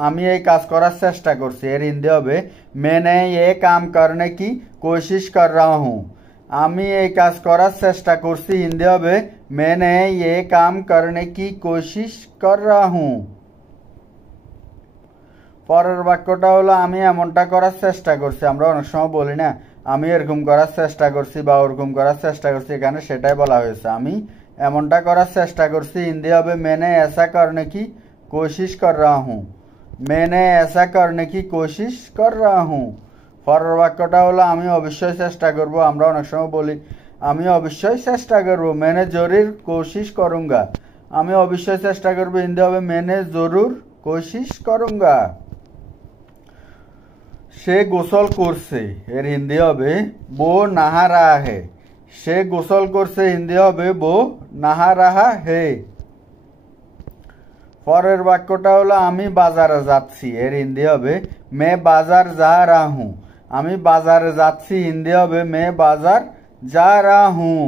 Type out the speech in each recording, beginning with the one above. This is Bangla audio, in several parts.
আমি এই কাজ করার চেষ্টা করছি এর হিন্দি হবে मैंने ये काम करने की कोशिश कर रहा हूँ আমি এই কাজ করার চেষ্টা করছি হিন্দি হবে मैंने ये काम करने की कोशिश कर रहा हूँ পরের বাক্যটা হলো আমি এমনটা করার চেষ্টা করছি আমরা অনেক সময় বলি না আমি এরকম করার চেষ্টা করছি বা ওরকম করার চেষ্টা করছি এখানে সেটাই বলা হয়েছে আমি এমনটা করার চেষ্টা করছি হিন্দি হবে मैंने ऐसा करने की कोशिश कर रहा हूँ मैंने ऐसा करने की कोशिश कर रहा हूँ পরের বাক্যটা হলো আমি অবশ্যই চেষ্টা করব আমরা অনেক সময় বলি আমি অবশ্যই চেষ্টা করব मैंने जरूर कोशिश करूंगा আমি অবশ্যই চেষ্টা করব হিন্দি হবে मैंने जरूर कोशिश करूंगा সে গোসল করছে এর হিন্দি হবে वो नहा रहा है সে গোসল করছে হিন্দি হবে वो नहा रहा है পরের বাক্যটা হলো আমি বাজারে যাচ্ছি এর হিন্দি হবে मैं बाजार जा रहा हूँ আমি বাজারে যাচ্ছি হিন্দি হবে मैं बाजार जा रहा हूँ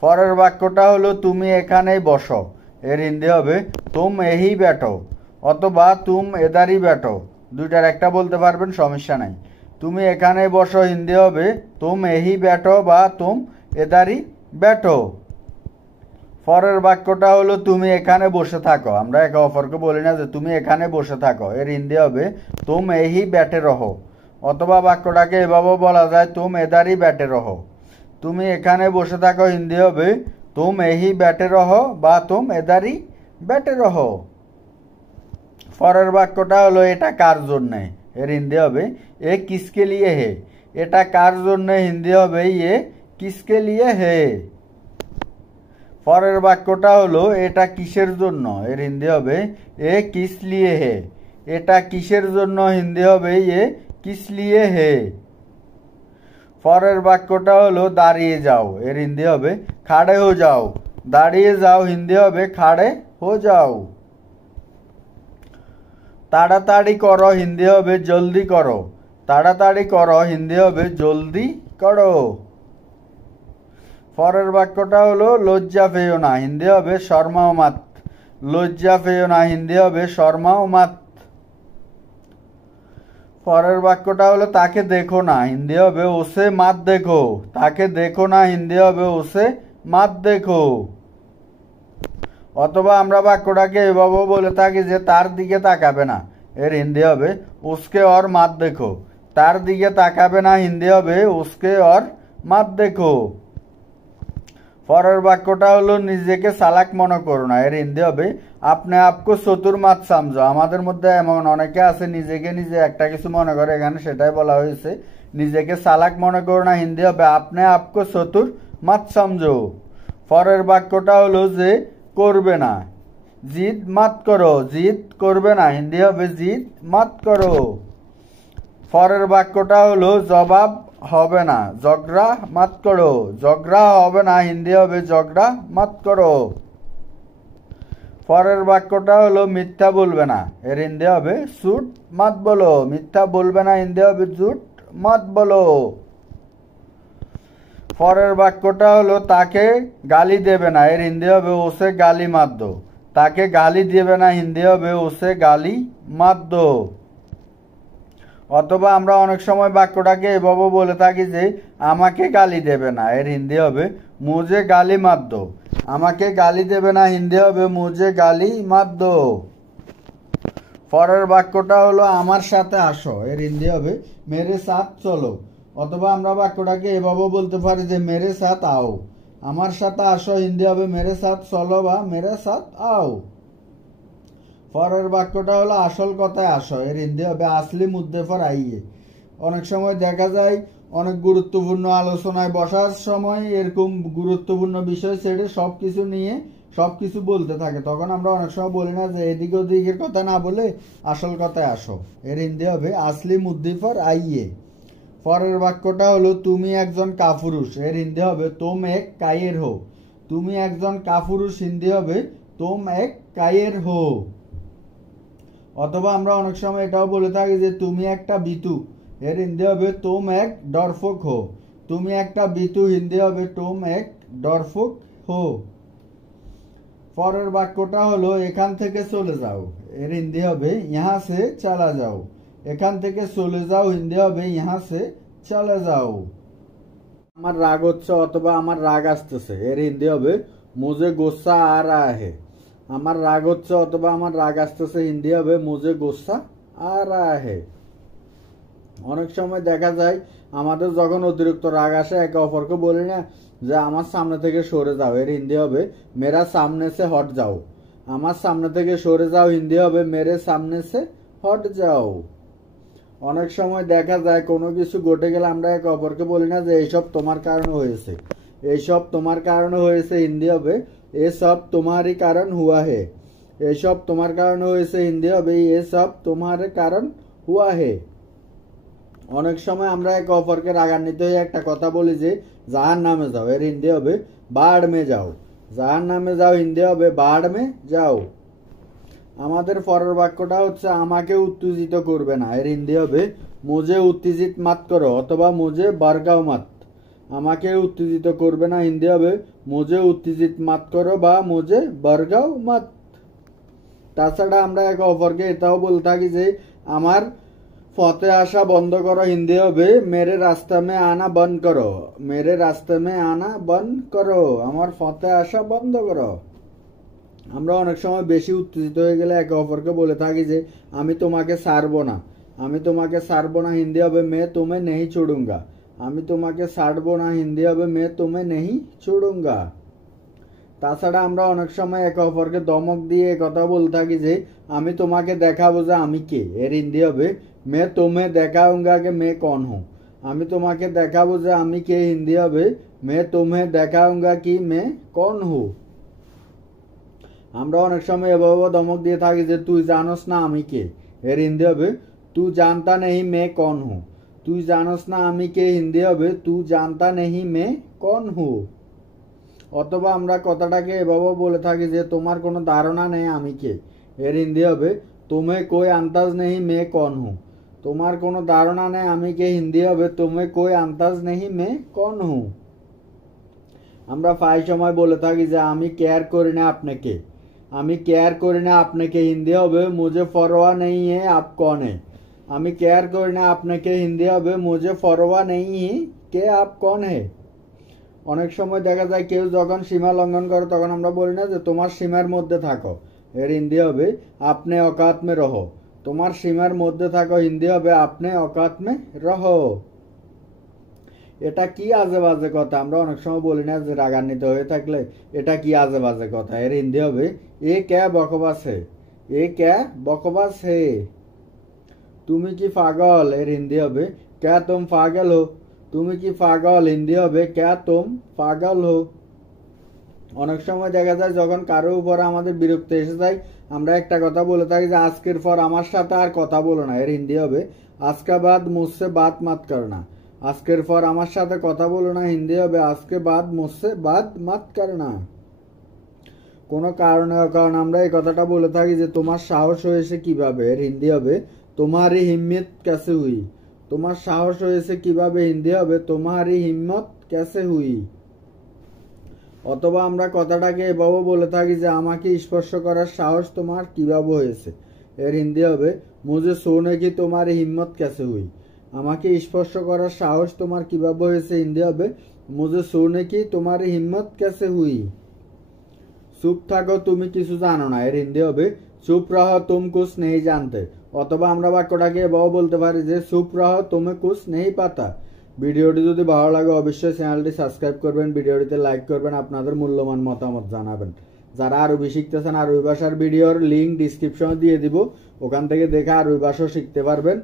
পরের বাক্যটা হলো তুমি এখানেই বসো এর হিন্দি হবে तुम यहीं बैठो অথবা तुम इधर ही बैठो দুইটার একটা বলতে পারবেন সমস্যা নাই তুমি এখানেই বসো হিন্দি হবে तुम यहीं बैठो বা तुम इधर ही बैठो পরের বাক্যটা হলো তুমি এখানে বসে থাকো আমরা একে অপরকে বলি না যে তুমি এখানে বসে থাকো এর হিন্দি হবে तुम यहीं बैठे रहो অথবা বাক্যটাকে এভাবে বলা যায় तुम इधर ही बैठे रहो তুমি এখানে বসে থাকো হিন্দি হবে तुम यहीं बैठे रहो বা तुम इधर ही बैठे रहो পরের বাক্যটা হলো এটা কার জন্য এর হিন্দি হবে এ কিসকে লিয়ে হে এটা কার জন্য হিন্দি হবে ये किसके लिए है পরের বাক্যটা হলো এটা কিসের জন্য এর হিন্দি হবে এ কিস লিয়ে হে এটা কিসের জন্য হিন্দি হবে ये किस लिए है পরের বাক্যটা হলো দাঁড়িয়ে যাও এর হিন্দি হবে খাড়ে হো যাও দাঁড়িয়ে যাও হিন্দি হবে খাড়ে হো যাও তাড়াতাড়ি করো হিন্দি হবে জলদি করো তাড়াতাড়ি করো হিন্দি হবে জলদি করো পরের বাক্যটা হলো লজ্জা পেও না হিন্দি হবে শর্মাও মাত লজ্জা পেও না হিন্দি হবে শর্মাও মাত পরের বাক্যটা হলো তাকে দেখো না হিন্দি হবে ওসে মাত দেখো তাকে দেখো না হিন্দি হবে ওসে মাত দেখো অথবা আমরা বাক্যটাকে এভাবে বলে থাকি যে তার দিকে তাকাবে না এর হিন্দি হবে उसके और मत देखो তার দিকে তাকাবে না হিন্দি হবে उसके और मत देखो পরের বাক্যটা হলো নিজেকে চালাক মনে করো না এর হিন্দি হবে আপনি আপকো চতুর মত সমঝো আমাদের মধ্যে এমন অনেকে আছে নিজেকে নিজে একটা কিছু মনে করে এখানে সেটাই বলা হয়েছে নিজেকে চালাক মনে করো না হিন্দি হবে আপনি আপকো চতুর মত সমঝো পরের বাক্যটা হলো যে করবে না জিদ মত করো জিদ করবে না হিন্দি হবে জিদ মত করো পরের বাক্যটা হলো জবাব হবে না ঝগড়া মত করো ঝগড়া হবে না হিন্দি হবে ঝগড়া মত করো পরের বাক্যটা হলো মিথ্যা বলবে না এর হিন্দি হবে झूठ मत बोलो মিথ্যা বলবে না হিন্দি হবে झूठ मत बोलो পরের বাক্যটা হলো তাকে গালি দেবে না এর হিন্দি হবে ওসে গালি মত দো তাকে গালি দেবে না হিন্দি হবে ওসে গালি মত দো অথবা আমরা অনেক সময় বাক্যটাকে এভাবে বলে থাকি যে আমাকে গালি দেবে না এর হিন্দি হবে মুঝে গালি মত দো আমাকে গালি দেবে না হিন্দি হবে মুঝে গালি মত দো পরের বাক্যটা হলো আমার সাথে আসো এর হিন্দি হবে মেরে সাথ চলো অথবা আমরা বাক্যটাকে এভাবে বলতে পারি যে মেরে সাথ আও আমার সাথে আসো হিন্দি হবে মেরে সাথ চলো বা মেরে সাথ আও পরের বাক্যটা হলো আসল কথায় আসো এর হিন্দি হবে আসলি মুদ্দে পর আইয়ে অনেক সময় দেখা যায় অনেক গুরুত্বপূর্ণ আলোচনায় বসার সময় এরকম গুরুত্বপূর্ণ বিষয় ছেড়ে সবকিছু নিয়ে সবকিছু বলতে থাকে তখন আমরা অনেক সময় বলি না যে এদিক ওদিকের কথা না বলে আসল কথায় আসো এর হিন্দি হবে আসলি মুদ্দে পর আইয়ে পরের বাক্যটা হলো তুমি একজন কাপুরুষ এর হিন্দি হবে তুম এক কায়ের হো তুমি একজন কাপুরুষ হিন্দি হবে তুম এক কায়ের হো অথবা আমরা অনেক সময় এটাও বলে থাকি যে তুমি একটা বিতু এর হিন্দি হবে তুম এক ডরফুক হো তুমি একটা বিতু হিন্দি হবে তুম এক ডরফুক হো পরের বাক্যটা হলো এখান থেকে চলে যাও, এর হিন্দি হবে ইহা সে চলা যাও। এখান থেকে চলে যাও হিন্দি হবে ইহা সে চলে যাও। আমার রাগ হচ্ছে অথবা আমার রাগ আসতেছে, এর হিন্দি হবে মুঝে গুস্সা আ রহা হে। আমার রাগ হচ্ছে অথবা আমার রাগ আসতেছে হিন্দি হবে মুঝে গুস্সা আ রহা হে। অনেক সময় দেখা যায় আমাদের যখন অতিরিক্ত রাগ আসে একে অপরকে বলি না যে আমার সামনে থেকে সরে যাও, এর হিন্দি হবে মেরা সামনে সে হট যাও। আমার সামনে থেকে সরে যাও হিন্দি হবে মেরে সামনে সে হট যাও। অনেক সময় দেখা যায় কোনো কিছু ঘটে গেলে আমরা একে অপরকে বলি না যে এইসব তোমার কারণে হয়েছে, এইসব তোমার কারণে হয়েছে হিন্দি হবে এ সব তোমারই কারণ হুয়া হে। এইসব তোমার কারণে হয়েছে হিন্দি হবে এ সব তোমার কারণ হুয়া হে। অনেক সময় আমরা একে অপরকে রাগান্বিত হয়ে একটা কথা বলি যে জাহান নামে যাও, এর হিন্দি হবে বাড় মে যাও। জাহান নামে যাও হিন্দি হবে বাড় মে যাও। আমাদের পরের বাক্যটা হচ্ছে আমাকে উত্তেজিত করবে না, এর হিন্দি হবে মুঝে উত্তেজিত মাত করো অথবা মুঝে বারগাও মাত। আমাকে উত্তেজিত করবে না হিন্দি হবে মুঝে উত্তেজিত মাত করো বা মুঝে বারগাও মাত। তাছাড়া আমরা একে অপরকে এটাও বলে থাকি যে আমার পথে আসা বন্ধ করো হিন্দি হবে মেরে রাস্তা মে আনা বন্ধ করো। মেরে রাস্তা মে আনা বন্ধ করো, আমার পথে আসা বন্ধ করো। আমরা অনেক সময় বেশি উত্তেজিত হয়ে গেলে একে অপরকে বলে থাকি যে আমি তোমাকে ছাড়বো না। আমি তোমাকে ছাড়বো না হিন্দি হবে মে তুমি নেহি ছোড়ুঙ্গা। আমি তোমাকে ছাড়বো না হিন্দি হবে মে তুমি নেহি ছোড়ুঙ্গা। তাছাড়া আমরা অনেক সময় একে অপরকে ধমক দিয়ে কথা বলে থাকি যে আমি তোমাকে দেখাবো যে আমি কে, এর হিন্দি হবে মে তুমি দেখাউঙ্গা কে মে কন হু। আমি তোমাকে দেখাবো যে আমি কে হিন্দি হবে মে তুমি দেখাউঙ্গা কি মে কন হু। আমরা অনেক সময় এভাবে ধমক দিয়ে থাকি যে তুই জানোস না আমি কে, এর হিন্দি হবে তু জানতা নেহি মে কন হু। তুই জানোস না আমি কে হিন্দি হবে তু জানতা নেহি মে কন হু। অথবা আমরা কথাটাকে এভাবে বলে থাকি যে তোমার কোনো ধারণা নেই আমি কে, এর হিন্দি হবে তুমি কোই আন্দাজ নেহি মে কন হু। তোমার কোনো ধারণা নেই আমি কে হিন্দি হবে তুমি কোই আন্দাজ নেহি মে কন হু। আমরা প্রায় সময় বলে থাকি যে আমি কেয়ার করি না আপনাকে, আমি কেয়ার করি না আপনাকে হিন্দি হবে মুঝে পরোয়া নেই হে আপ কौन है। আমি কেয়ার করি না আপনাকে হিন্দি হবে মুঝে পরোয়া নেই হে কে আপ कौन है। অনেক সময় দেখা যায় কেউ যখন সীমা লঙ্ঘন করে তখন আমরা বলি না যে তোমার সীমার মধ্যে থাকো, এর হিন্দি হবে আপনি औकात में रहो। তোমার সীমার মধ্যে থাকো হিন্দি হবে আপনি औकात में रहो। এটা কি আজে বাজে কথা, আমরা অনেক সময় বলি না যে রাগান্বিত হয়ে থাকলে এটা কি আজে বাজে কথা, এর হিন্দি হবে এ ক্যা বকবাস হে। এ ক্যা বকবাস হে। তুমি কি পাগল, এর হিন্দি হবে ক্যা তুম পাগল হো। তুমি কি পাগল হিন্দি হবে ক্যা তুম পাগল হো। অনেক সময় দেখা যায় যখন কারো উপর আমাদের বিরক্তি এসে যায় আমরা একটা কথা বলে থাকি যে আজকের পর আমার সাথে আর কথা বলো না, এর হিন্দি হবে আজকে বাদ মুঝসে বাত মাত করনা। আজকের পর আমার সাথে কথা বলো না হিন্দি হবে আজকে বাদ মুঝসে বাত মাত করনা। কোনো কারণে অকারণে আমরা এই কথাটা বলে থাকি যে তোমার সাহস হয়েছে কিভাবে, এর হিন্দি হবে তোমারি হিম্মত कैसे हुई। তোমার সাহস হয়েছে কিভাবে হিন্দি হবে তোমারি হিম্মত कैसे हुई। অথবা আমরা কথাটাকে এভাবে বলে থাকি যে আমাকে স্পর্শ করার সাহস তোমার কিভাবে হয়েছে, এর হিন্দি হবে মুঝে सोने की तुम्हारी हिम्मत कैसे हुई। আমাকে স্পর্শ করার সাহস তোমার কিভাবে হয়েছে হিন্দি হবে মুঝে सोने की तुम्हारी हिम्मत कैसे हुई। চুপ থাকো তুমি কিছু জানো না, এর হিন্দি হবে চুপ রহো তুম কুছ নেহি জানতে। অথবা আমরা বাক্যটাকে এভাবে বলতে পারি যে চুপ রহো তুমি কুছ নেহি পাতা। ভিডিওটি যদি ভালো লাগে অবশ্যই চ্যানেলটি সাবস্ক্রাইব করবেন, ভিডিওটিতে লাইক করবেন, আপনাদের মূল্যবান মতামত জানাবেন। যারা আরবি শিখতেছেন আরবি ভাষার ভিডিওর লিঙ্ক ডিসক্রিপশনে দিয়ে দিব, ওখান থেকে দেখে আরবি ভাষাও শিখতে পারবেন।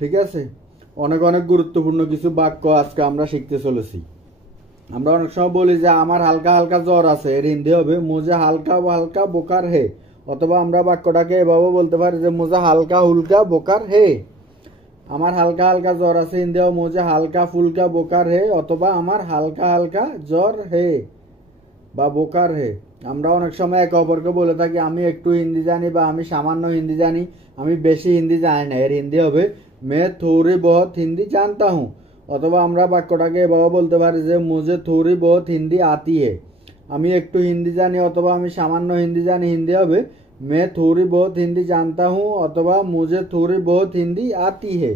ঠিক আছে, অনেক অনেক গুরুত্বপূর্ণ কিছু বাক্য আজকে আমরা শিখতে চলেছি। আমরা অনেক সময় বলি যে আমার হালকা হালকা জ্বর আছে, এর হিন্দি হবে মুঝে হালকা হালকা বোকার হে। অথবা আমরা বাক্যটাকে এভাবে বলতে পারি যে মুঝে হালকা হুলকা বোকার হে। আমার হালকা হালকা জ্বর আছে হিন্দি হবে মুঝে হালকা ফুলকা বোকার হে অথবা আমার হালকা হালকা জ্বর হে বা বোকার হে। আমরা অনেক সময় একে অপরকে বলে থাকি আমি একটু হিন্দি জানি বা আমি সামান্য হিন্দি জানি, আমি বেশি হিন্দি জানি না, এর হিন্দি হবে मैं थोड़ी बहुत हिंदी जानता हूँ। অথবা আমরা বাক্যটাকে এভাবে বলতে পারি যে मुझे थोड़ी बहुत हिंदी आती है। আমি একটু হিন্দি জানি অথবা আমি সামান্য হিন্দি জানি, হিন্দি হবে मैं थोड़ी बहुत हिंदी जानता हूँ অথবা मुझे थोड़ी बहुत हिंदी आती है।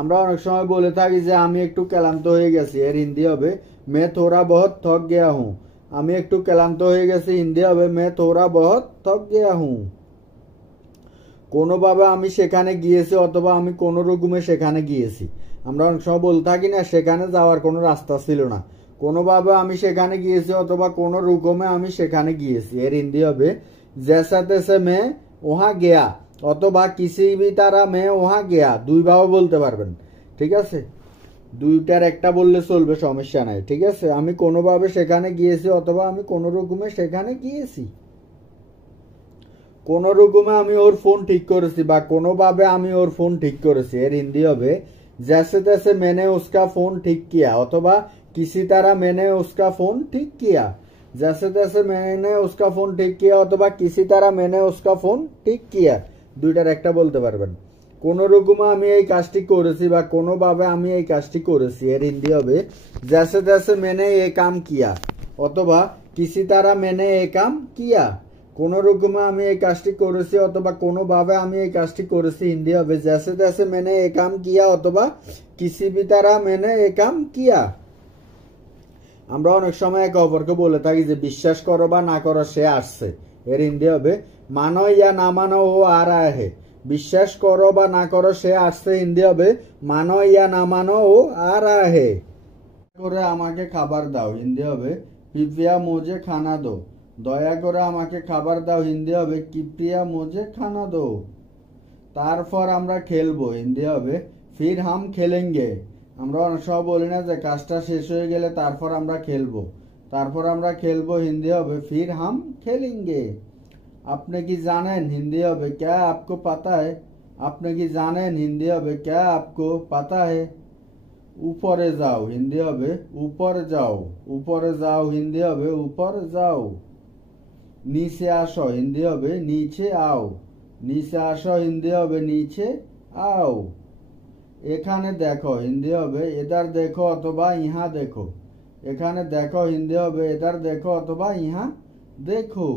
আমরা অনেক সময় বলে থাকি যে আমি একটু ক্লান্ত হয়ে গেছি, এর হিন্দি হবে मैं थोड़ा बहुत थक गया हूँ। আমি একটু ক্লান্ত হয়ে গেছি, হিন্দি হবে मैं थोड़ा बहुत थक गया हूँ। কোনোভাবে আমি সেখানে গিয়েছি অথবা আমি কোনো রকমে সেখানে গিয়েছি। আমরা অনেক সময় বলে থাকি না সেখানে যাওয়ার কোনো রাস্তা ছিল না। কোনোভাবে আমি সেখানে গিয়েছি অথবা কোনো রকমে আমি সেখানে গিয়েছি, এর হিন্দি হবে जैसा तैसे मैं वहां गया অথবা किसी भी तरह मैं वहां गया। দুইভাবে বলতে পারবেন, ঠিক আছে? দুইটার একটা বললে চলবে, সমস্যা নাই, ঠিক আছে? আমি কোনোভাবে সেখানে গিয়েছি অথবা আমি কোনো রকমে সেখানে গিয়েছি। কোনো রকমে আমি ওর ফোন ঠিক করেছি বা কোনোভাবে আমি ওর ফোন ঠিক করেছি, এর হিন্দি হবে जैसे तैसे मैंने उसका फोन ठीक किया অথবা किसी तरह मैंने उसका फोन ठीक किया। जैसे तैसे मैंने उसका फोन ठीक किया অথবা किसी तरह मैंने उसका फोन ठीक किया। দুইটার একটা বলতে পারবেন। কোনো রকমে আমি এই কাজটি করেছি বা কোনোভাবে আমি এই কাজটি করেছি, এর হিন্দি হবে जैसे तैसे मैंने ये काम किया অথবা किसी तरह मैंने ये काम किया। কোনো রকমে আমি এই কাজটি করেছি অথবা কোনোভাবে আমি এই কাজটি করেছি, হিন্দি হবে जैसे तैसे मैंने ये काम किया অথবা किसी भी तरह मैंने ये काम किया। আমরা অনেক সময় একে অপরকে বলে থাকি যে বিশ্বাস করো বা না করো সে আসছে, এর হিন্দি হবে মানো ইয়া না মানো ও আ রাহা হে। বিশ্বাস করো বা না করো সে আসছে, হিন্দি হবে মানো ইয়া না মানো ও আ রাহা হে। করে আমাকে খাবার দাও, হিন্দি হবে কৃপয়া মুঝে খানা দো। দয়া করে আমাকে খাবার দাও, হিন্দি হবে কৃপয়া মুঝে খানা দো। তারপর আমরা খেলবো, হিন্দি হবে ফির হাম খেলেঙ্গে। আমরা অনেক সময় বলি না যে কাজটা শেষ হয়ে গেলে তারপর আমরা খেলবো, তারপর আমরা খেলবো, হিন্দি হবে ফির হাম খেলেঙ্গে। আপনি কি জানেন, হিন্দি হবে क्या आपको पता है। আপনি কি জানেন, হিন্দি হবে क्या आपको पता है। উপরে যাও, হিন্দি হবে উপর যাও। উপরে যাও, হিন্দি হবে উপর যাও। নিচে আসো, হিন্দি হবে নিচে আও। নিচে আসো, হিন্দি হবে নিচে আও। এখানে দেখো, হিন্দি হবে এদার দেখো অথবা ইহা দেখো। এখানে দেখো, হিন্দি হবে এদার দেখো অথবা ইহা দেখো।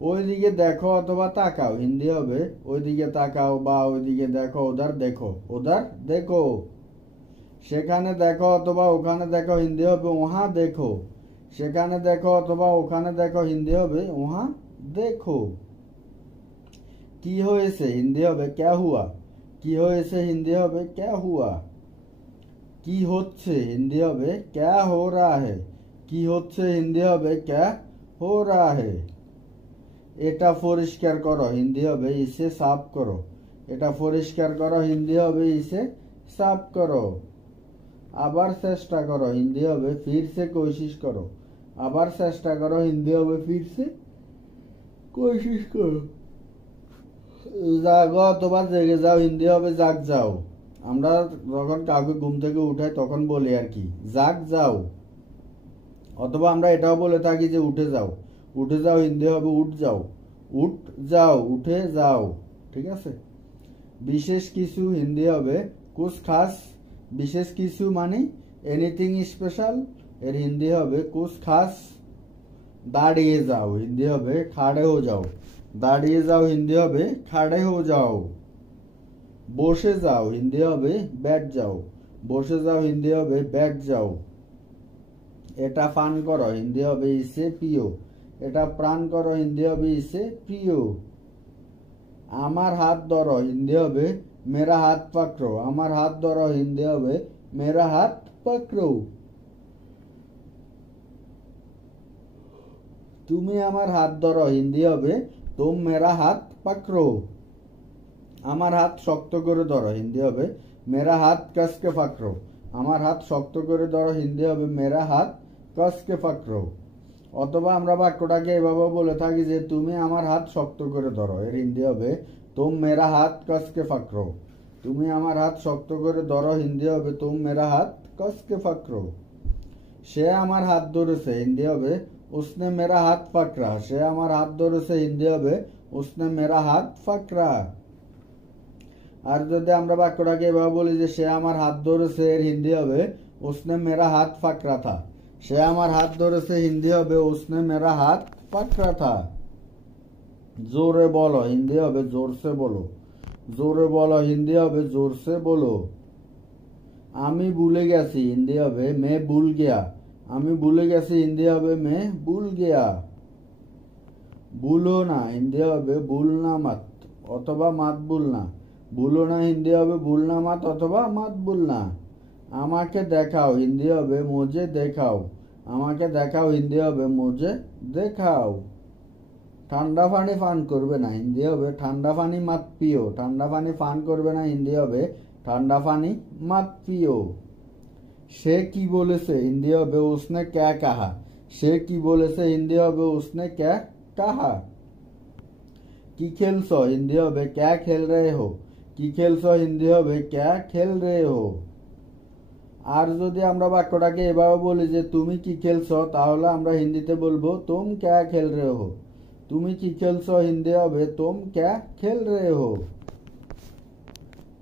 ওইদিকে দেখো অথবা তাকাও, হিন্দি হবে ওইদিকে তাকাও বা ওইদিকে দেখো, ওদার দেখো, ওদার দেখো। সেখানে দেখো অথবা ওখানে দেখো, হিন্দি হবে ওহা দেখো। সেখানে দেখো অথবা ওখানে দেখো, হিন্দি হবে ওহা দেখো। কি হয়েছে, হিন্দি হবে क्या हुआ। কি হয়েছে, হিন্দি হবে क्या हुआ। কি হচ্ছে, হিন্দি হবে क्या हो रहा है। কি হচ্ছে, হিন্দি হবে क्या हो रहा है। এটা পরিষ্কার করো, হিন্দি হবে ইসে সাফ করো। এটা পরিষ্কার করো, হিন্দি হবে ইসে সাফ করো। আবার চেষ্টা করো, হিন্দি হবে ফির সে কোশিশ করো। আবার চেষ্টা করো, হিন্দি হবে ফির সে কোশিশ করো। জাগো অথবা জেগে যাও, হিন্দি হবে জাগ যাও। আমরা যখন কাউকে ঘুম থেকে উঠাই তখন বলি আর কি জাগ যাও। অথবা আমরা এটাও বলে থাকি যে উঠে যাও। উঠে যাও, হিন্দি হবে উঠ যাও। উঠ যাও, উঠে যাও, ঠিক আছে? বিশেষ কিছু, হিন্দি হবে কুছ খাস। বিশেষ কিছু মানে এনিথিং স্পেশাল, এর হিন্দি হবে কুছ খাস। দাঁড়িয়ে যাও, হিন্দি হবে খাড়ে হো যাও। দাঁড়িয়ে যাও, হিন্দি হবে খাড়ে হো যাও। বসে যাও, হিন্দি হবে बैठ যাও। বসে যাও, হিন্দি হবে बैठ যাও। এটা পান করো, হিন্দি হবে ইসে পিও। এটা প্রাণ করো, হিন্দি হবে ইসে প্রিয়। আমার হাত ধরো, হিন্দি হবে मेरा हाथ पकड़ो। আমার হাত ধরো, হিন্দি হবে मेरा हाथ पकड़ो। তুমি আমার হাত ধরো, হিন্দি হবে तुम मेरा हाथ पकड़ो। আমার হাত শক্ত করে ধরো, হিন্দি হবে मेरा हाथ कस के पकड़ो। আমার হাত শক্ত করে ধরো, হিন্দি হবে मेरा हाथ कस के पकड़ो। অথবা আমরা বাক্যটাকে এভাবে বলে থাকি যে তুমি আমার হাত শক্ত করে ধরো, এর হিন্দি হবে तुम मेरा हाथ कस के पकड़ो। তুমি আমার হাত শক্ত করে ধরো, হিন্দি হবে तुम मेरा हाथ कस के पकड़ो। সে আমার হাত ধরেছে, হিন্দি হবে उसने मेरा हाथ पकड़ा। সে আমার হাত ধরেছে, হিন্দি হবে उसने मेरा हाथ पकड़ा। আর যদি আমরা বাক্যটাকে এভাবে বলি যে সে আমার হাত ধরেছে, এর হিন্দি হবে उसने मेरा हाथ पकड़ा था। সে আমার হাত ধরেছে হিন্দি হবে উসনে মেরা হাত পকড়া থা। জোরে বলো হিন্দি হবে জোরসে বলো। জোরে বলো হিন্দি হবে জোরসে বলো। আমি ভুলে গেছি হিন্দি হবে মে ভুল গিয়া। আমি ভুলে গেছি হিন্দি হবে মে ভুল গিয়া। ভুলো না হিন্দি হবে ভুলনা মত অথবা মাত ভুলনা। ভুলো না হিন্দি হবে ভুলনা মত অথবা মাত ভুলনা। আমাকে দেখাও হিন্দি হবে মুঝে দেখাও। আমাকে দেখাও হিন্দি হবে মুঝে দেখাও। ঠান্ডা পানি পান করবে না হিন্দি হবে ঠান্ডা পানি মত পিও। ঠান্ডা পানি পান করবে না হিন্দি হবে ঠান্ডা পানি মত পিও। সে কি বলেছে হিন্দি হবে উসনে ক্যা কাহা। সে কি বলেছে হিন্দি হবে উসনে ক্যা কাহা। কি খেলছো হিন্দি হবে ক্যা খেল রহে হো। কি খেলছো হিন্দি হবে ক্যা খেল রহে হো। আর যদি আমরা বাক্যটাকে এভাবে বলি যে তুমি কি খেলছো তাহলে আমরা হিন্দিতে বলবো তুম ক্যা খেল রহে হো। তুমি কি খেলছো হিন্দি হবে তুম ক্যা খেল রহে হো।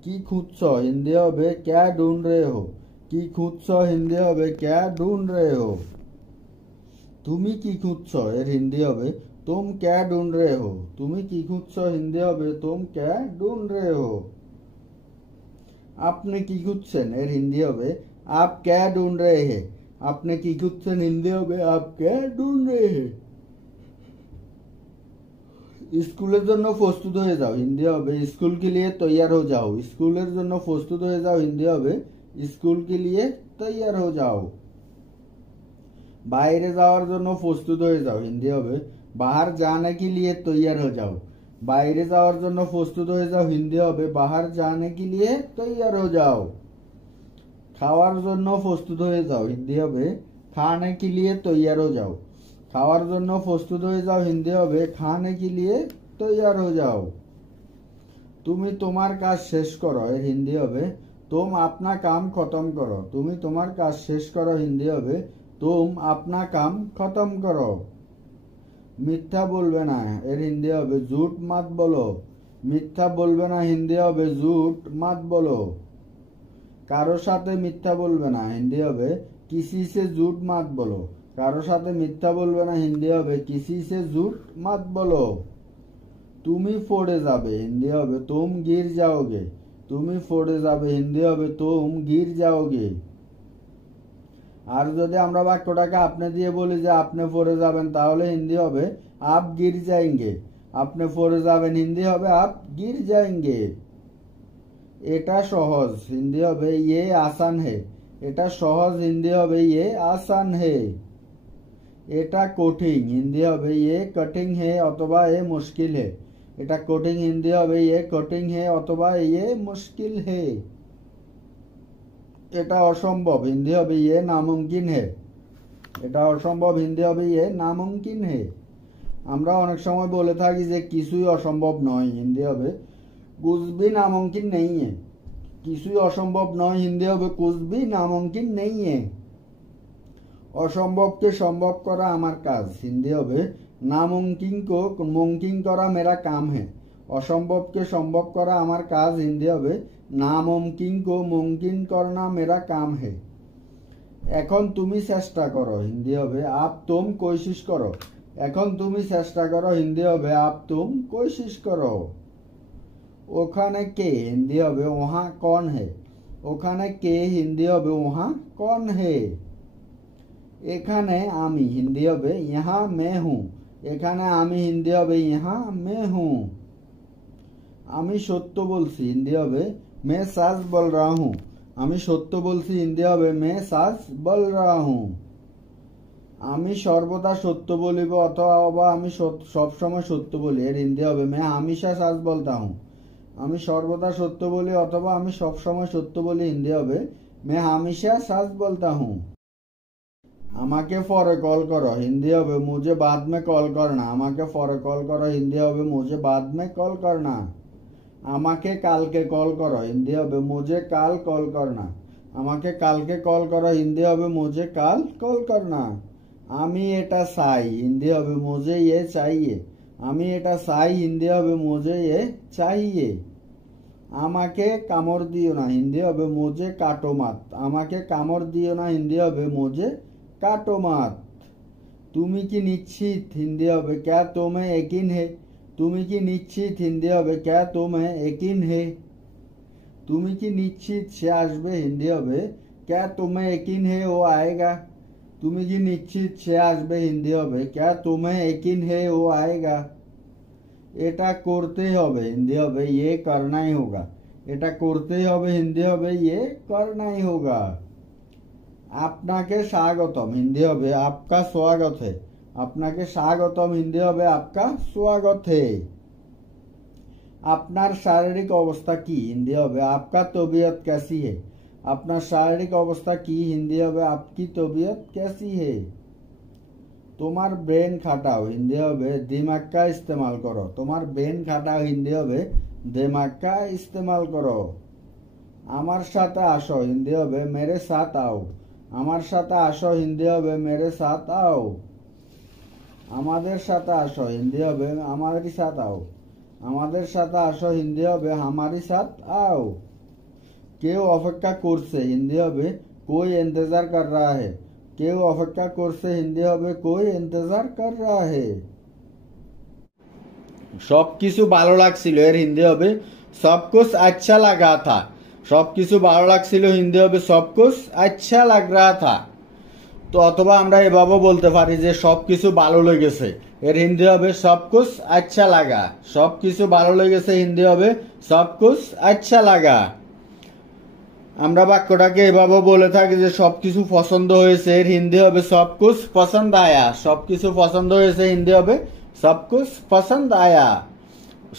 কি খুঁজছো হিন্দি হবে ক্যা ঢুঁढ রহে হো। কি খুঁজছো হিন্দি হবে ক্যা ঢুঁढ রহে হো। তুমি কি খুঁজছো এর হিন্দি হবে তুম ক্যা ঢুঁढ রহে হো। তুমি কি খুঁজছো হিন্দি হবে তুম ক্যা ঢুঁढ রহে হো। আপনি কি খুঁজছেন এর হিন্দি হবে আপ ক্যা ঢুঁढ রহে হে। আপনি কি খুঁজছেন হিন্দি হবে আপ ক্যা ঢুঁढ রহে হে। স্কুলের জন্য প্রস্তুত হয়ে যাও হিন্দি হবে স্কুল কে লিয়ে তৈয়ার হো যাও। স্কুলের জন্য প্রস্তুত হয়ে যাও হিন্দি হবে স্কুল কে লিয়ে তৈয়ার হো যাও। বাইরে যাওয়ার জন্য প্রস্তুত হয়ে যাও হিন্দি হবে বাহার জানে কে লিয়ে তৈয়ার হো যাও। বাইরে যাওয়ার জন্য প্রস্তুত হয়ে যাও হিন্দি হবে বাহার জানে কে লিয়ে তৈয়ার হো যাও। খাওয়ার জন্য প্রস্তুত হয়ে যাও হিন্দি হবে খানে কে লিয়ে তৈয়ার হো যাও। খাওয়ার জন্য প্রস্তুত হয়ে যাও হিন্দি হবে খানে কে লিয়ে তৈয়ার হো যাও। তুমি তোমার কাজ শেষ করো এর হিন্দি হবে तुम अपना काम खत्म करो। তুমি তোমার কাজ শেষ করো হিন্দি হবে तुम अपना काम खत्म करो। মিথ্যা বলবে না এর হিন্দি হবে झूठ मत बोलो। মিথ্যা বলবে না হিন্দি হবে झूठ मत बोलो। কারো সাথে মিথ্যা বলবে না হিন্দি হবে किसी से झूठ मत बोलो। কারো সাথে মিথ্যা বলবে না হিন্দি হবে किसी से झूठ मत बोलो। তুমি পড়ে যাবে হিন্দি হবে तुम गिर जाओगे। তুমি পড়ে যাবে হিন্দি হবে तुम गिर जाओगे। আর যদি আমরা বাক্যটাকে আপনি দিয়ে বলি যে আপনি পড়ে যাবেন তাহলে হিন্দি হবে आप गिर जाएंगे। আপনি পড়ে যাবেন হিন্দি হবে आप गिर जाएंगे। এটা সহজ হিন্দি হবে ये आसान है। এটা সহজ হিন্দি হবে ये आसान है। এটা কঠিন হিন্দি হবে ये कठिन है অথবা ये मुश्किल है। এটা কঠিন হিন্দি হবে ये कठिन है অথবা ये मुश्किल है। এটা অসম্ভব হিন্দি হবে ये नामुमकिन है। এটা অসম্ভব হিন্দি হবে ये नामुमकिन है। আমরা অনেক সময় বলে থাকি যে কিছুই অসম্ভব নয় হিন্দি হবে कुछ भी नामुमकिन नहीं है। কিছুই অসম্ভব নয় হিন্দি হবে कुछ भी नामुमकिन नहीं है। অসম্ভবকে সম্ভব করা আমার কাজ হিন্দি হবে नामुमकिन को मुमकिन करा मेरा काम है। অসম্ভবকে সম্ভব করা আমার কাজ হিন্দি হবে नामुमकिन को मुमकिन करना मेरा काम है। এখন তুমি চেষ্টা করো হিন্দি হবে आप तुम कोशिश करो। এখন তুমি চেষ্টা করো হিন্দি হবে आप तुम कोशिश करो। ওখানে কে হিন্দি হবে वहाँ कौन है। ওখানে কে হিন্দি হবে वहाँ कौन है। এখানে আমি হিন্দি হবে यहाँ मैं हूँ। এখানে আমি হিন্দি হবে यहाँ मैं हूँ। আমি সত্য বলছি হিন্দি হবে मैं सच बोल रहा हूँ। আমি সত্য বলছি হিন্দি হবে मैं सच बोल रहा हूँ। আমি সর্বদা সত্য বলিব অথবা আমি সব সময় সত্য বলি এর হিন্দি হবে मैं हमेशा सच बोलता हूँ। আমি সর্বদা সত্য বলি অথবা আমি সব সময় সত্য বলি হিন্দি হবে मैं हमेशा सच बोलता हूँ। আমাকে পরে কল করো হিন্দি হবে मुझे बाद में कॉल करना। আমাকে পরে কল করো হিন্দি হবে मुझे बाद में कॉल करना। আমাকে কালকে কল করো হিন্দি হবে मुझे कल कॉल करना। আমাকে কালকে কল করো হিন্দি হবে मुझे कल कॉल करना। আমি এটা চাই হিন্দি হবে मुझे ये चाहिए। আমি এটা চাই হিন্দি হবে मुझे ये चाहिए। আমাকে কামড় দিও না হিন্দি হবে मुझे काटो मत। আমাকে কামড় দিও না হিন্দি হবে मुझे काटो मत। তুমি কি নিশ্চিত হিন্দি হবে क्या तुम्हें यकीन है। তুমি কি নিশ্চিত হিন্দি হবে क्या तुम्हें यकीन है। তুমি কি নিশ্চিত সে আসবে হিন্দি হবে क्या तुम्हें यकीन है वो आएगा। তুমি কি নিশ্চিত সে আসবে হিন্দি হবে क्या तुम्हें यकीन है वो आएगा। এটা করতেই হবে হিন্দি হবে ये करना ही होगा। এটা করতেই হবে হিন্দি হবে ये करना ही होगा। আপনাকে স্বাগতম হিন্দি হবে आपका स्वागत है। আপনাকে স্বাগতম হিন্দি হবে आपका स्वागत है। আপনার শারীরিক অবস্থা কি হিন্দি হবে आपका तबीयत कैसी है। আপনার শারীরিক অবস্থা কি হিন্দি হবে आपकी तबीयत कैसी है। তোমার ব্রেন খাটাও হিন্দি হবে दिमाग का इस्तेमाल करो। তোমার ব্রেন খাটাও হিন্দি হবে दिमाग का इस्तेमाल करो। আমার সাথে আসো হিন্দি হবে मेरे साथ आओ। আমার সাথে আসো হিন্দি হবে मेरे साथ आओ। আমাদের সাথে আসো হিন্দি হবে हमारे साथ आओ। আমাদের সাথে আসো হিন্দি হবে हमारे साथ आओ। কেউ অপেক্ষা করছে হিন্দি হবে कोई इंतजार कर रहा है। কেউ অপেক্ষা করছে হিন্দি হবে कोई इंतजार कर रहा है। সবকিছু ভালো লাগছিল এর হিন্দি হবে सब कुछ अच्छा लगा था। সবকিছু ভালো লাগছিল হিন্দি হবে सब कुछ अच्छा लग रहा था। তো অথবা আমরা এভাবেও বলতে পারি যে সবকিছু ভালো লেগেছে এর হিন্দি হবে सब कुछ अच्छा लगा। সবকিছু ভালো লেগেছে হিন্দি হবে सब कुछ अच्छा लगा। আমরা বাক্যটাকে এভাবেও বলে থাকি যে সবকিছু পছন্দ হয়েছে এর হিন্দি হবে सब कुछ पसंद आया। সবকিছু পছন্দ হয়েছে হিন্দি হবে सब कुछ पसंद आया।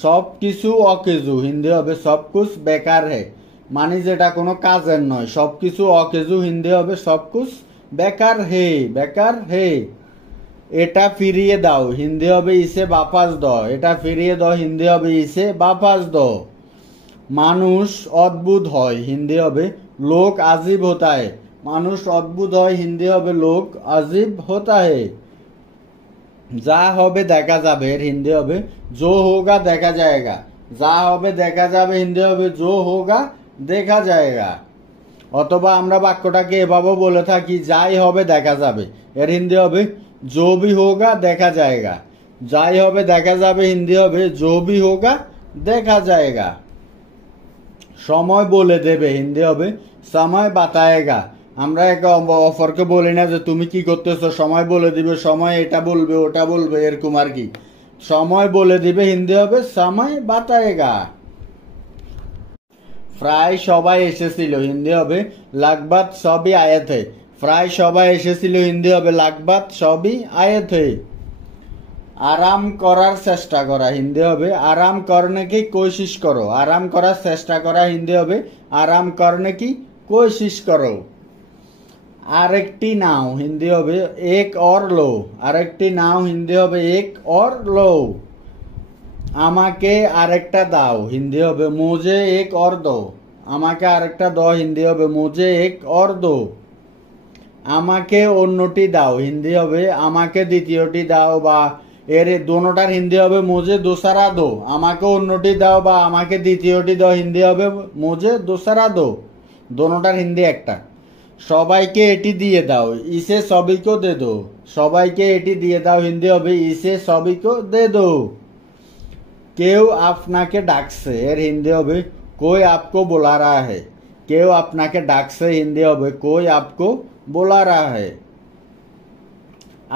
সবকিছু অকেজু হিন্দি হবে सब कुछ বেকার है। মানে যেটা কোনো কাজের নয় সবকিছু অকেজু হিন্দি হবে सब कुछ বেকার হে বেকার হে। এটা ফিরিয়ে দাও হিন্দি হবে ইসে বাপাস দ। এটা ফিরিয়ে দাও হিন্দি হবে ইসে বাপাস দ। মানুষ অদ্ভুত হয় হিন্দি হবে লোক আজীব होता है। মানুষ অদ্ভুত হয় হিন্দি হবে লোক আজীব होता है। যা হবে দেখা যাবে এর হিন্দি হবে जो होगा দেখা जाएगा। যা হবে দেখা যাবে হিন্দি হবে जो होगा দেখা जाएगा। অথবা আমরা বাক্যটাকে এভাবেও বলে থাকি যাই হবে দেখা যাবে এর হিন্দি হবে जो भी होगा দেখা जाएगा। যাই হবে দেখা যাবে হিন্দি হবে जो भी होगा দেখা जाएगा। সময় বলে দেবে হিন্দি হবে সময় বাতায়েগা। আমরা একে অপরকে বলি না যে তুমি কি করতেছো সময় বলে দিবে সময় এটা বলবে ওটা বলবে এরকম আর কি। সময় বলে দিবে হিন্দি হবে সময় বাতায়েগা। প্রায় সবাই এসেছিল হিন্দি হবে লাগবাত সবই আয়ে থে। প্রায় সবাই এসেছিল হিন্দি হবে লাগবাত সবই আয়ে থে। আরাম করার চেষ্টা করা হিন্দি হবে আরাম করনে কি কোশিশ করো। আরাম করার চেষ্টা করা হিন্দি হবে আরাম করনে কি কোশিশ করো। আরেকটি নাও হিন্দি হবে এক और लो। আরেকটি নাও হিন্দি হবে এক और लो। আমাকে আরেকটা দাও হিন্দি হবে মুঝে এক और दो। আমাকে আরেকটা দাও হিন্দি হবে মুঝে এক और दो। আমাকে অন্যটি দাও হিন্দি হবে আমাকে দ্বিতীয়টি দাও বা এর দোনোটার হিন্দি হবে মুঝে दूसरा दो। আমাকে অন্যটি দাও বা আমাকে দ্বিতীয়টি দাও হিন্দি হবে মুঝে दूसरा दो। দোনোটার হিন্দি একটা। সবাইকে এটি দিয়ে দাও ইসে সবিকো দে দো। সবাইকে এটি দিয়ে দাও হিন্দি হবে ইসে সবিকো দে দো। কেউ আপনাকে ডাকছে এর হিন্দি হবে कोई आपको बुला रहा है। কেউ আপনাকে ডাকছে হিন্দি হবে कोई आपको बुला रहा है।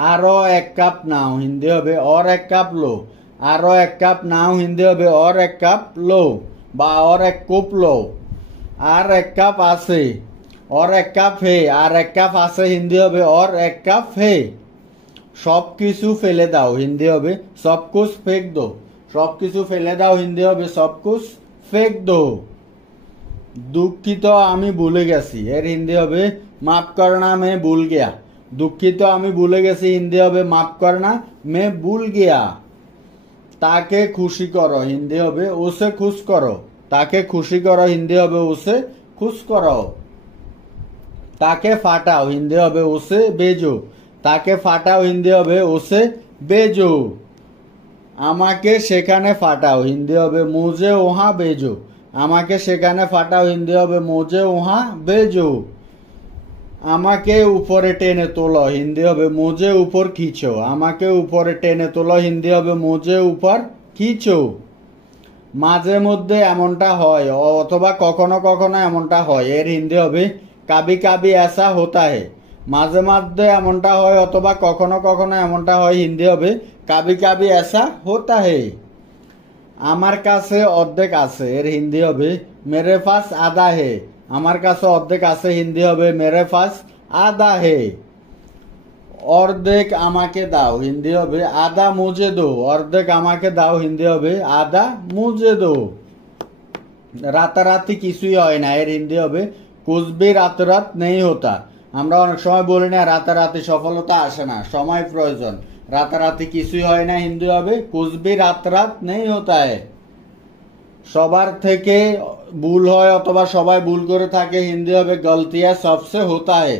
আরো এক কাপ নাও হিন্দি হবে और एक कप लो। আরো এক কাপ নাও হিন্দি হবে और एक कप लो বা और एक कप लो। আর এক কাপ আছে और एक कप है। আর এক কাপ আছে হিন্দি হবে और एक कप है। সবকিছু ফেলে দাও হিন্দি হবে सब कुछ फेंक दो। সবকিছু ফেলে দাও হিন্দি হবে सब कुछ फेंक दो। দুঃখিত আমি ভুলে গেছি এর হিন্দি হবে माफ करना मैं भूल गया। দুঃখিত আমি ভুলে গেছি হিন্দি হবে माफ करना मैं भूल गया। তাকে খুশি করো হিন্দি হবে उसे खुश करो। তাকে খুশি করো হিন্দি হবে उसे खुश करो। তাকে ফাটাও হিন্দি হবে उसे भेजो। তাকে ফাটাও হিন্দি হবে उसे भेजो। আমাকে সেখানে ফাটাও হিন্দি হবে मुझे वहां भेजो। আমাকে সেখানে ফাটাও হিন্দি হবে मुझे वहां भेजो। আমাকে উপরে টেনে তোলো হিন্দি হবে মুঝে উপর খিচো। আমাকে উপরে টেনে তোলো হিন্দি হবে মুঝে উপর খিচো। মাঝে মধ্যে এমনটা হয় অথবা কখনো কখনো এমনটা হয়, এর হিন্দি হবে কাবি কাবি ऐसा होता है। মাঝে মধ্যে এমনটা হয় অথবা কখনো কখনো এমনটা হয়, হিন্দি হবে কাবি কাবি ऐसा होता है। আমার কাছে অর্ধেক আছে, এর হিন্দি হবে মেরে পাস আধা হে। আমার কাছে অর্ধেক আছে, হিন্দি হবে মেরে পাস আধা হে। অর্ধেক আমাকে দাও, হিন্দি হবে আধা মুঝে দো। অর্ধেক আমাকে দাও, হিন্দি হবে আধা মুঝে দো। রাতারাতি কিছুই হয় না, এর হিন্দি হবে কুছ ভি রাত রাত নেই হোতা। আমরা অনেক সময় বলি না রাতারাতি সফলতা আসে না, সময় প্রয়োজন। রাতারাতি কিছুই হয় না, হিন্দি হবে কুছ ভি রাত রাত নেই হোতা হ্যায়। সবার থেকে ভুল হয় অথবা সবাই ভুল করে থাকে, হিন্দি হবে গলতিয়া সবসে হোতা হ্যায়।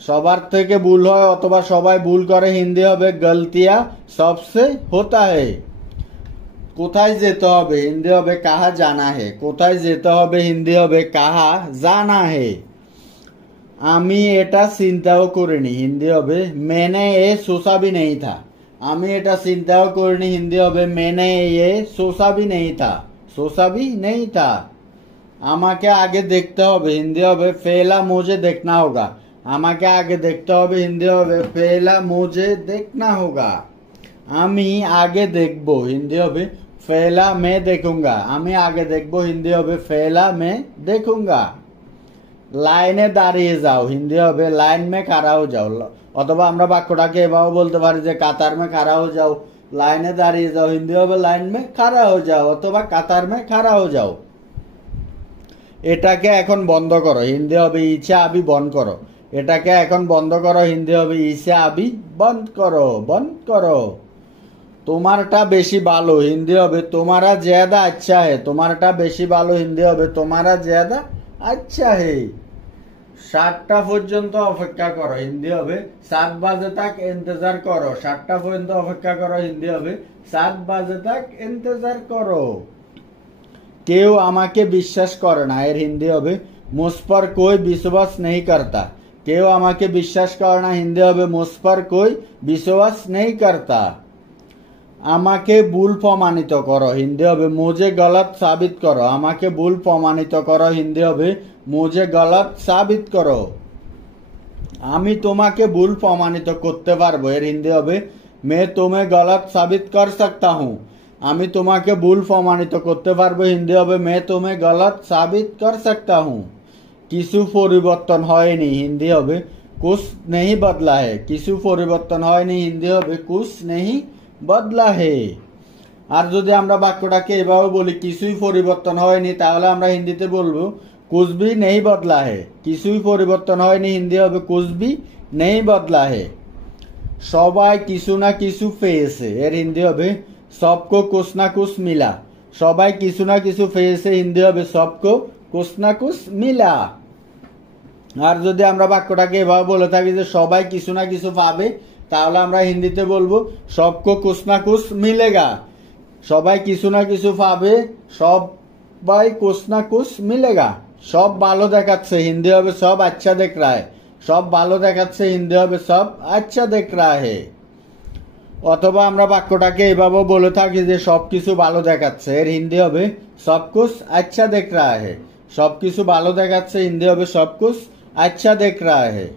সবার থেকে ভুল হয় অথবা সবাই ভুল করে, হিন্দি হবে গলতিয়া সবসে হোতা হ্যায়। কোথায় যেতে হবে, হিন্দি হবে কাহা জানা হে। কোথায় যেতে হবে, হিন্দি হবে কাহা জানা হে। আমি এটা চিন্তাও করিনি, হিন্দি হবে मैंने ये सोचा भी नहीं था। আমি এটা চিন্তাও করিনি, হিন্দি হবে मैंने ये सोचा भी नहीं था। सोचा भी नहीं था। আমাকে আগে দেখতে হবে, হিন্দি হবে पहला मुझे देखना होगा। আমাকে আগে দেখতে হবে, হিন্দি হবে पहला मुझे देखना होगा। আমি আগে দেখব, হিন্দি হবে पहला मैं देखूंगा। আমি আগে দেখব, হিন্দি হবে पहला मैं देखूंगा। লাইনে দাঁড়িয়ে যাও, হিন্দি হবে লাইন মে খাড়া হো যাও। অথবা আমরা বাক্যটাকে এভাবে বলতে পারি যে কাতার মে খাড়া হো যাও, লাইনে দাঁড়িয়ে যাও, হিন্দি হবে লাইন মে খাড়া হো যাও অথবা কাতার মে খাড়া হো যাও। এটাকে এখন বন্ধ করো, হিন্দি হবে ইসে আবি বন্ধ করো। এটাকে এখন বন্ধ করো, হিন্দি হবে ইসে আবি বন্ধ করো, বন্ধ করো। তোমারটা বেশি ভালো, হিন্দি হবে তোমারা জ্যাদা আচ্ছা হে। তোমারটা বেশি ভালো, হিন্দি হবে তোমারা জ্যাদা আচ্ছা হে। 7টা পর্যন্ত অপেক্ষা করো, হিন্দি হবে 7 বাজে তাক ইন্তজার করো। 7টা পর্যন্ত অপেক্ষা করো, হিন্দি হবে 7 বাজে তাক ইন্তজার করো। কেউ আমাকে বিশ্বাস করে না, এর হিন্দি হবে মুঝ पर कोई विश्वास नहीं करता। কেউ আমাকে বিশ্বাস করে না, হিন্দি হবে মুঝ पर कोई विश्वास नहीं करता। আমাকে ভুল প্রমাণিত করো, হিন্দি হবে মুঝে গলত সাবিত করো। আমাকে ভুল প্রমাণিত করো, হিন্দি হবে মুঝে গলত সাবিত করো। আমি তোমাকে ভুল প্রমাণিত করতে পারবো, এর হিন্দি হবে मैं तुम्हें गलत साबित कर सकता हूँ। আমি তোমাকে ভুল প্রমাণিত করতে পারবো, হিন্দি হবে मैं तुम्हें गलत साबित कर सकता हूँ। কিছু পরিবর্তন হয়নি, হিন্দি হবে कुछ नहीं बदला है। কিছু পরিবর্তন হয়নি, হিন্দি হবে कुछ नहीं বদলা হে। আর যদি আমরা বাক্যটাকে এভাবে বলি কিছুই পরিবর্তন হয়নি, তাহলে আমরা হিন্দিতে বলবো কুছ ভি নেই বদলা হে। কিছুই পরিবর্তন হয়নি, হিন্দি হবে কুছ ভি নেই বদলা হে। সবাই কিছু না কিছু পেয়েছে, এর হিন্দি হবে সবকো কুছ না কুছ মিলা। সবাই কিছু না কিছু পেয়েছে, হিন্দি হবে সবকো কুছ না কুছ মিলা। আর যদি আমরা বাক্যটাকে এভাবে বলে থাকি যে সবাই কিছু না কিছু পাবে, তাহলে আমরা হিন্দিতে বলবো সবকো কুছ না কুছ মিলেগা। সবাই কিছু না কিছু পাবে, সবাই কুছ না কুছ মিলেগা। সব ভালো দেখাচ্ছে, হিন্দি হবে সব আচ্ছা দেখ রা হ্যায়। সব ভালো দেখাচ্ছে, হিন্দি হবে সব আচ্ছা দেখ রা হ্যায়। অথবা আমরা বাক্যটাকে এভাবে বলে থাকি যে সবকিছু ভালো দেখাচ্ছে, এর হিন্দি হবে সব কুছ আচ্ছা দেখ রা হ্যায়। সবকিছু ভালো দেখাচ্ছে, হিন্দি হবে সব কুছ আচ্ছা দেখ রা হ্যায়।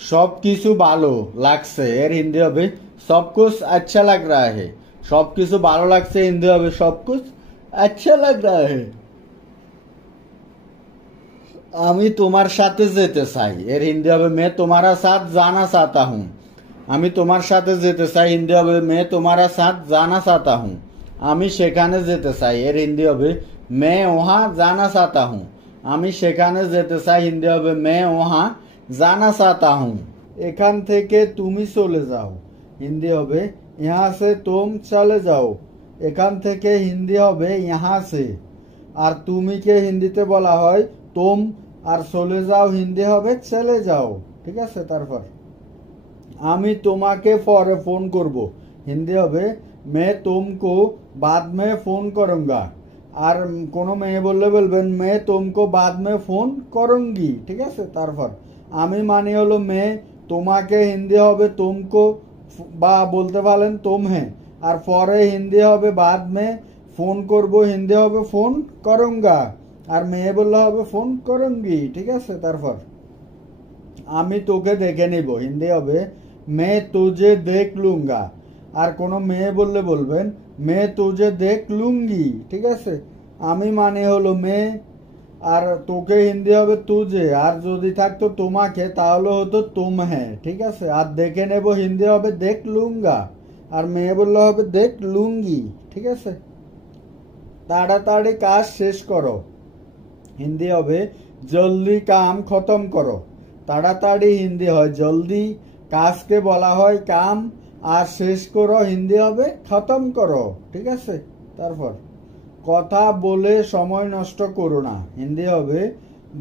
সবকিছু ভালো লাগছে, এর হিন্দি হবে সব কুছ আচ্ছা লাগ রা হে। সবকিছু ভালো লাগছে, হিন্দি হবে সব কুছ আচ্ছা লাগ রা হে। আমি তোমার সাথে যেতে চাই, এর হিন্দি হবে मैं तुम्हारा साथ जाना चाहता हूँ। আমি তোমার সাথে যেতে চাই, হিন্দি হবে मैं तुम्हारा साथ जाना चाहता हूँ। আমি সেখানে যেতে চাই, এর হিন্দি হবে मैं वहाँ जाना चाहता हूँ। আমি সেখানে যেতে চাই, হিন্দি হবে मैं वहाँ जाना चाहता हूँ। এখান থেকে তুমি চলে যাও, হিন্দি হবে यहाँ से तुम चले जाओ। এখান থেকে হিন্দি হবে यहाँ से। আর তুমি কে হিন্দিতে বলা হয় तुम, আর চলে যাও হিন্দি হবে চলে যাও। ঠিক আছে, তারপর আমি তোমাকে পরে ফোন করব, হিন্দি হবে मैं तुमको बाद में फोन करूंगा। আর কোনো মেয়ে বললে বলবেন मैं तुमको बाद में फोन करूंगी। ঠিক আছে, তারপর আমি মানে হলো মেয়ে, তোমাকে হিন্দি হবে তুমকো, বা বলতে পারেন তুমহে। আর পরে হিন্দি হবে বাদ মে, ফোন করব হিন্দি হবে ফোন করুঙ্গা। আর মেয়ে বললে হবে ফোন করুঙ্গি। ঠিক আছে, তারপর আমি তোকে দেখে নিব হিন্দি হবে মে তুঝে দেখ লুঙ্গা। আর কোনো মেয়ে বললে বলবেন মে তুঝে দেখ লুঙ্গি। ঠিক আছে, আমি মানে হলো মেয়ে, আর তোকে হিন্দি হবে তুঝে, আর যদি থাকতো তোমাকে তাহলে হতো তুম হ্যাঁ। ঠিক আছে, আর দেখে নেব হিন্দি হবে দেখ লুঙ্গা, আর মেয়ে বললে হবে দেখ লুঙ্গি। ঠিক আছে, তাড়াতাড়ি কাজ শেষ করো হিন্দি হবে জলদি কাম খতম করো। তাড়াতাড়ি হিন্দি হয় জলদি, কাজকে বলা হয় কাম, আর শেষ করো হিন্দি হবে খতম করো। ঠিক আছে, তারপর কথা বলে সময় নষ্ট করো না হিন্দি হবে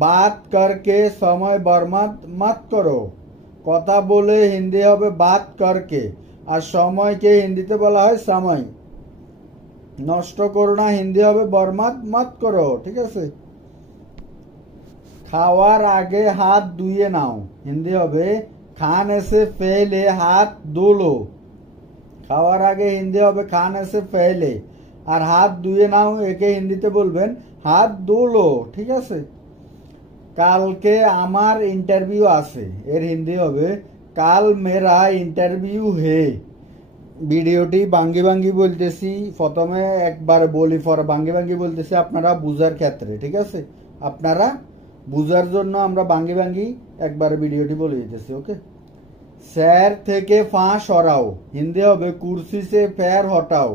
বাত করকে সময় বরবাদ মত করো। কথা বলে হিন্দি হবে বাত করকে, আর সময়কে হিন্দিতে বলা হয় সময়। নষ্ট করো না হিন্দি হবে বরবাদ মত করো। ঠিক আছে, খাওয়ার আগে হাত ধুয়ে নাও হিন্দি হবে খানে সে পহলে হাত ধো লো। খাওয়ার আগে হিন্দি হবে খানে সে পহলে, আর হাত ধুয়ে নাও একে হিন্দিতে বলবেন হাত ধো লো। ঠিক আছে, কালকে আমার ইন্টারভিউ আছে এর হিন্দি হবে কাল মেরা ইন্টারভিউ হে। ভিডিওটি বাঙ্গি বাঙ্গি বলতেছি, প্রথমে একবার বলি পরে বাঙ্গি বাঙ্গি বলতেছি আপনারা বুঝার ক্ষেত্রে। ঠিক আছে, আপনারা বুঝার জন্য আমরা বাঙ্গি বাঙ্গি একবার ভিডিওটি বলে দিতেছি। ওকে, স্যার থেকে ফা সরাও হিন্দি হবে কুর্সি সে প্যার হটাও।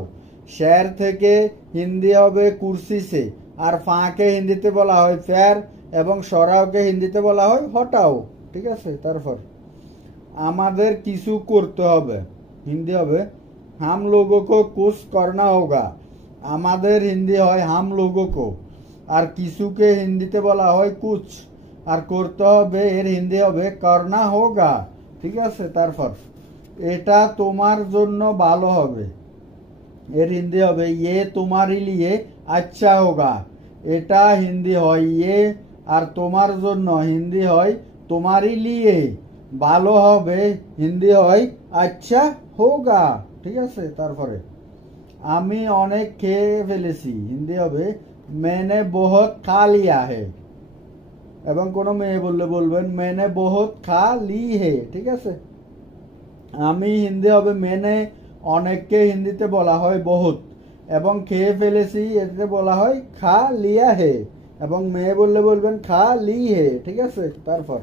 স্যার থেকে হিন্দি হবে কুর্সি সে, আর ফাঁকে হিন্দিতে বলা হয় প্যার, এবং সরাওকে হিন্দিতে বলা হয় হটাও। ঠিক আছে, তারপর আমাদের কিছু করতে হবে হিন্দি হবে হাম লোগো কো কুছ করনা হোগা। আমাদের হিন্দি হয় হাম লোগো কো, আর কিছুকে হিন্দিতে বলা হয় কুছ, আর করতে হবে এর হিন্দি হবে করনা হোগা। ঠিক আছে, তারপর এটা তোমার জন্য ভালো হবে এর হিন্দি হবে ইয়ে তোমারি লিয়ে আচ্ছা হোগা। এটা হিন্দি হয় ইয়ে, আর তোমার জন্য হিন্দি হয় তোমারি লিয়ে। ভালো হবে হিন্দি হয় আচ্ছা হোগা। ঠিক আছে, তারপরে আমি অনেক খেয়ে ফেলেছি হিন্দি হবে मैंने बहुत खा लिया है, এবং কোনো মেয়ে বললে বলবেন मैंने बहुत खा ली है। ঠিক আছে, আমি হিন্দি হবে मैंने, অনেককে হিন্দিতে বলা হয় বহুত, এবং খেয়ে ফেলেছি এতে বলা হয় খা লিয়া হে, এবং মেয়ে বললে বলবেন খা লি হে। ঠিক আছে, তারপর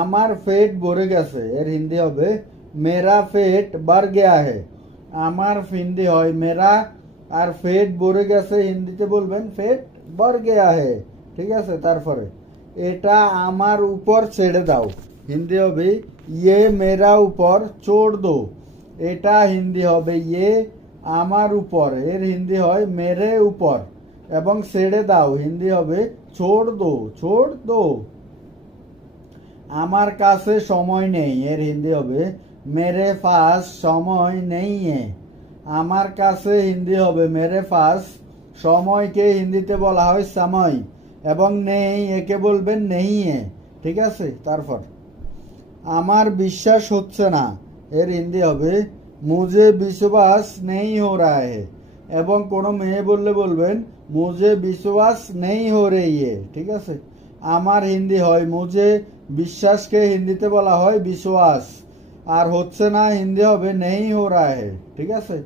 আমার পেট ভরে গেছে এর হিন্দি হবে মেরা পেট ভর গয়া হে। আমার হিন্দি হয় মেরা, আর পেট ভরে গেছে হিন্দিতে বলবেন পেট ভর গয়া হে। ঠিক আছে, তারপরে এটা আমার উপর ছেড়ে দাও হিন্দি হবে ইয়ে মেরা উপর छोड़ दो। এটা হিন্দি হবে ইয়ে আমার উপর, এর হিন্দি হয় মেরে উপর, এবং ছেড়ে দাও হিন্দি হবে छोड़ दो छोड़ दो। আমার কাছে সময় নেই এর হিন্দি হবে মেরে পাস সময় নেই হে। আমার কাছে হিন্দি হবে মেরে পাস, সময়কে হিন্দিতে বলা হয় সময়, এবং নেই একে বলবেন নেই হে। ঠিক আছে, তারপর আমার বিশ্বাস হচ্ছে না এর হিন্দি হবে মুঝে বিশ্বাস নেই হো রা হে, এবং কোনো মেয়ে বললে বলবেন মুঝে বিশ্বাস নেই হো রही है। ঠিক আছে, আমার হিন্দি হয় মুঝে, বিশ্বাসকে হিন্দিতে বলা হয় বিশ্বাস, আর হচ্ছে না হিন্দি হবে নেই হো রা হে। ঠিক আছে,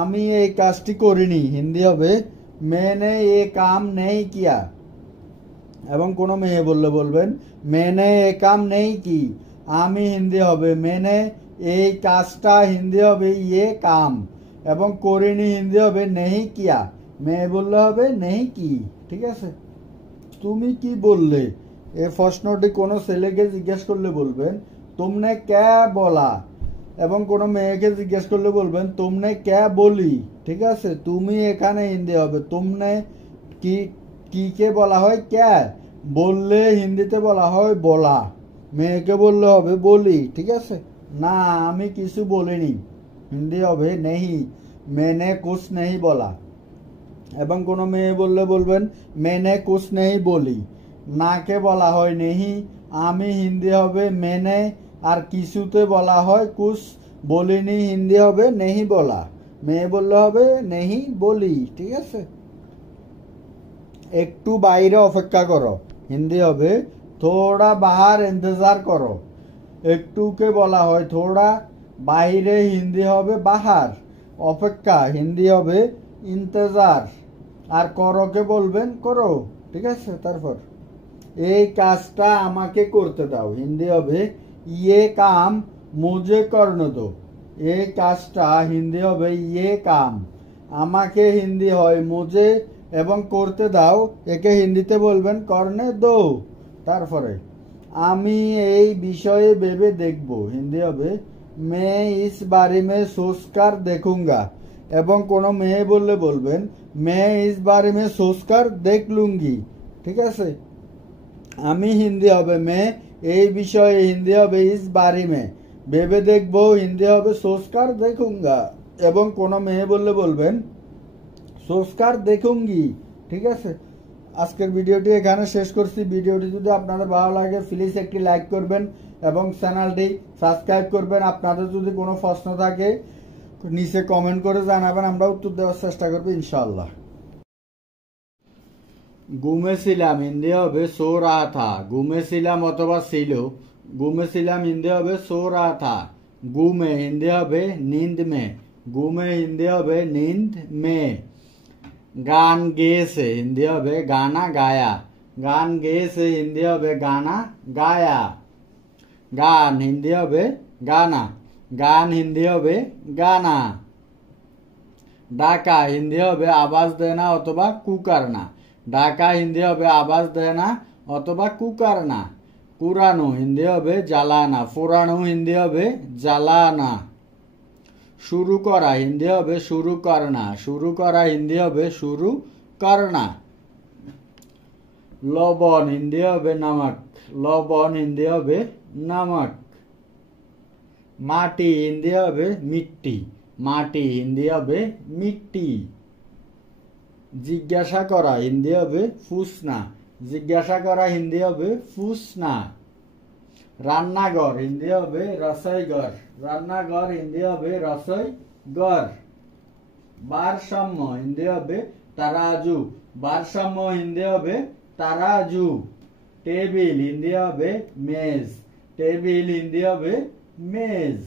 আমি এই কাজটি করিনি হিন্দি হবে मैंने ये काम नहीं किया, এবং কোনো মেয়ে বললে বলবেন मैंने ये काम नहीं की। আমি হিন্দি হবে मैंने, এই কাজটা হিন্দি হবে ये काम, এবং করিনি হিন্দি হবে नहीं किया। মেয়ে বললে হবে नहीं की। ঠিক আছে, তুমি কি বললে এই প্রশ্নটি কোনো ছেলেকে জিজ্ঞেস করলে বলবেন तुमने क्या बोला, এবং কোনো মেয়েকে জিজ্ঞেস করলে বলবেন तुमने क्या बोली। ঠিক আছে, তুমি এখানে হিন্দি হবে तुमने, কি কে বলা হয় क्या, বললে হিন্দিতে বলা হয় বলা, মেয়েকে বললে হবে বলি। ঠিক আছে, না আমি কিছু বলিনি হিন্দি হবে नहीं, मैंने कुछ नहीं बोला, এবং কোনো মেয়ে বললে বলবেন मैंने कुछ नहीं बोली। নাকে বলা হয় नहीं, আমি হিন্দি হবে मैंने, আর কিছুতে বলা হয় कुछ বলিনি হিন্দি হবে नहीं बोला, मैं বললে হবে नहीं बोली। ঠিক আছে, একটু বাইরে অপেক্ষা করো হিন্দি হবে थोड़ा बाहर इंतजार करो, একটুকে বলা হয় थोड़ा, বাইরে হিন্দি হবে বাহার, অপেক্ষা হিন্দি হবে ইন্তজার, আর করোকে বলবেন করো। ঠিক আছে, তারপর এই কাজটা আমাকে করতে দাও হিন্দি হবে ইয়ে কাম মুঝে করনে দো, এই কাজটা হিন্দি হবে ইয়ে কাম, আমাকে হিন্দি হয় মুঝে এবং করতে দাও একে হিন্দিতে বলবেন করনে দো। তারপরে আমি এই বিষয়ে ভেবে দেখব হিন্দি হবে मैं इस बारे में सोचकर देखूंगा, এবং কোনো মেয়ে বললে বলবেন मैं इस बारे में सोचकर देख लूंगी। ঠিক আছে, আমি হিন্দি হবে मैं, এই বিষয়ে হিন্দি হবে इस बारे में, ভেবে দেখবো হিন্দি হবে सोचकर देखूंगा, এবং কোনো মেয়ে বললে বলবেন सोचकर देखूंगी। ঠিক আছে, আজকের ভিডিওটি এখানে শেষ করছি। ভিডিওটি যদি আপনাদের ভালো লাগে প্লিজ একটি লাইক করবেন এবং চ্যানেলটি সাবস্ক্রাইব করবেন। আপনাদের যদি কোনো প্রশ্ন থাকে নিচে কমেন্ট করে জানাবেন, আমরা উত্তর দেওয়ার চেষ্টা করব ইনশাআল্লাহ। ঘুমেছিলাম হিন্দি হবে সো রাহা থা, ঘুমেছিলাম অথবা ছিল, ঘুমেছিলাম হিন্দি হবে সো রাহা থা। ঘুমে হিন্দি হবে नींद में, ঘুমে হিন্দি হবে नींद में। গান গেয়েছে হিন্দি হবে গানা গায়া, গান গেয়েছে হিন্দি হবে গানা গায়া। গান হিন্দি হবে গানা, গান হিন্দি হবে গানা। ডাকা হিন্দি হবে আওয়াজ দেনা অথবা কুকারনা, ডাকা হিন্দি হবে আওয়াজ দেনা অথবা কুকারনা। পুরানো হিন্দি হবে জ্বালানা, পুরানো হিন্দি হবে জ্বালানা। শুরু করা হিন্দি হবে শুরু করনা, শুরু করা হিন্দি হবে শুরু করনা। লবণ হিন্দি হবে নমক, লবণ হিন্দি হবে নমক। মাটি হিন্দি হবে মিট্টি, মাটি হিন্দি হবে মিট্টি। জিজ্ঞাসা করা হিন্দি হবে ফুসনা, জিজ্ঞাসা করা হিন্দি হবে ফুসনা। রান্নাঘর হিন্দি হবে রসইঘর, রান্নাঘর হিন্দি হবে রসইঘর। ভারসাম্য হিন্দি হবে তারাজু, ভারসাম্য হিন্দি হবে তারাজু। টেবিল হিন্দি হবে মেজ, টেবিল হিন্দি হবে মেজ।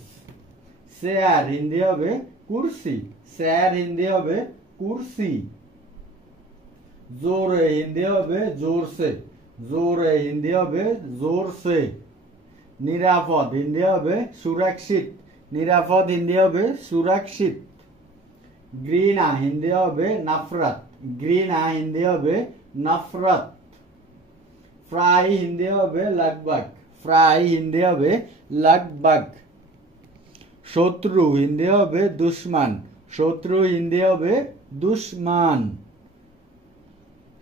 চেয়ার হিন্দি হবে কুরসি, চেয়ার হিন্দি হবে কুরসি। জোরে হিন্দি হবে জোরসে, জোরে হিন্দি হবে জোরসে। নিরাপদ হিন্দি হবে সুরক্ষিত, নিরাপদ হিন্দি হবে সুরক্ষিত। ঘৃণা হিন্দি হবে নফরত, ঘৃণা হিন্দি হবে নফরত। ফ্রাই হিন্দি হবে লগভগ, ফ্রাই হিন্দি হবে লগভগ। শত্রু হিন্দি হবে দুশ্মন, শত্রু হিন্দি হবে দুশ্মন।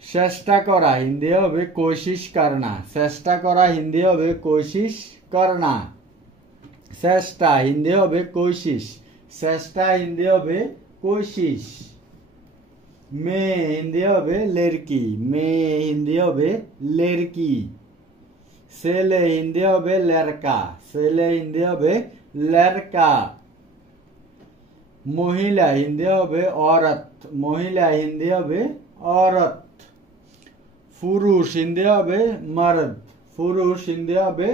চেষ্টা করা হিন্দি হবে কোশিশ করনা, চেষ্টা করা হিন্দি হবে কোশিশ করনা। চেষ্টা হিন্দি হবে কোশিশ, চেষ্টা হিন্দি হবে কোশিশ। মেয়ে হিন্দি হবে লড়কি, মেয়ে হিন্দি হবে লড়কি। ছেলে হিন্দি হবে লড়কা, ছেলে হিন্দি হবে লড়কা। মহিলা হিন্দি হবে औरत, মহিলা হিন্দি হবে औरत। পুরুষ হিন্দি হবে মর্দ, পুরুষ হিন্দি হবে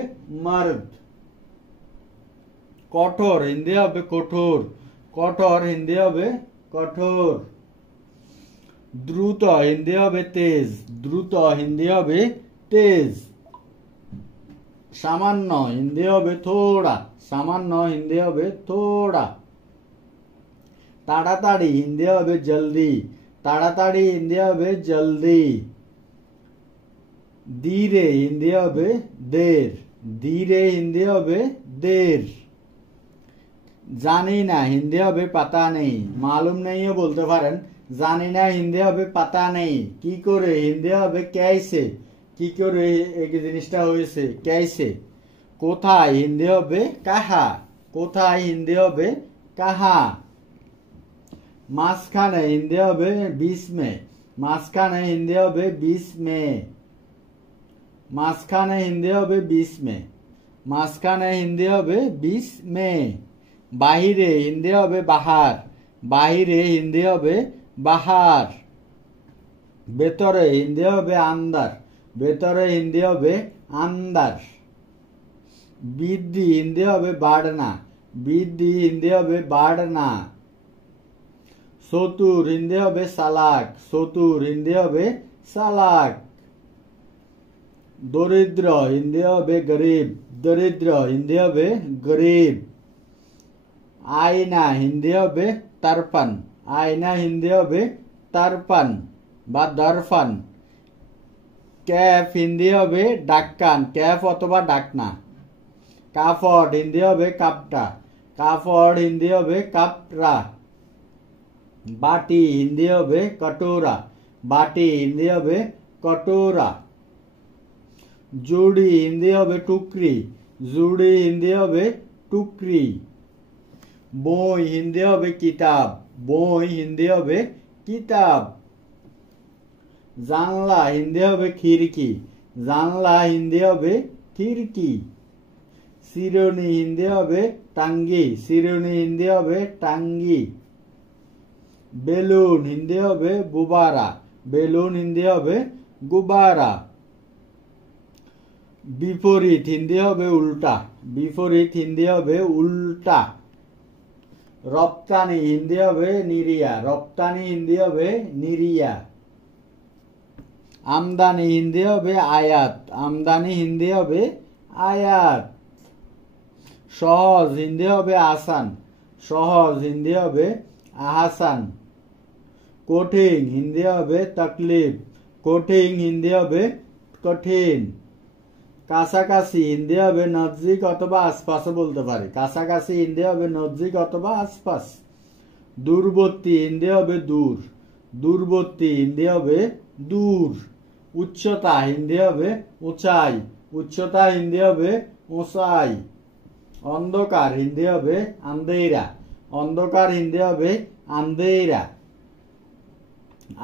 মর্দ। কঠোর হিন্দি হবে কঠোর, কঠোর হিন্দি হবে কঠোর। দ্রুত হিন্দি হবে তেজ, দ্রুত হিন্দি হবে তেজ। সামান্য হিন্দি হবে থোড়া, সামান্য হিন্দি হবে থোড়া। তাড়াতাড়ি হিন্দি হবে জলদি, তাড়াতাড়ি হিন্দি হবে জলদি। ধীরে হিন্দি হবে দের, ধীরে হিন্দি হবে দের। জানি না হিন্দি হবে পাতা নেই, মালুম নেইও বলতে পারেন। জানি না হিন্দি হবে পাতা নেই। কি করে হিন্দি হবে कैसे, কি করে এই জিনিসটা হয়েছে कैसे। কোথায় হিন্দি হবে কাহা, কোথায় হিন্দি হবে কাহা। মাঝখানে হিন্দি হবে बीच में, মাঝখানে হিন্দি হবে बीच में। মাঝখানে হিন্দি হবে 20 মে, মাঝখানে হিন্দি হবে 20 মে। বাহিরে হিন্দি হবে বাহার, বাহিরে হিন্দি হবে বাহার। ভেতরে হিন্দি হবে আন্দার, ভেতরে হিন্দি হবে আন্দার। বৃদ্ধি হিন্দি হবে বাড়না, বৃদ্ধি হিন্দি হবে বাড়না। চতুর হিন্দি হবে চালাক, চতুর হিন্দি হবে চালাক। দরিদ্র হিন্দি হবে গরিব, দরিদ্র হিন্দি হবে গরিব। আয়না হিন্দি হবে তারপান, আয়না হিন্দি হবে তারপান বা দরফান। ক্যাফ হিন্দি হবে ডাক্কান, ক্যাফ অথবা ডাকনা। কাপড় হিন্দি হবে কাপটা, কাপড় হিন্দি হবে কাপড়া। বাটি হিন্দি হবে কটোরা, বাটি হিন্দি হবে কটোরা। জুড়ি হিন্দি হবে টুকরি, জুড়ি হিন্দি হবে টুকরি। বই হিন্দি হবে কিতাব, বই হিন্দি হবে কিতাব। জানলা হিন্দি হবে খিড়কি, জানলা হিন্দি হবে খিড়কি। শিরোনি হিন্দি হবে টাঙ্গি, শিরোনি হিন্দি হবে টাঙ্গি। বেলুন হিন্দি হবে গুবারা, বেলুন হিন্দি হবে গুবারা। বিপরীত হিন্দি হবে উল্টা, বিপরীত হিন্দি হবে উল্টা। রপ্তানি হিন্দি হবে নিরিয়া, রপ্তানি হিন্দি হবে নিরিয়া। আমদানি হিন্দি হবে আয়াত, আমদানি হিন্দি হবে আয়াত। সহজ হিন্দি হবে আসান, সহজ হিন্দি হবে আহাসান। কঠিন হিন্দি হবে তকলিফ, কঠিন হিন্দি হবে কঠিন। কাছাকাছি হিন্দি হবে নজদিক অথবা আশপাশে বলতে পারে, কাছাকাছি হিন্দি হবে নজদিক অথবা আশপাশ। দূরবর্তী হিন্দি হবে দূর, দূরবর্তী হিন্দি হবে দূর। উচ্চতা হিন্দি হবে উঁচাই, উচ্চতা হিন্দি হবে উঁচাই। অন্ধকার হিন্দি হবে আন্ধেরা, অন্ধকার হিন্দি হবে আন্ধেরা।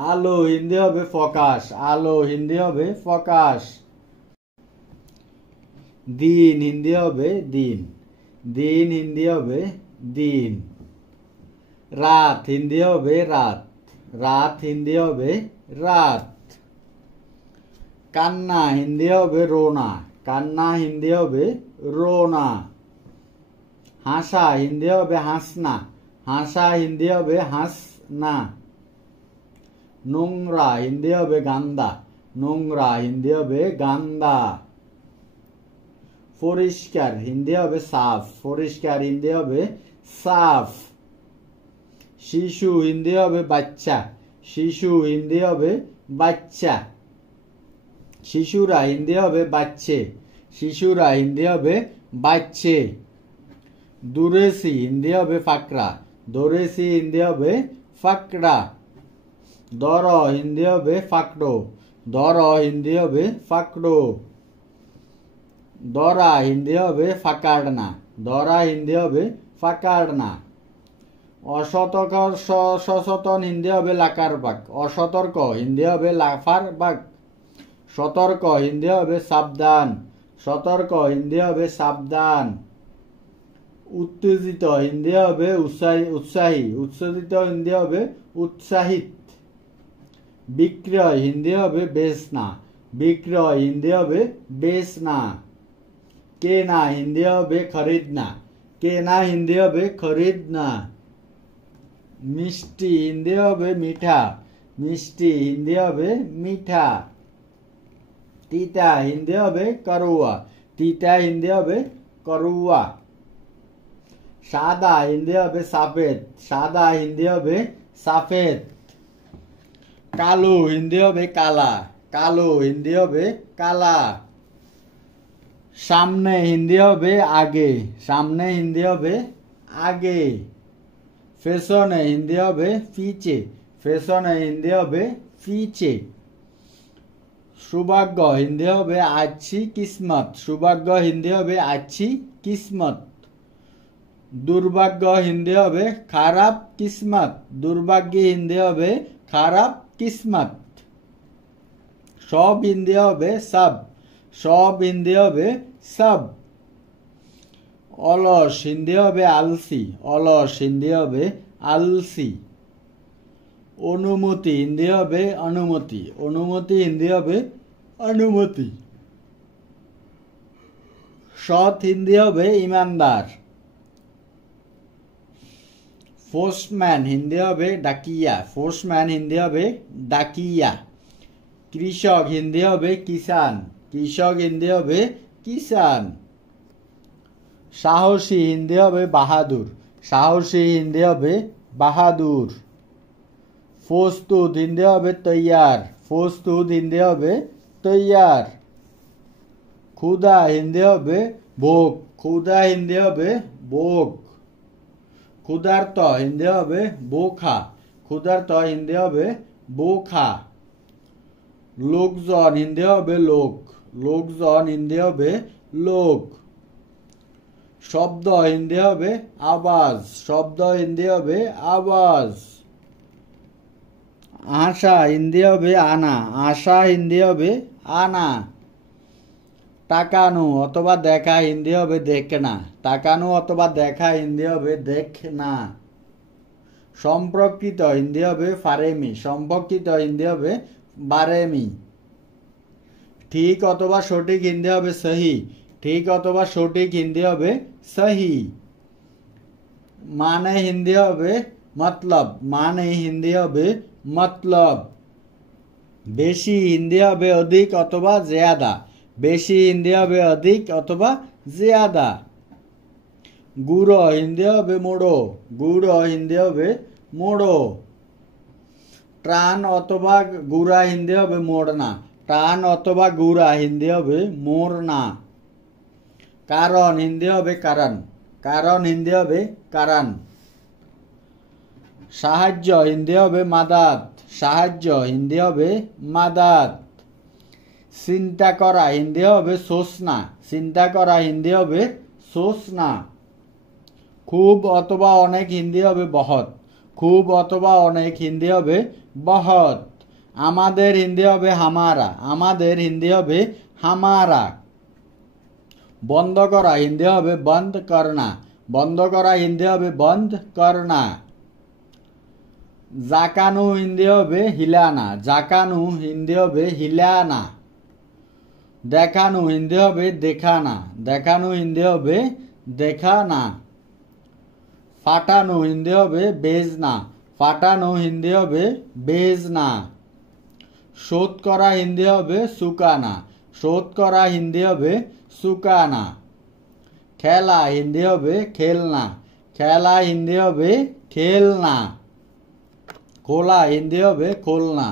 আলো হিন্দি হবে ফকাশ, আলো হিন্দি হবে ফকাশ। দিন হিন্দি হবে দিন, দিন হিন্দি হবে দিন। রাত হিন্দি হবে রাত, রাত হিন্দি হবে রাত। কান্না হিন্দি হবে রোনা, কান্না হিন্দি হবে রোনা। হাসা হিন্দি হবে হাসনা, হাসা হিন্দি হবে হাসনা। নোংরা হিন্দি হবে গান্দা, নোংরা হিন্দি হবে গান্দা। পরিষ্কার হিন্দি হবে সাফ, পরিষ্কার হিন্দি হবে সাফ। শিশু হিন্দি হবে বাচ্চা, শিশু হিন্দি হবে বাচ্চা। শিশুরা হিন্দি হবে বাচ্চে, শিশুরা হিন্দি হবে বাচ্চে। দূরেসি হিন্দি হবে ফাকরা, দূরেসি হিন্দি হবে ফাকড়া। দর হিন্দি হবে ফাকড়ো, দর হিন্দি হবে ফাকড়ো। দরা হিন্দি হবে ফাকাড়না, দরা হিন্দি হবে ফাকাড়না। অসচেতন হিন্দি হবে লাকার বাঘ, অসতর্ক হিন্দি হবে লাফার বাঘ। সতর্ক হিন্দি হবে সাবধান, সতর্ক হিন্দি হবে সাবধান। উত্তেজিত হিন্দি হবে উৎসাহী, উৎসাহী, উত্তেজিত হিন্দি হবে উৎসাহিত। বিক্রয় হিন্দি হবে বেচনা, বিক্রয় হিন্দি হবে বেচনা। কেনা হিন্দি হবে খরিদনা, কেনা হিন্দি হবে খরিদনা। মিষ্টি হিন্দি হবে মিঠা, মিষ্টি হিন্দি হবে মিঠা। তিতা হিন্দি হবে করুয়া, তিতা হিন্দি হবে করুয়া। সাদা হিন্দি হবে সাফেদ, সাদা হিন্দি হবে সাফেদ। কালো হিন্দি হবে কালা, কালো হিন্দি হবে কালা। সামনে হিন্দি হবে আগে, সামনে হিন্দি হবে আগে। পেছনে হিন্দি হবে পিছে, পেছনে হিন্দি হবে পিছে। সৌভাগ্য হিন্দি হবে আচ্ছি কিসমত, সৌভাগ্য হিন্দি হবে আচ্ছি কিসমত। দুর্ভাগ্য হিন্দি হবে খারাপ কিসমত, দুর্ভাগ্য হিন্দি হবে খারাপ কিসমত। সব হিন্দি হবে সব, সব হিন্দি হবে সব। অলস হিন্দি হবে আলসি, অলস হিন্দি হবে আলসি। অনুমতি হিন্দি হবে অনুমতি, অনুমতি হিন্দি হবে অনুমতি। সৎ হিন্দি হবে ইমানদার। পোস্টম্যান হিন্দি হবে ডাকিয়া, পোস্টম্যান হিন্দি হবে ডাকিয়া। কৃষক হিন্দি হবে কিষান, কৃষক হিন্দি হবে কিষান। সাহসী হিন্দি হবে বাহাদুর, সাহসী হিন্দি হবে বাহাদুর। প্রস্তুত হিন্দি হবে তৈয়ার, প্রস্তুত হিন্দি হবে তৈয়ার। ক্ষুধা হিন্দি হবে ভোগ, ক্ষুধা হিন্দি হবে ভোগ। ক্ষুধার্ত হিন্দি হবে বোখা, ক্ষুধার্ত হিন্দি হবে বোখা। লোকজন হিন্দি হবে লোক, লোকজন হিন্দি হবে লোক। শব্দ হিন্দি হবে আওয়াজ, শব্দ হিন্দি হবে আওয়াজ। আশা হিন্দি হবে আনা, আশা হিন্দি হবে আনা। তাকানো অথবা দেখা হিন্দি হবে দেখনা, তাকানো অথবা দেখা হিন্দি হবে দেখনা। সম্পর্কিত হিন্দি হবে ফারেমি, সম্পর্কিত হিন্দি হবে বারেমি। ঠিক অথবা সঠিক হিন্দি হবে সহি, ঠিক অথবা সঠিক হিন্দি হবে সহি। মানে হিন্দি হবে মতলব, মানে হিন্দি হবে মতলব। বেশি হিন্দি হবে অধিক অথবা জ্যাদা, বেশি হিন্দি হবে অধিক অথবা জ্যাদা। গুঁড়ো হিন্দি হবে মোড়ো, গুঁড়ো হিন্দি হবে মোড়ো। টান অথবা গুড়া হিন্দি হবে মোড়না, টান অথবা গুড়া হিন্দি হবে মোড়না। কারণ হিন্দি হবে কারণ, কারণ হিন্দি হবে কারণ। সাহায্য হিন্দি হবে মাদাত, সাহায্য হিন্দি হবে মাদাত। চিন্তা করা হিন্দি হবে সোচনা, চিন্তা করা হিন্দি হবে সোচনা। খুব অথবা অনেক হিন্দি হবে বহুত, খুব অথবা অনেক হিন্দি হবে বহুত। আমাদের হিন্দি হবে হামারা, আমাদের হিন্দি হবে হামারা। বন্ধ করা হিন্দি হবে বন্ধ করনা, বন্ধ করা হিন্দি হবে বন্ধ করনা। জাকানো হিন্দি হবে হিলানা, জাকানো হিন্দি হবে হিলানা। দেখানো হিন্দি হবে দেখানা, দেখানো হিন্দি হবে দেখানা। ফাটানো হিন্দি হবে বেজনা, ফাটানো হিন্দি হবে বেজনা। শোধ করা হিন্দি হবে সুকানা, শোধ করা হিন্দি হবে সুকানা। খেলা হিন্দি হবে খেলনা, খেলা হিন্দি হবে খেলনা। খোলা হিন্দি হবে খোলনা,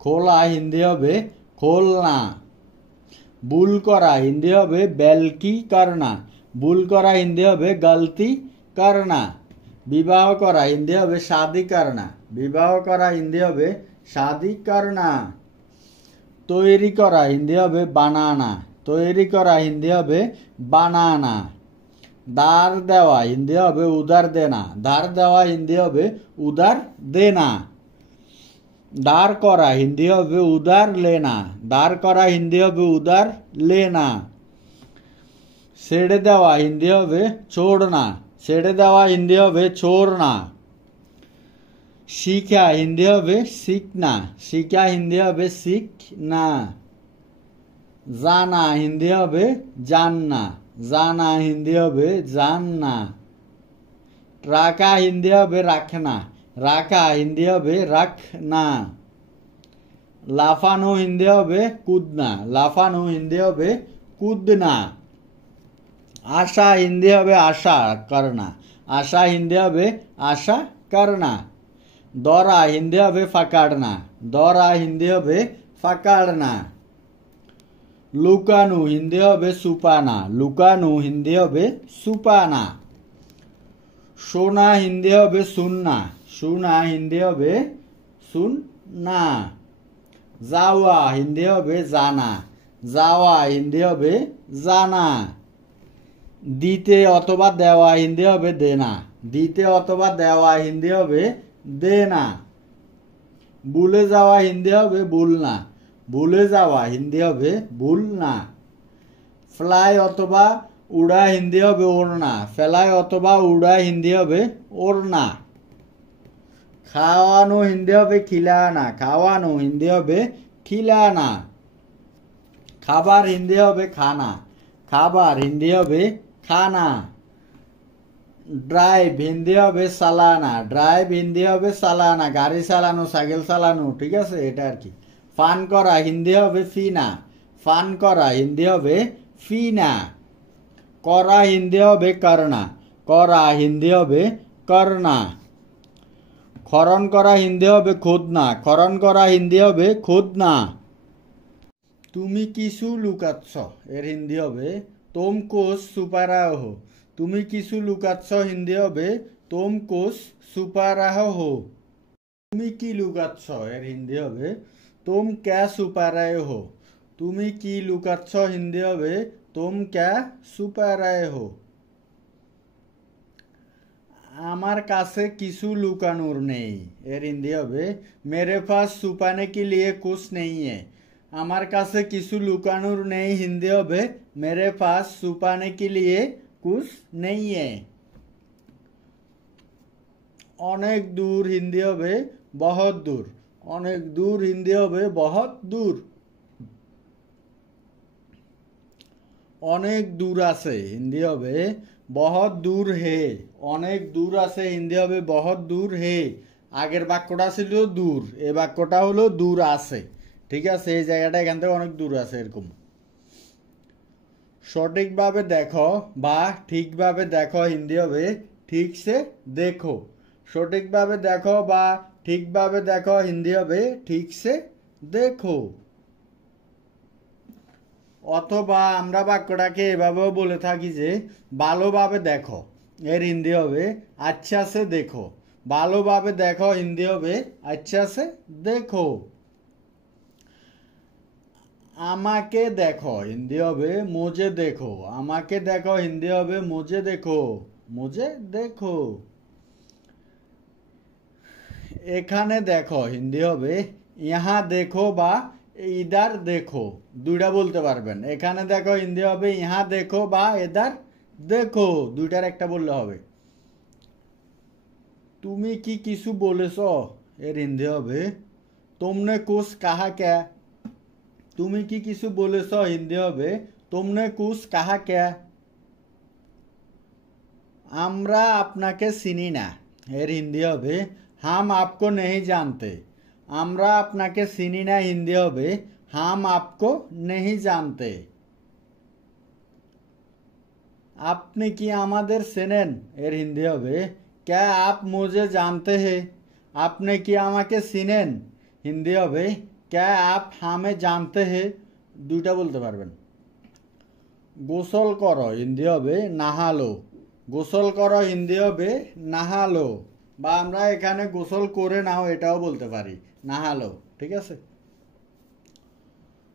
খোলা হিন্দি হবে খোলনা। ভুল করা হিন্দি হবে বেলকি করনা, ভুল করা হিন্দি হবে গলতি করনা। বিবাহ করা হিন্দি হবে শাদি করনা, বিবাহ করা হিন্দি হবে শাদি করনা। তৈরি করা হিন্দি হবে বানানা, তৈরি করা হিন্দি হবে বানানা। ধার দেওয়া হিন্দি হবে উধার দেনা, ধার দেওয়া হিন্দি হবে উধার দেনা। দাঁড় করা হিন্দি হবে উধার লেনা, দাঁড় করা হিন্দি হবে উধার লেনা। ছেড়ে দেওয়া হিন্দি হবে ছোড়না, ছেড়ে দেওয়া হিন্দি হবে ছোড়না। শিখা হিন্দি হবে শিখনা, শিখা হিন্দি হবে শিখনা। জানা হিন্দি হবে জাননা, জানা হিন্দি হবে জাননা। রাখা হিন্দি হবে রাখনা, রাখা হিন্দি হবে রাখনা। লাফানো হিন্দি হবে কুদনা, লাফানো হিন্দি হবে কুদনা। আশা হিন্দি হবে আশা করনা, আশা হিন্দি হবে আশা করনা। দরা হিন্দি হবে ফাকাড়না, দরা হিন্দি হবে ফাকাড়না। লুকানো হিন্দি হবে সুপানা, লুকানো হিন্দি হবে সুপানা। সোনা হিন্দি হবে সুন্না, সোনা হিন্দি হবে সুন্না। যাওয়া হিন্দি হবে জানা, যাওয়া হিন্দি হবে জানা। দিতে অথবা দেওয়া হিন্দি হবে দেনা, দিতে অথবা দেওয়া হিন্দি হবে দেনা। ভুলে যাওয়া হিন্দি হবে ভুলনা, ভুলে যাওয়া হিন্দি হবে ভুলনা। ফ্লাই অথবা উড়া হিন্দি হবে ওড়না, ফেলাই অথবা উড়া হিন্দি হবে ওড়না। খাওয়ানো হিন্দি হবে খিলানা, খাওয়ানো হিন্দি হবে খিলানা। খাবার হিন্দি হবে খানা, খাবার হিন্দি হবে খানা। ড্রাইভ হিন্দি হবে চালানা, ড্রাইভ হিন্দি হবে চালানা, গাড়ি চালানো, সাইকেল চালানো, ঠিক আছে, এটা আর কি। ফান করা হিন্দি হবে ফিনা, ফান করা হিন্দি হবে ফিনা। করা হিন্দি হবে করনা, করা হিন্দি হবে করনা। খরণ করা হিন্দি হবে খুদনা, খরণ করা হিন্দি হবে খুদনা। তুমি কিছু লুকাচ্ছ, এর হিন্দি হবে তোম কোস সুপারাহ হো, তুমি কিছু লুকাচ্ছ হিন্দি হবে তোম কোস সুপারাহ হো। তুমি কি লুকাচ্ছ, এর হিন্দি হবে তোম ক্যা সুপারায় হো, তুমি কি লুকাচ্ছ হিন্দি হবে তোম ক্যা সুপারায় হো। আমার কাছে কিছু লুকানোর নেই, এর হিন্দি হবে মেরে পাস ছুপানে কে লিয়ে কুছ নেই है। আমার কাছে কিছু লুকানোর নেই হিন্দি হবে মেরে পাস ছুপানে কে লিয়ে কুছ নেই है। অনেক দূর হিন্দি হবে বহুত দূর, অনেক দূর হিন্দি হবে বহুত দূর। অনেক দূর আছে হিন্দি হবে বহুত দূর হে, অনেক দূর আছে হিন্দি হবে বহুত দূর হে। আগের বাক্যটা ছিল দূর, এই বাক্যটা হলো দূর আছে, ঠিক আছে, এই জায়গাটা এখান থেকে অনেক দূর আছে এরকম। সঠিকভাবে দেখো বা ঠিকভাবে দেখো হিন্দি হবে ঠিক সে দেখো, সঠিকভাবে দেখো বা ঠিকভাবে দেখো হিন্দি হবে ঠিক সে দেখো। অথবা আমরা বাক্যটাকে এভাবেও বলে থাকি যে ভালোভাবে দেখো, এর হিন্দি হবে আচ্ছা সে দেখো, ভালোভাবে দেখো হিন্দি হবে আচ্ছা সে দেখো। আমাকে দেখো হিন্দি হবে মুঝে দেখো, আমাকে দেখো হিন্দি হবে মুঝে দেখো, মুঝে দেখো। এখানে দেখো হিন্দি হবে ইহা দেখো বা ইদার দেখো, দুইটা বলতে পারবেন। এখানে দেখো হিন্দি হবে ইহা দেখো বা এদার দেখো, দুইটার একটা বললে হবে। তুমি কি কিছু বলেছ, এর হিন্দি হবে তুমনে কুছ কাহা ক্যা, তুমি কি কিছু বলেছ হিন্দি হবে তুমনে কুছ কাহা ক্যা। আমরা আপনাকে চিনি না, এর হিন্দি হবে হাম আপকো নেহি জানতে, আমরা আপনাকে চিনি না হিন্দি হবে হাম আপকো নেহি জানতে। আপনি কি আমাদের চেনেন, এর হিন্দি হবে ক্যা আপ মুঝে জানতে হে, আপনি কি আমাকে চিনেন হিন্দি হবে ক্যা আপ হামে জানতে হে, দুইটা বলতে পারবেন। গোসল করো হিন্দি হবে নাহালো, গোসল করো হিন্দি হবে নাহালো, বা আমরা এখানে গোসল করে নাও এটাও বলতে পারি নাহালো, ঠিক আছে।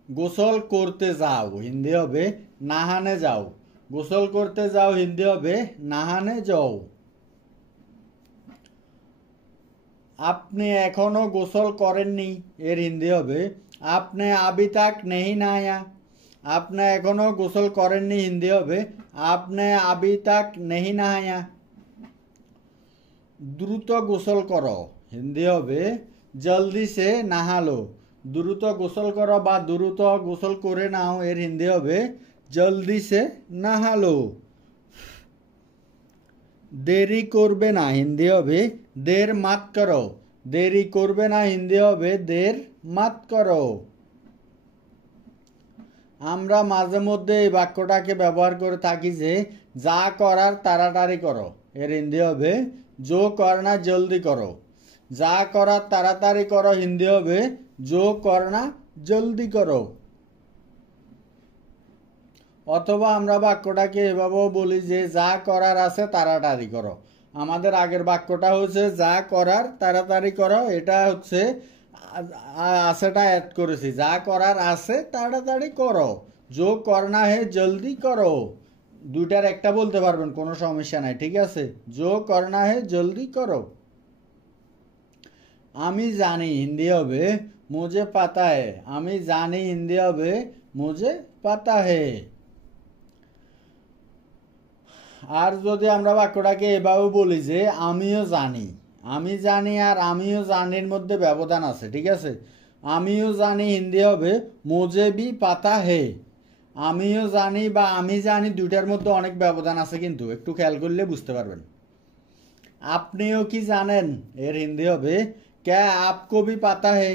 গোসল করতে যাও হিন্দি হবে নাহানে যাও, গোসল করতে যাও হিন্দি হবে নাহানে যাও। আপনি এখনো গোসল করেননি, এর হিন্দি হবে আপনি আবি তাক নেহি নায়া, আপনি এখনো গোসল করেননি হিন্দি হবে আপনি আবি তাক নেহি নায়া। দ্রুত গোসল করো হিন্দি হবে জলদি সে নাহালো, দ্রুত গোসল করো বা দ্রুত গোসল করে নাও, এর হিন্দি হবে জলদি সে নাহালো। দেরি করবে না হিন্দি হবে দের মাত করো, দেরি করবে না হিন্দি হবে দের মাত করো। আমরা মাঝে মধ্যে এই বাক্যটাকে ব্যবহার করে থাকি যে যা করার তাড়াতাড়ি করো, এর হিন্দি হবে জো করনা জলদি করো, যা করার তাড়াতাড়ি করো হিন্দি হবে জো করনা জলদি করো। অথবা আমরা বাক্যটাকে এভাবেও বলি যে যা করার আছে তাড়াতাড়ি করো, আমাদের আগের বাক্যটা হচ্ছে যা করার তাড়াতাড়ি করো, এটা হচ্ছে আছেটা অ্যাড করেছি, যা করার আছে তাড়াতাড়ি করো, জো করনা হে জলদি করো, দুইটার একটা বলতে পারবেন কোনো সমস্যা নাই, ঠিক আছে, জো করনা হে জলদি করো। আমি জানি হিন্দি হবে মুঝে পাতা হে, আমি জানি হিন্দি হবে মুঝে পাতা হে। আর যদি আমরা বাক্যটাকে এভাবে বলি যে আমিও জানি, আমি জানি আর আমিও জানির মধ্যে ব্যবধান আছে, ঠিক আছে। আমিও জানি হিন্দি হবে মুঝে ভি পাতা হে। আমিও জানি বা আমি জানি দুইটার মধ্যে অনেক ব্যবধান আছে, কিন্তু একটু খেয়াল করলে বুঝতে পারবেন। আপনিও কি জানেন এর হিন্দি হবে ক্যা আপকো ভি পাতা হে।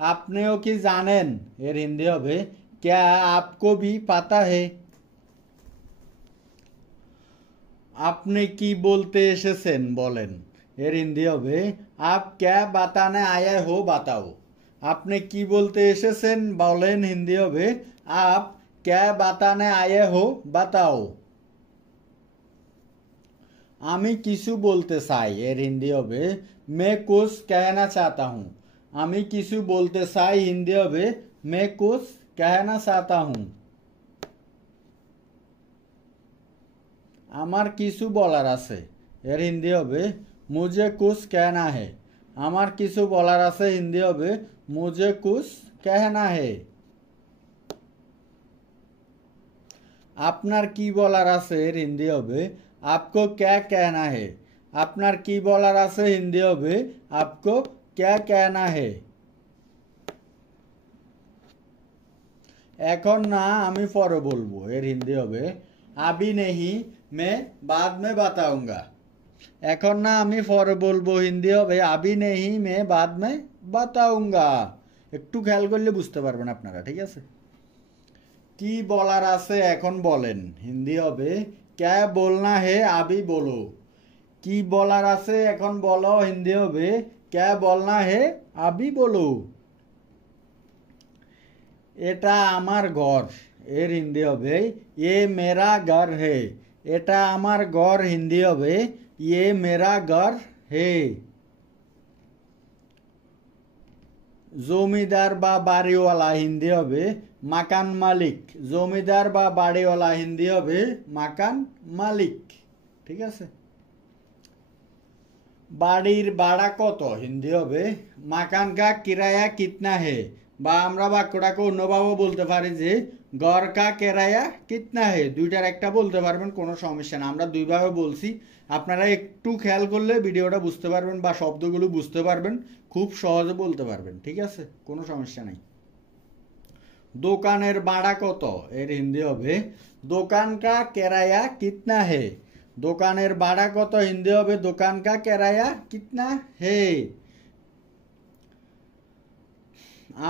আপনিও কি জানেন এর হিন্দি হবে ক্যা আপকো ভি পাতা হে। আপনি কি বলতে এসেছেন বলেন, এর হিন্দি হবে আপ ক্যা বাতানে আয়া হো বাতাও। আপনি কি বলতে এসেছেন বলেন, হিন্দি হবে আপ ক্যা বাতানে আয়া হো বাতাও। আমি কিছু বলতে চাই, এর হিন্দি হবে মে কুছ कहना चाहता हूँ। আমি কিছু বলতে চাই, হিন্দি হবে মে কুছ कहना चाहता हूँ। আমার কিছু বলার আছে, এর হিন্দি হবে মুঝে কুছ कहना है। আমার কিছু বলার আছে, হিন্দি হবে মুঝে কুছ कहना है। আপনার কি বলার আছে, এর হিন্দি হবে आपको क्या कहना है। আপনার কি বলার আছে, হিন্দি হবে आपको क्या कहना है। এখন না আমি পরে বলবো, এর হিন্দি হবে अभी नहीं मैं बाद में बताऊंगा। এখন না আমি পরে বলবো, হিন্দি হবে अभी नहीं मैं बाद में बताऊंगा। একটু খেয়াল করলে বুঝতে পারবেন আপনারা, ঠিক আছে। কি বলার আছে এখন বলেন, হিন্দি হবে क्या बोलना है अभी बोलो। কি বলার আছে এখন বলো, হিন্দি হবে क्या बोलना है अभी बोलो। এটা আমার ঘর, এর হিন্দি হবে ये मेरा घर है। এটা আমার ঘর, হিন্দি হবে ये मेरा घर है। জমিদার বা বাড়িওয়ালা, হিন্দি হবে মাকান মালিক। জমিদার বা বাড়িওয়ালা, হিন্দি হবে মাকান মালিক, ঠিক আছে। বাড়ির ভাড়া কত, হিন্দি হবে মাকান কা কিরায়া কিতনা হে। বা আমরা বাক্যটাকে অন্যভাবে বলতে পারি যে ঘর কা কেরায়া কিতনা হে। দুইটার একটা বলতে পারবেন, কোনো সমস্যা না। আমরা দুইভাবে বলছি, আপনারা একটু খেয়াল করলে ভিডিওটা বুঝতে পারবেন বা শব্দগুলো বুঝতে পারবেন, খুব সহজে বলতে পারবেন, ঠিক আছে, কোনো সমস্যা নাই। দোকানের ভাড়া কত, এর হিন্দি হবে দোকান কা কেরায়া কিতনা হে। দোকানের ভাড়া কত, হিন্দি হবে দোকান কা কেরায়া কিতনা হে।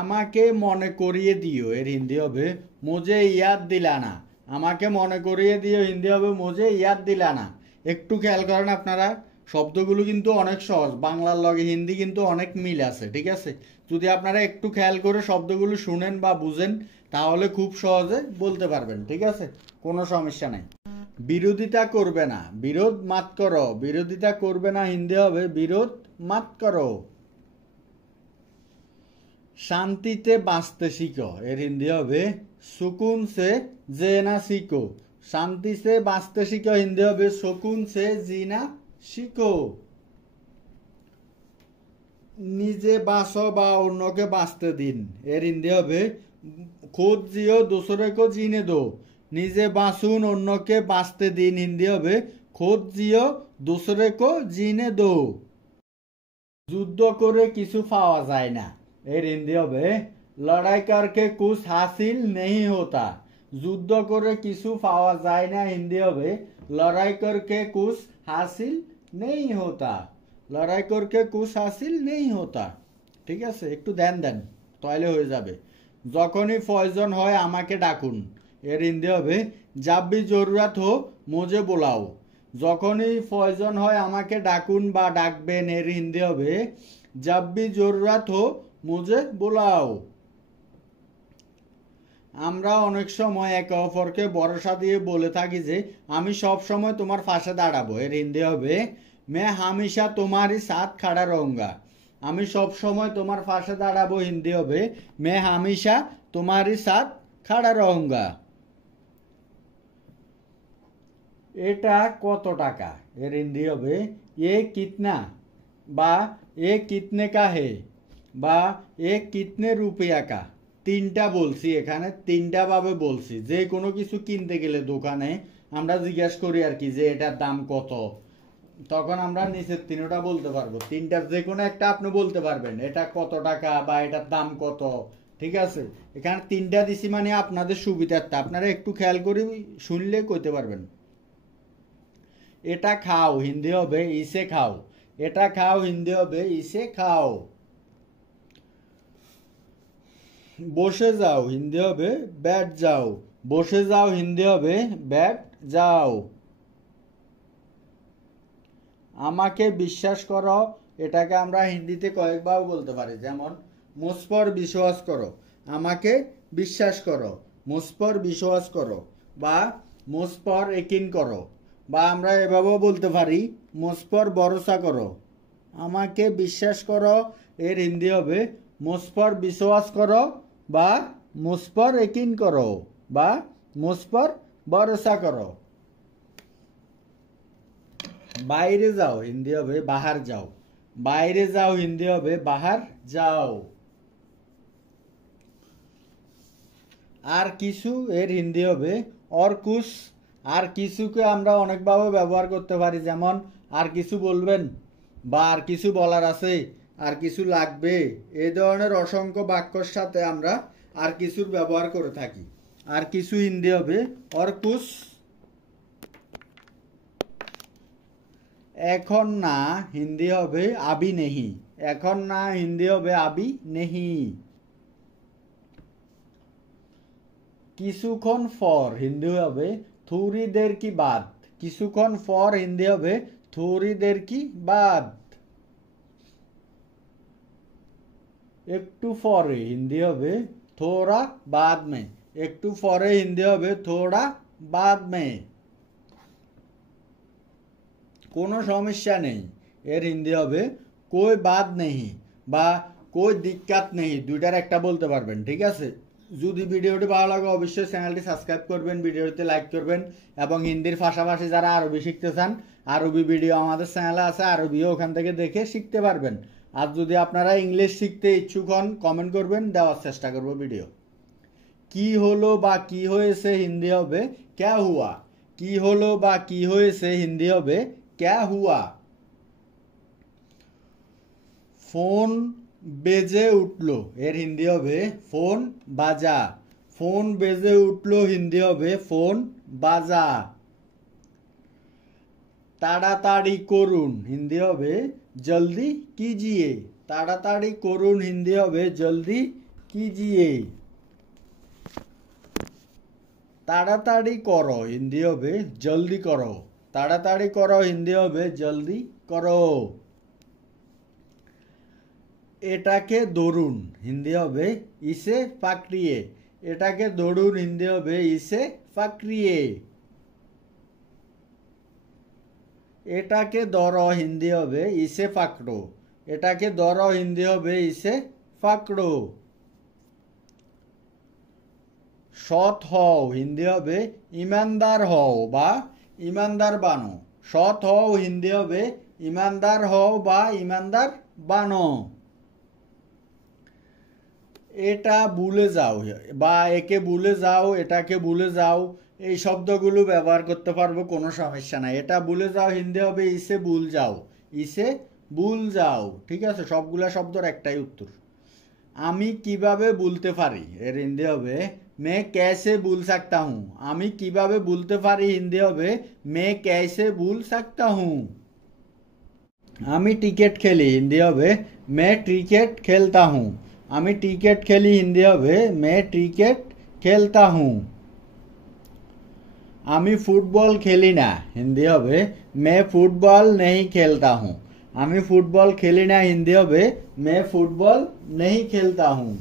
আমাকে মনে করিয়ে দিও, এর হিন্দি হবে মুঝে ইয়াদ দিলানা। আমাকে মনে করিয়ে দিও, হিন্দি হবে মুঝে ইয়াদ দিলানা। একটু খেয়াল করেন আপনারা, শব্দগুলো কিন্তু অনেক সহজ, বাংলার লগে হিন্দি কিন্তু অনেক মিল আছে, ঠিক আছে। যদি আপনারা একটু খেয়াল করে শব্দগুলো শুনেন বা বুঝেন, তাহলে খুব সহজে বলতে পারবেন, ঠিক আছে, কোনো সমস্যা নাই। বিরোধিতা করবে না, বিরোধ মাত করো। বিরোধিতা করবে না, হিন্দি হবে বিরোধ মাত করো। শান্তিতে বাঁচতে শিখো, এর হিন্দি হবে সুকুন সে জেনা শিখো। শান্তি সে বাঁচতে শিখো, হিন্দি হবে সুকুন সে জিনা শিখো। নিজে বাঁচো বা অন্যকে বাঁচতে দিন, এর হিন্দি হবে খুদ জিও দোসরে কো জিনে দো। নিজে বাঁচুন, অন্যকে বাঁচতে দিন, হিন্দি হবে খুদ জিও দোসরে কো জিনে দো। যুদ্ধ করে কিছু পাওয়া যায় না, এর হিন্দি হবে লড়াই করকে কুছ হাসিল নেই হোতা। যুদ্ধ করে কিছু পাওয়া যায় না, হিন্দি হবে লড়াই করকে কুছ হাসিল নেই হোতা। লড়াই করকে কুছ হাসিল নেই হোতা, ঠিক আছে, একটু ধ্যান দেন তাহলে হয়ে যাবে। যখনই প্রয়োজন হয় আমাকে ডাকুন, এর হিন্দি হবে जब भी जरूरत हो मुझे बुलाओ। যখনই প্রয়োজন হয় আমাকে ডাকুন বা ডাকবেন, এর হিন্দি হবে जब भी जरूरत हो मुझे बुलाओ। আমরা অনেক সময় একে অপরকে ভরসা দিয়ে বলে থাকি যে আমি সব সময় তোমার পাশে দাঁড়াবো, এর হিন্দি হবে मैं हमेशा तुम्हारे साथ खड़ा रहूंगा। আমি সব সময় তোমার পাশে দাঁড়াবো, হিন্দি হবে मैं हमेशा तुम्हारे साथ खड़ा रहूंगा। এটা কত টাকা, এর হিন্দি হবে ये कितना বা ये कितने का है বা ये कितने रुपया का। তিনটা বলছি, এখানে তিনটা ভাবে বলছি। যে কোনো কিছু কিনতে গেলে দোকানে আমরা জিজ্ঞাসা করি আর কি যে এটার দাম কত, তখন আমরা নিচের তিনটা বলতে পারবো। তিনটার যে কোনো একটা আপনি বলতে পারবেন এটা কত টাকা বা এটার দাম কত, ঠিক আছে। এখানে তিনটা দিছি মানে আপনাদের সুবিধার্থে, আপনারা একটু খেয়াল করে শুনলে কইতে পারবেন। এটা খাও হিন্দি হবে ইসে খাও, এটা খাও হিন্দি হবে ইসে খাও। বসে যাও হিন্দি হবে बैठ যাও, বসে যাও হিন্দি হবে बैठ যাও। আমাকে বিশ্বাস করো, এটাকে আমরা হিন্দিতে কয়েকবার বলতে পারি, যেমন মুझ पर বিশ্বাস করো, আমাকে বিশ্বাস করো, মুझ पर বিশ্বাস করো, বা মুझ पर यकीन করো, বা আমরা এভাবেও বলতে পারি মুझ पर ভরসা করো। আমাকে বিশ্বাস করো এর হিন্দি হবে মুझ पर বিশ্বাস করো, বা মুझ पर यकीन করো, বা মুझ पर ভরসা করো। বাইরে যাও হিন্দি হবে বাহার যাও, বাইরে যাও হিন্দি হবে বাহার যাও। আর কিছু এর হিন্দি হবে और कुछ। আর কিছুকে আমরা অনেকভাবে ব্যবহার করতে পারি, যেমন আর কিছু বলবেন, বা আর কিছু বলার আছে, আর কিছু লাগবে, এই ধরনের অসংখ্য বাক্যর সাথে আমরা আর কিছুর ব্যবহার করে থাকি। আর কিছু হিন্দি হবে और कुछ। এখন না হিন্দি হবে আবি নেহি, এখন না হিন্দি হবে আবি নেহি। কিছুক্ষণ পর হিন্দি হবে থোড়ি দের কি বাদ, কিছুক্ষণ পর হিন্দি হবে থোড়ি দের কি বাদ। একটু পরে হিন্দি হবে থোড়া বাদ মে, একটু পরে হিন্দি হবে থোড়া বাদ মে। কোনো সমস্যা নেই এর হিন্দি হবে কোই বাদ নেই, বা কোই দিক্কাত নেই, দুইটার একটা বলতে পারবেন, ঠিক আছে। যদি ভিডিওটি ভালো লাগে অবশ্যই চ্যানেলটি সাবস্ক্রাইব করবেন, ভিডিওতে লাইক করবেন, এবং হিন্দির পাশাপাশি যারা আরবি শিখতে চান আরবি ভিডিও আমাদের চ্যানেলে আছে, আরবিও ওখান থেকে দেখে শিখতে পারবেন। আর যদি আপনারা ইংলিশ শিখতে ইচ্ছুক হন কমেন্ট করবেন, দেওয়ার চেষ্টা করব ভিডিও। কি হলো বা কি হয়েছে হিন্দি হবে ক্যা হুয়া, কি হলো বা কি হয়েছে হিন্দি হবে ক্যা হুয়া। ফোন বেজে উঠলো এর হিন্দি হবে ফোন বাজা, ফোন বেজে উঠলো হিন্দি হবে ফোন বাজা। তাড়াতাড়ি করুন হিন্দি হবে জলদি কিজিয়ে, তাড়াতাড়ি করুন হিন্দি হবে জলদি কিজিয়ে। তাড়াতাড়ি করো হিন্দি হবে জলদি করো, তাড়াতাড়ি করো হিন্দি হবে জলদি করো। এটাকে ধরুন হিন্দি হবে ইসে পাকড়িয়ে, এটাকে ধরুন হিন্দি হবে ইসে পাকড়িয়ে। এটাকে ধরো হিন্দি হবে ইসে পাকড়ো, এটাকে ধরো হিন্দি হবে ইসে পাকড়ো। সৎ হও হিন্দি হবে ইমানদার হও, বা ইমানদার বানো, সৎ হও হিন্দি হবে ইমানদার হও বা ইমানদার বানো। এটা ভুলে যাও বা একে ভুলে যাও, এটাকে ভুলে যাও, এই শব্দগুলো ব্যবহার করতে পারবো, কোনো সমস্যা নাই। এটা ভুলে যাও হিন্দি হবে ইসে ভুল যাও, ইসে ভুল যাও, ঠিক আছে। সবগুলা শব্দের একটাই উত্তর। আমি কিভাবে ভুলতে পারি এর হিন্দি হবে মে ক্যাসে ভুল সাকতা হুঁ, আমি কিভাবে ভুলতে পারি হিন্দি হবে মে ক্যাসে ভুল সাকতা হুঁ। আমি ক্রিকেট খেলি হিন্দি হবে মে ক্রিকেট খেলতা হুঁ, আমি ক্রিকেট খেলি হিন্দি হবে মে ক্রিকেট খেলতা হুঁ। আমি ফুটবল খেলি না হিন্দি হবে মে ফুটবল নেই খেলতা হুঁ, আমি ফুটবল খেলি না হিন্দি হবে মে ফুটবল নেই খেলতা হুঁ।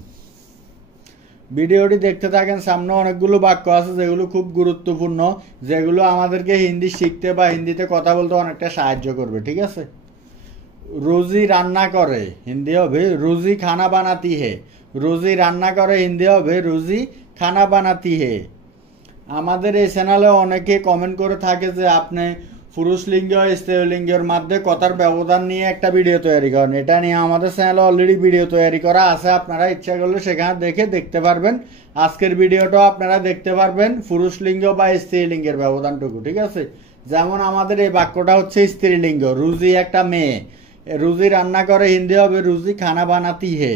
ভিডিওটি দেখতে থাকেন, সামনে অনেকগুলো বাক্য আছে যেগুলো খুব গুরুত্বপূর্ণ, যেগুলো আমাদেরকে হিন্দি শিখতে বা হিন্দিতে কথা বলতে অনেকটা সাহায্য করবে, ঠিক আছে। রোজি রান্না করে হিন্দি হবে রোজি খানা বানাতি হে, রোজি রান্না করে হিন্দি হবে রোজি খানা বানাতি হে। আমাদের এই চ্যানেলে অনেকে কমেন্ট করে থাকে যে আপনি পুরুষ লিঙ্গ স্ত্রীলিঙ্গের মধ্যে কথার ব্যবধান নিয়ে একটা ভিডিও তৈরি করেন। এটা নিয়ে আমাদের চ্যানেলে অলরেডি ভিডিও তৈরি করা আছে, আপনারা ইচ্ছা করলে সেখানে দেখতে পারবেন। আজকের ভিডিওটাও আপনারা দেখতে পারবেন পুরুষ লিঙ্গ বা স্ত্রীলিঙ্গের ব্যবধানটুকু, ঠিক আছে। যেমন আমাদের এই বাক্যটা হচ্ছে স্ত্রীলিঙ্গ, রুজি একটা মেয়ে, রুজি রান্না করে, হিন্দি হবে রুজি খানা বানাতি হে।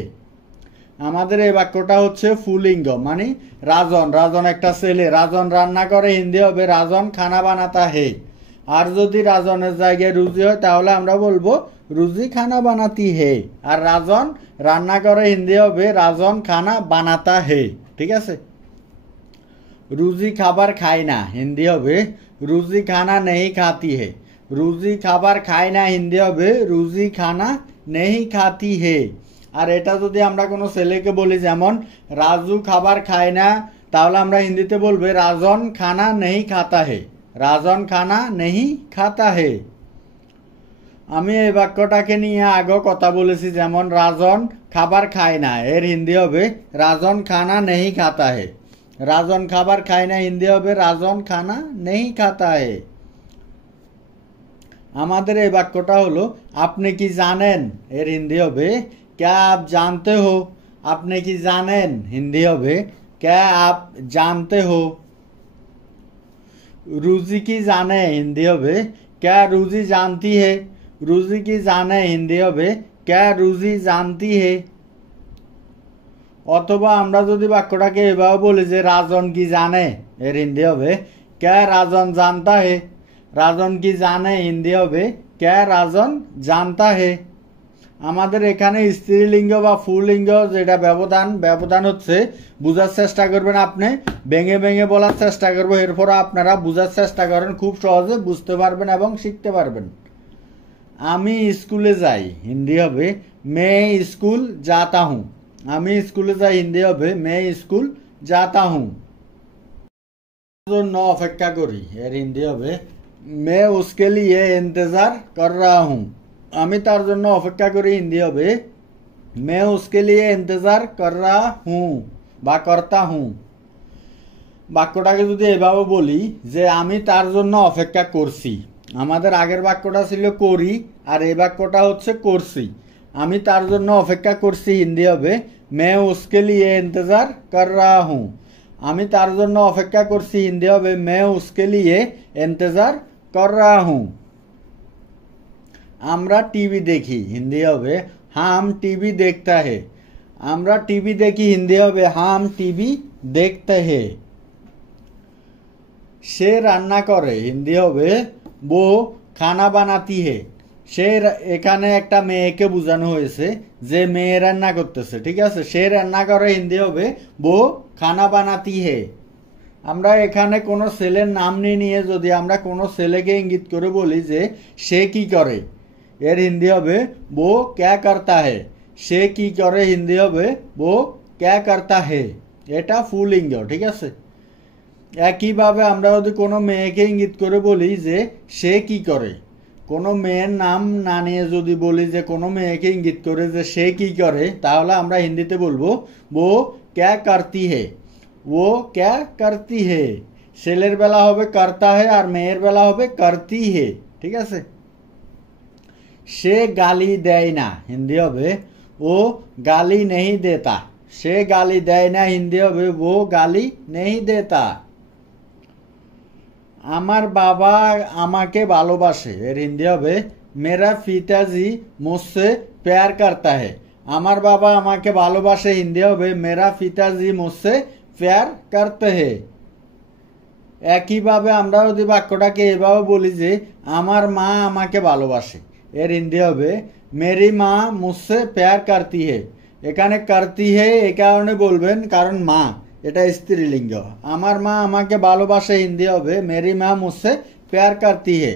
আমাদের এই বাক্যটা হচ্ছে পুল্লিঙ্গ, মানে রাজন, রাজন একটা ছেলে, রাজন রান্না করে, হিন্দি হবে রাজন খানা বানাতা হে। আর যদি রাজনের জায়গায় রুজি হয় তাহলে আমরা বলবো রুজি খানা বানাতি হে। আর রাজন রান্না করে, হিন্দি হবে রাজন খানা বানাতা হে, ঠিক আছে। রুজি খাবার খায় না, হিন্দি হবে রুজি খানা নেই খাতি হে। রুজি খাবার খায় না, হিন্দি হবে রুজি খানা নেই খাতি হে। আর এটা যদি আমরা কোনো ছেলেকে বলি, যেমন রাজু খাবার খায় না, তাহলে আমরা হিন্দিতে বলবো রাজন খানা নেই খাতা হে। রাজন খানা নেই খাতা হে। আমি এই বাক্যটাকে নিয়ে আগে কথা বলেছি, যেমন রাজন খাবার খায় না, এর হিন্দি হবে রাজন খানা নেই খাতা হে। রাজন খাবার খায় না, হিন্দি হবে রাজন খানা নেই খাতা হে। আমাদের এই বাক্যটা হলো আপনি কি জানেন, এর হিন্দি হবে क्या आप जानते हो। আপনি কি জানেন, হিন্দি হবে क्या आप जानते हो। রুজি কি জানে, হিন্দি হবে क्या রুজি जानती है। রুজি কি জানে, হিন্দি হবে क्या রুজি जानती है। অথবা আমরা যদি বাক্যটাকে এভাবে বলি যে রাজন কি জানে, এর হিন্দি হবে क्या রাজন जानता है। রাজন কি জানে, হিন্দি হবে क्या রাজন जानता है। আমাদের এখানে স্ত্রীলিঙ্গ বা পুল্লিঙ্গ যেটা ব্যবধান হচ্ছে, বুঝার চেষ্টা করবেন, আপনি ভেঙে ভেঙে বলার চেষ্টা করবো, এরপর আপনারা বুঝার চেষ্টা করেন, খুব সহজে বুঝতে পারবেন এবং শিখতে পারবেন। আমি স্কুলে যাই, হিন্দি হবে মে স্কুল যাতা হুঁ। আমি স্কুলে যাই, হিন্দি হবে মে স্কুল যাতা হুঁ। জন্য অপেক্ষা করি, এর হিন্দি হবে মে উসকে লিয়ে ইন্তজার কর রহা হুঁ। আমি তার জন্য অপেক্ষা করি, হিন্দি হবে মে উসকে লিয়ে ইন্তজার কর রহা হুঁ বা করতা হুঁ। বাক্যটাকে যদি এভাবে বলি যে আমি তার জন্য অপেক্ষা করছি, আমাদের আগের বাক্যটা ছিল করি, আর এই বাক্যটা হচ্ছে করছি। আমি তার জন্য অপেক্ষা করছি, হিন্দি হবে মে উসকে লিয়ে ইন্তজার কর রহা হুঁ। আমি তার জন্য অপেক্ষা করছি, হিন্দি হবে মে উসকে লিয়ে ইন্তজার কর রহা হুঁ। আমরা টিভি দেখি, হিন্দি হবে হাম টিভি দেখতা হে। আমরা টিভি দেখি, হিন্দি হবে হাম টিভি দেখতে হে। সে রান্না করে, হিন্দি হবে বো খানা বানাতি হে। সে, এখানে একটা মেয়েকে বোঝানো হয়েছে যে মেয়ে রান্না করতেছে, ঠিক আছে। সে রান্না করে, হিন্দি হবে বো খানা বানাতি হে। আমরা এখানে কোনো ছেলের নাম নিয়ে যদি আমরা কোনো ছেলেকে ইঙ্গিত করে বলি যে সে কি করে, এর হিন্দি হবে বো ক্যা করতা হে। সে কি করে, হিন্দি হবে বো ক্যা করতা হে। এটা পুল্লিঙ্গ, ঠিক আছে। একইভাবে আমরা যদি কোনো মেয়েকে ইঙ্গিত করে বলি যে সে কি করে, কোনো মেয়ের নাম না নিয়ে যদি বলি যে কোনো মেয়েকে ইঙ্গিত করে যে সে কি করে, তাহলে আমরা হিন্দিতে বলবো বো ক্যা করতি হে। ও ক্যা করতি হে। ছেলের বেলা হবে করতা হে, আর মেয়ের বেলা হবে করতি হে, ঠিক আছে। সে গালি দেয় না, হিন্দি হবে ও গালি নেই দেতা। সে গালি দেয় না, হিন্দি হবে ও গালি নেই দেতা। আমার বাবা আমাকে ভালোবাসে, এর হিন্দি হবে মেরা পিতাজি মুঝসে প্যার করতা হে। আমার বাবা আমাকে ভালোবাসে, হিন্দি হবে মেরা পিতাজি মুঝসে প্যার করতে হে। একইভাবে আমরা যদি বাক্যটাকে এভাবে বলি যে আমার মা আমাকে ভালোবাসে, এর হিন্দি হবে মেরি মা মুঝসে প্যার করতি হে। এখানে করতি হে এই কারণে বলবেন কারণ মা এটা স্ত্রীলিঙ্গ। আমার মা আমাকে ভালোবাসে, হিন্দি হবে মেরি মা মুঝসে প্যার করতি হে।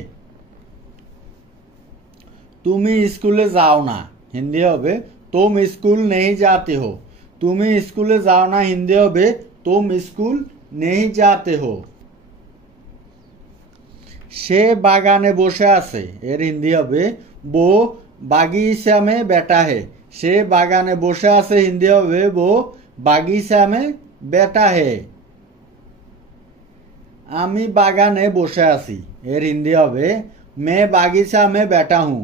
তুমি স্কুলে যাও না, হিন্দি হবে তুম স্কুল নেই যাতে হো। তুমি স্কুলে যাও না, হিন্দি হবে তুম স্কুল নেই যাতে হো। সে বাগানে বসে আছে, এর হিন্দি হবে বো বাগিচা মে বেটা হে। সে বাগানে বসে আছে, হিন্দি হবে বো বাগিচা মে বেটা হে। আমি বাগানে বসে আছি, এর হিন্দি হবে मैं बागीचा में बैठा हूँ।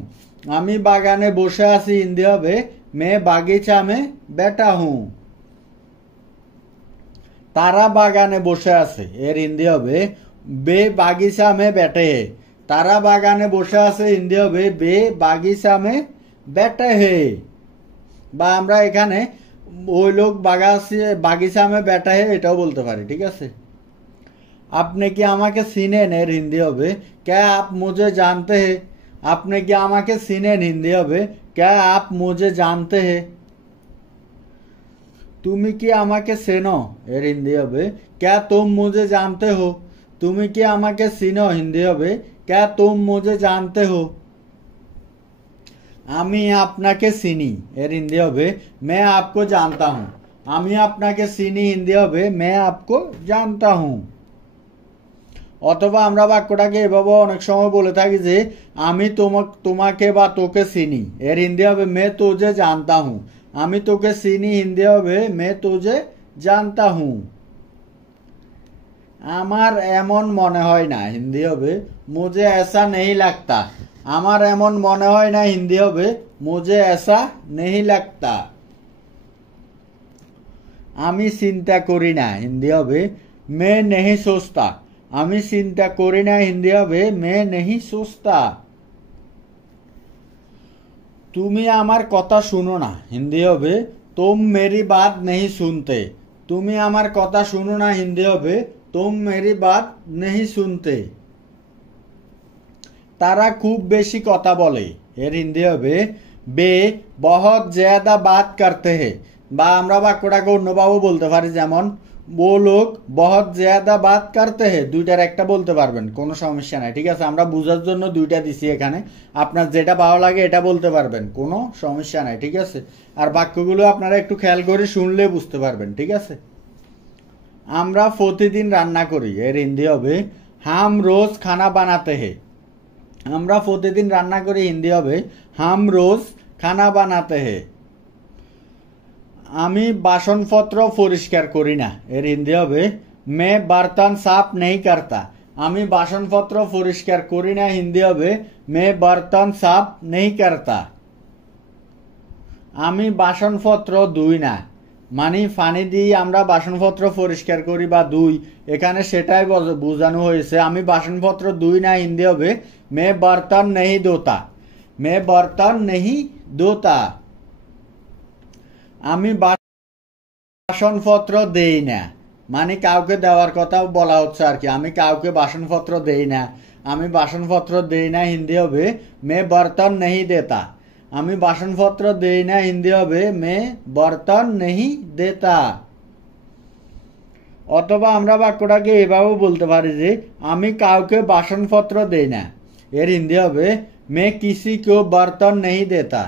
আমি বাগানে বসে আছি হিন্দি হবে मैं बागीचा में बैठा हूँ। তারা বাগানে বসে আছে এর হিন্দি হবে বে বাগিচা মে बैठे है। তারা বাগানে বসে আছে হিন্দি হবে বে বাগিচা মে बैठे है। বা আমরা এখানে ওই লোক বাগিচা মে बैठा है এটাও বলতে পারি, ঠিক আছে। আপনি কি আমাকে চিনেন এর হিন্দি হবে क्या आप मुझे जानते हैं। আপনি কি আমাকে চিনেন হিন্দি হবে क्या आप मुझे जानते हैं। তুমি কি আমাকে চেনো এর হিন্দি হবে क्या तुम मुझे जानते हो। তুমি কি আমাকে চিনো হিন্দি হবে क्या तुम मुझे जानते हो। আমি আপনাকে চিনি এর হিন্দি হবে मैं आपको जानता हूँ। আমি আপনাকে চিনি হিন্দি হবে मैं आपको जानता हूँ। অথবা আমরা বাক্যটাকে এভাবে অনেক সময় বলে থাকি যে আমি তোমাকে বা তোকে চিনি এর হিন্দি হবে मैं तुझे जानता हूँ। আমি তোকে চিনি হিন্দি হবে मैं तुझे जानता हूँ। আমার এমন মনে হয় না হিন্দি হবে मुझे ऐसा नहीं लगता। আমার এমন মনে হয় না হিন্দি হবে मुझे ऐसा नहीं लगता। আমি চিন্তা করি না হিন্দি হবে मैं नहीं सोचता। আমি চিন্তা করি না হিন্দি হবে मैं नहीं सोचता। তুমি আমার কথা শুনো না হিন্দি হবে तुम मेरी बात नहीं सुनते। তুমি আমার কথা শুনো না হিন্দি হবে तुम मेरी बात नहीं सुनते। তারা খুব বেশি কথা বলে এর হিন্দি হবে বে बहुत ज्यादा बात करते हैं। বা আমরা বাক্যটাকে অন্যভাবে বলতে পারি যেমন वो लोग बहुत ज्यादा बात करते हैं। দুইটার একটা বলতে পারবেন, কোনো সমস্যা নাই, ঠিক আছে। আমরা বোঝার জন্য দুইটা দিছি এখানে, আপনার যেটা ভালো লাগে এটা বলতে পারবেন, কোনো সমস্যা নাই, ঠিক আছে। আর বাক্যগুলো আপনারা একটু খেয়াল করে শুনলে বুঝতে পারবেন, ঠিক আছে। আমরা প্রতিদিন রান্না করি এর হিন্দি হবে হাম রোজ খানা বানাতে হে। আমরা প্রতিদিন রান্না করি হিন্দি হবে হাম রোজ খানা বানাতে হে। আমি বাসনপত্র পরিষ্কার করি না এর হিন্দি হবে मैं बर्तन साफ नहीं करता। আমি বাসনপত্র পরিষ্কার করি না হিন্দি হবে मैं बर्तन साफ नहीं करता। আমি বাসনপত্র ধুই না মানে পানি দিয়ে আমরা বাসনপত্র পরিষ্কার করি বা ধুই, এখানে সেটাই বোঝানো হয়েছে। আমি বাসনপত্র ধুই না হিন্দি হবে मैं बर्तन नहीं धोता। मैं बर्तन नहीं धोता। আমি বাসনপত্র দেই না মানে কাউকে দেওয়ার কথা বলা হচ্ছে আর কি। আমি কাউকে বাসনপত্র দেই না, আমি বাসনপত্র দেই না হিন্দি হবে मैं बर्तन नहीं देता। আমি বাসনপত্র দেই না হিন্দি হবে मैं बर्तन नहीं देता। অথবা আমরা বাক্যটাকে এভাবেও বলতে পারি যে আমি কাউকে বাসনপত্র দেই না এর হিন্দি হবে मैं किसी को बर्तन नहीं देता।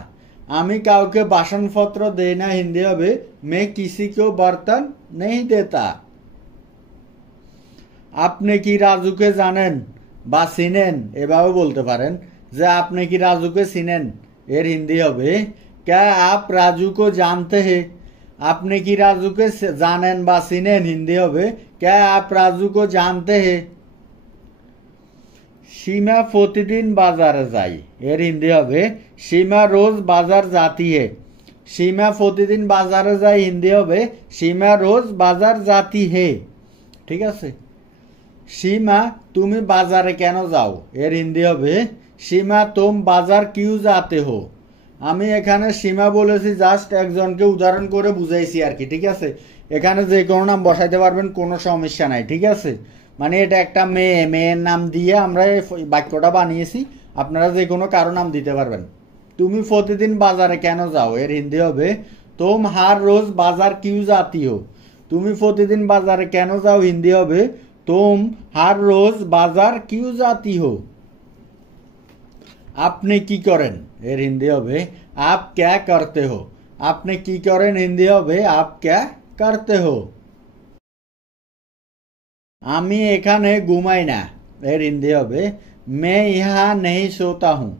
আমি কাউকে বাসনপত্র দেই না হিন্দি হবে मैं किसी को बर्तन नहीं देता। আপনি কি রাজুকে জানেন বা চিনেন এভাবে বলতে পারেন যে আপনি কি রাজুকে চিনেন এর হিন্দি হবে क्या आप राजू को जानते हैं। আপনি কি রাজুকে জানেন বা চিনেন হিন্দি হবে क्या आप राजू को जानते हैं। সীমা প্রতিদিন বাজারে যায় এর হিন্দি হবে সীমা রোজ বাজার जाती है। সীমা প্রতিদিন বাজারে যায় হিন্দি হবে সীমা রোজ বাজার जाती है, ঠিক আছে। সীমা তুমি বাজারে কেন যাও এর হিন্দি হবে সীমা তুম বাজার কিউ जाते हो। আমি এখানে সীমা বলেছি জাস্ট একজনকে উদাহরণ করে বুঝাইছি আর কি, ঠিক আছে। এখানে যে কোনো নাম বসাইতে পারবেন, কোনো সমস্যা নাই, ঠিক আছে। মানে এটা একটা মেয়ের নাম দিয়ে আমরা এই বাক্যটা বানিয়েছি, আপনারা যে কোনো কারো নাম দিতে পারবেন। তুমি প্রতিদিন বাজারে কেন যাও এর হিন্দি হবে তুম হার রোজ বাজার কিউ जाती हो। তুমি প্রতিদিন বাজারে কেন যাও হিন্দি হবে তুম হার রোজ বাজার কিউ जाती हो। আপনি কি করেন এর হিন্দি হবে आप क्या करते हो। আপনি কি করেন হিন্দি হবে आप क्या करते हो। আমি এখানে ঘুমাই না এর হিন্দি হবে मैं यहाँ नहीं सोता हूँ।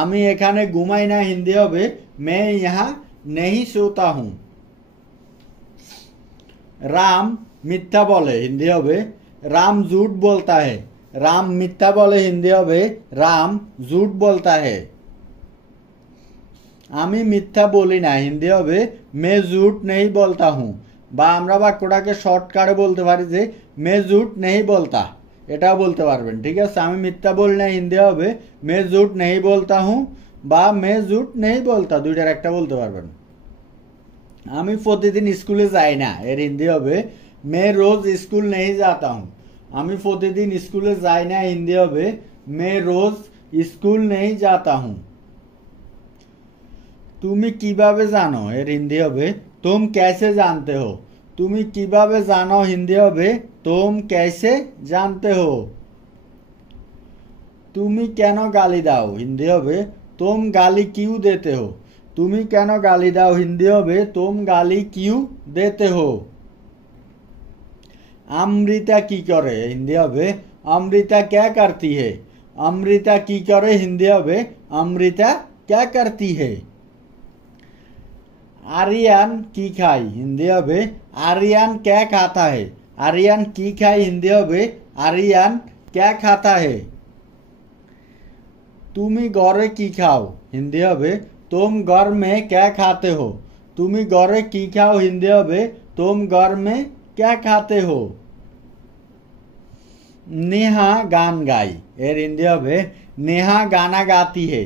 আমি এখানে ঘুমাই না হিন্দি হবে मैं यहाँ नहीं सोता हूँ। রাম মিথ্যা বলে হিন্দি হবে রাম झूठ बोलता है। রাম মিথ্যা বলে হিন্দি হবে রাম ঝুট বলতা হে। আমি মিথ্যা বলি না হিন্দি হবে মে ঝুট নেই বলতা হুঁ। বা আমরা বাক্যটাকে শর্টকাটে বলতে পারি যে মে ঝুট নেই বলতা, এটাও বলতে পারবেন। ঠিক আছে, আমি মিথ্যা বলি না হিন্দি হবে মে ঝুট নেই বলতা হুঁ বা মে ঝুট নেই বলতা, দুইটার একটা বলতে পারবেন। আমি প্রতিদিন স্কুলে যাই না, এর হিন্দি হবে মে রোজ স্কুল নেই যাতা হুঁ। আমি প্রতিদিন স্কুলে যাই না হিন্দি হবে মে রোজ স্কুল নেই যাতা হুঁ। তুমি কিভাবে জানো, এর হিন্দি হবে তুম कैसे जानते हो। তুমি কিভাবে জানো হিন্দি হবে তুম कैसे जानते हो। তুমি কেন গালি দাও হিন্দি হবে তুম গালি क्यों देते हो। তুমি কেন গালি দাও হিন্দি হবে তুম গালি क्यों देते हो। अमृता की करे हिंदी হবে अमृता क्या करती है। अमृता की करे हिंदी হবে अमृता क्या करती है। आर्यन की खाई हिंदी হবে आर्यन क्या खाता है। आर्यन की खाई हिंदी হবে आर्यन क्या खाता है। তুমি ঘরে কি খাও হিন্দি হবে तुम घर में क्या खाते हो। তুমি ঘরে কি খাও হিন্দি হবে तुम घर में क्या खाते हो। नेहा গান গায়, এর হিন্দি হবে নেহা গানা গাতি হে।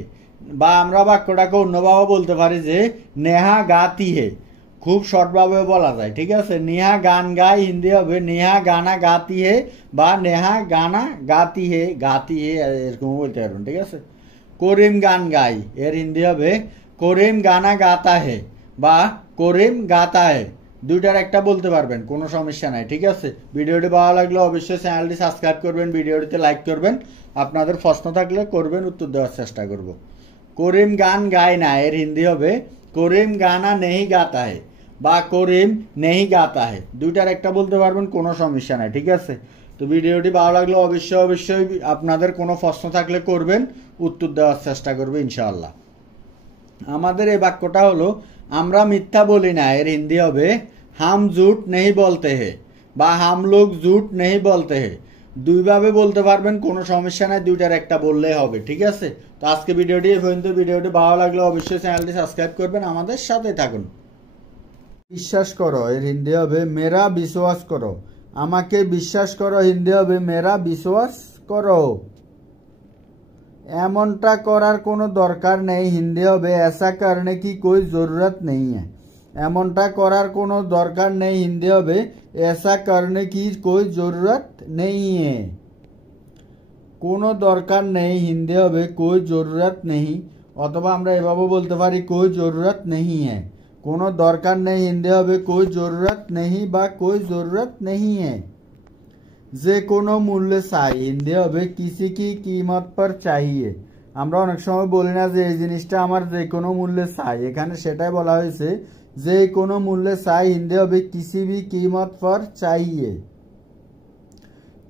বা আমরা বাক্যটাকে অন্যভাবে বলতে পারি যে নেহা গাতি হে, খুব শর্টভাবে বলা যায়। ঠিক আছে, নেহা গান গায় হিন্দি হবে নেহা গানা গাতি হে বা নেহা গানা গাতি হে, গাতি হে এরকম বলতে পারবেন। ঠিক আছে, করিম গান গায়, এর হিন্দি হবে করিম গানা গাতা হে বা করিম গাতা হে, দুইটার একটা বলতে পারবেন, কোনো সমস্যা নাই। ঠিক আছে, ভিডিওটি ভালো লাগলে অবশ্যই চ্যানেলটি সাবস্ক্রাইব করবেন, ভিডিওটিতে লাইক করবেন, আপনাদের প্রশ্ন থাকলে করবেন, উত্তর দেওয়ার চেষ্টা করব। করিম গান গায় না, এর হিন্দি হবে করিম গানা নেহি গাতা হে বা করিম নেহি গাতা হে, দুইটার একটা বলতে পারবেন, কোনো সমস্যা নাই। ঠিক আছে, তো ভিডিওটি ভালো লাগলে অবশ্যই আপনাদের কোনো প্রশ্ন থাকলে করবেন, উত্তর দেওয়ার চেষ্টা করবে ইনশাআল্লাহ। আমাদের এই বাক্যটা হলো আমরা মিথ্যা বলি না, এর হিন্দি হবে হাম ঝুট নেহি বলতে হে বা হাম লোক ঝুট নেহি বলতে হে, দুইভাবে বলতে পারবেন, কোনো সমস্যা নাই, দুইটার একটা বললেই হবে। ঠিক আছে, তো আজকে ভিডিওটি এই পর্যন্ত। ভিডিওটি ভালো লাগলে অবশ্যই চ্যানেলটি সাবস্ক্রাইব করবেন, আমাদের সাথে থাকুন। বিশ্বাস করো, এর হিন্দি হবে মেরা বিশ্বাস করো। আমাকে বিশ্বাস করো হিন্দি হবে মেরা বিশ্বাস করো। এমনটা করার কোনো দরকার নেই হিন্দি হবে ऐसा करने की कोई ज़रूरत नहीं है। এমনটা করার কোনো দরকার নেই হিন্দি হবে ऐसा करने की कोई ज़रूरत नहीं है। কোনো দরকার নেই হিন্দি হবে कोई ज़रूरत नहीं, অথবা আমরা এভাবে বলতে পারি कोई ज़रूरत नहीं है। কোনো দরকার নেই হিন্দি হবে कोई ज़रूरत नहीं বা कोई ज़रूरत नहीं है। যে কোনো মূল্যে চাই হিন্দি হবে কিসি কি কিমত পর চাইয়ে। আমরা অনেক সময় বলি না যে এই জিনিসটা আমার যে কোনো মূল্যে চাই, এখানে সেটাই বলা হয়েছে যে কোনো মূল্যে চাই হিন্দি হবে কিসি ভি কিমত পর চাইয়ে।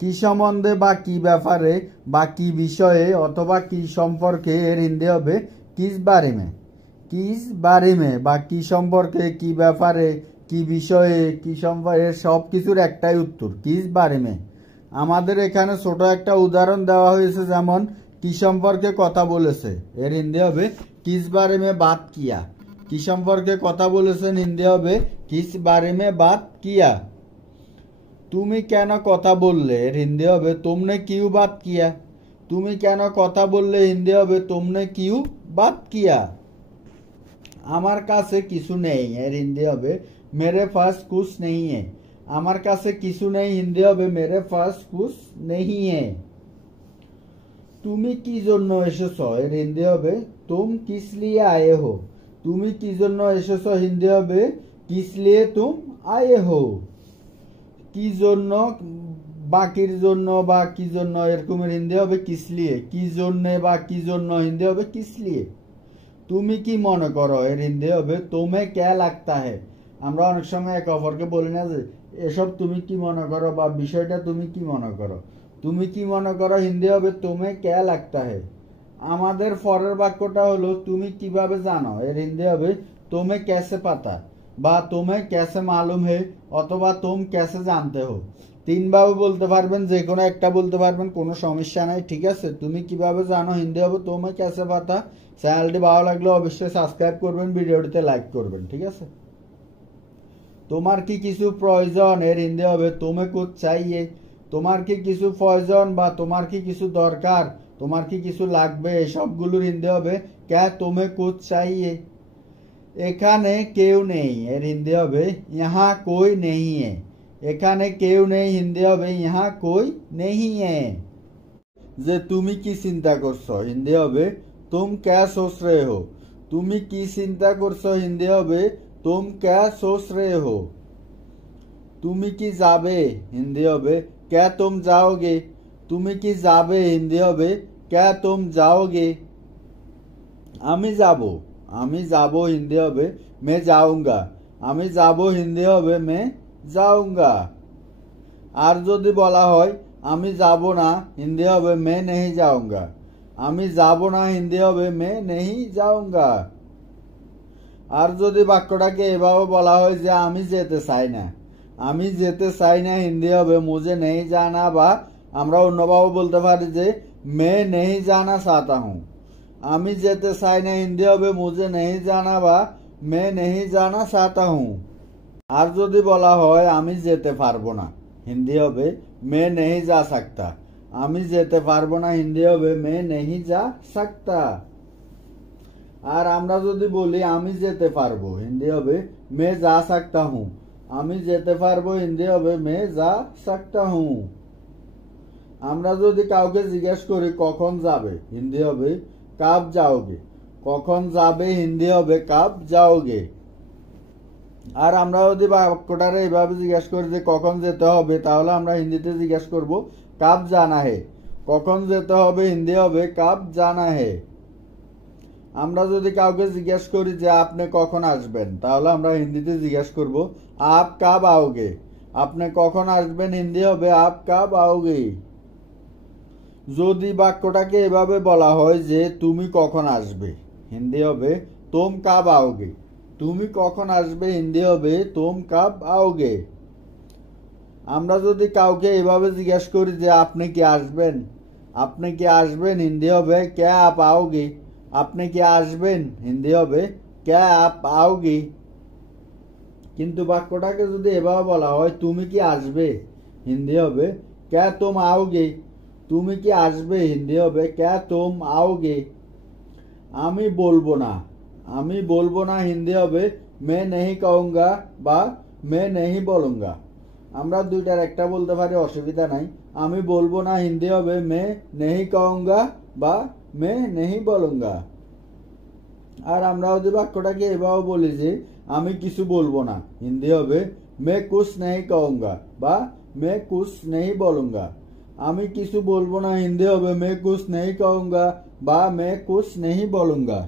কি সম্বন্ধে বা কি ব্যাপারে বা কি বিষয়ে অথবা কি সম্পর্কে, এর হিন্দি হবে কিস বারে মে। কিস বারে মে বা কি সম্পর্কে, কি ব্যাপারে, কি বিষয়ে, কি সম্পর্কে, সব কিছুর একটাই উত্তর কিস বারে মে। আমাদের এখানে ছোট একটা উদাহরণ দেওয়া হয়েছে, যেমন কি সম্পর্কে কথা বলেছে, এর হিন্দি হবে কিস বারে মে বাত কিয়া। কি সম্পর্কে কথা বলেছেন হিন্দি হবে কিস বারে মে বাত কিয়া। তুমি কেন কথা বললে, এর হিন্দি হবে তুমনে কিউ বাত কিয়া। তুমি কেন কথা বললে হিন্দি হবে তুমনে কিউ বাত কিয়া। আমার কাছে কিছু নেই, এর হিন্দি হবে মেরে পাস কুছ নেই হে। আমার কাছে কিছু নেই হিন্দি হবে মেরে পাস কুছ নেই হে। তুমি কি জন্য এসেছো, এর হিন্দি হবে তুম কিস লিয়ে আয়ে হো। তুমি কি জন্য এসেছো হিন্দি হবে কিস লিয়ে তুম আয়ে হো। কি জন্য, বাকির জন্য বা কি জন্য এরকমের হিন্দি হবে কিস লিয়ে। কি জন্যে বা কি জন্য হিন্দি হবে কিস লিয়ে। তুমি কি মনে করো, এর হিন্দি হবে তোমে ক্যা লাগতা হে। আমরা অনেক সময় এক অপরকে বলি না যে এসব তুমি কি মনে করো বা বিষয়টা তুমি কি মনে করো। তুমি কি মনে করো হিন্দি হবে তোমে ক্যা লাগতা হে। আমাদের পরের বাক্যটা হলো তুমি কিভাবে জানো, এর হিন্দি হবে তোমে ক্যাসে পাতা। বা तुम्हें कैसे मालूम है অথবা तुम कैसे जानते हो। তিনভাবে বলতে পারবেন, যে কোনো একটা বলতে পারবেন, কোনো সমস্যা নাই, ঠিক আছে। তুমি কিভাবে জানো হিন্দি হবে तुम्हें कैसे पता। চ্যানেলটি ভালো লাগলে অবশ্যই সাবস্ক্রাইব করবেন, ভিডিওটিতে লাইক করবেন, ঠিক আছে। তোমার কি কিছু প্রয়োজন, এর হিন্দি হবে तुम्हें कुछ चाहिए। তোমার কি কিছু প্রয়োজন বা তোমার কি কিছু দরকার, তোমার কি কিছু লাগবে, সবগুলোর হিন্দি হবে क्या तुम्हें कुछ चाहिए। এখানে কেউ নেই, এর হিন্দি হবে यहाँ कोई नहीं है। এখানে কেউ নেই, হিন্দি হবে यहाँ कोई नहीं है। যে তুমি কি চিন্তা করছো, হিন্দি হবে तुम क्या सोच रहे हो। তুমি কি চিন্তা করছো, হিন্দি হবে तुम क्या सोच रहे हो। তুমি কি যাবে, হিন্দি হবে क्या तुम जाओगे। তুমি কি যাবে, হিন্দি হবে क्या तुम जाओगे। আমি যাব, আমি যাব, হিন্দি হবে मैं जाऊंगा। আমি যাব, হিন্দি হবে मैं जाऊंगा। আর যদি বলা হয় আমি যাব না, হিন্দি হবে मैं नहीं जाऊंगा। আমি যাব না, হিন্দি হবে मैं नहीं जाऊंगा। আর যদি বাক্যটাকে এভাবে বলা হয় যে আমি যেতে চাই না, আমি যেতে চাই না, হিন্দি হবে मुझे नहीं जाना। বা আমরা অন্যভাবে বলতে পারি যে मैं नहीं जाना चाहता हूँ। আমি যেতে চাই না, হিন্দি হবে मुझे नहीं जाना বা मैं नहीं जाना चाहता हूँ। আর যদি বলা হয় আমি যেতে পারবো না, হিন্দি হবে मैं नहीं जा सकता। আমি যেতে পারবো না, হিন্দি হবে मैं नहीं जा सकता। আর আমরা যদি বলি আমি যেতে পারবো, হিন্দি হবে मैं जा सकता हूँ। আমি যেতে পারবো, হিন্দি হবে मैं जा सकता हूँ। আমরা যদি কাউকে জিজ্ঞেস করি কখন যাবে, হিন্দি হবে कब जाओगे। কখন যাবে, হিন্দি হবে कब जाओगे। আর আমরা যদি বাক্যটারে এভাবে জিজ্ঞেস করি যে কখন যেতে হবে, তাহলে আমরা হিন্দিতে জিজ্ঞেস করব कब जाना है। কখন যেতে হবে, হিন্দি হবে कब जाना है। আমরা যদি কাউকে জিজ্ঞেস করি যে আপনি কখন আসবেন, তাহলে আমরা হিন্দিতে জিজ্ঞেস করব आप कब आओगे। আপনি কখন আসবেন, হিন্দি হবে आप कब आओगे। যদি বাক্যটাকে এভাবে বলা হয় যে তুমি কখন আসবে, হিন্দি হবে तुम कब आओगे। তুমি কখন আসবে, হিন্দি হবে तुम कब आओगे। আমরা যদি কাউকে এভাবে জিজ্ঞেস করি যে আপনি কি আসবেন, আপনি কি আসবেন, হিন্দি হবে क्या आप आओगे। আপনি কি আসবেন, হিন্দি হবে क्या आप आओगे। কিন্তু বাক্যটাকে যদি এভাবে বলা হয় তুমি কি আসবে, হিন্দি হবে क्या तुम आओगे। তুমি কি আসবে, হিন্দি হবে क्या तुम आओगे। আমি বলবো না, আমি বলবো না, হিন্দি হবে मैं नहीं कहूंगा বা मैं नहीं बोलूंगा। আমরা দুইটার একটা বলতে পারি, অসুবিধা নাই। আমি বলবো না, হিন্দি হবে मैं नहीं कहूंगा বা मैं नहीं बोलूंगा। আর আমরা যদি বাক্যটাকে এভাবে বলি যে আমি কিছু বলবো না, হিন্দি হবে मैं कुछ नहीं कहूंगा বা मैं कुछ नहीं बोलूंगा। আমি কিছু বলবো না, হিন্দি হবে मैं कुछ नहीं कहूंगा বা मैं कुछ नहीं बोलूंगा।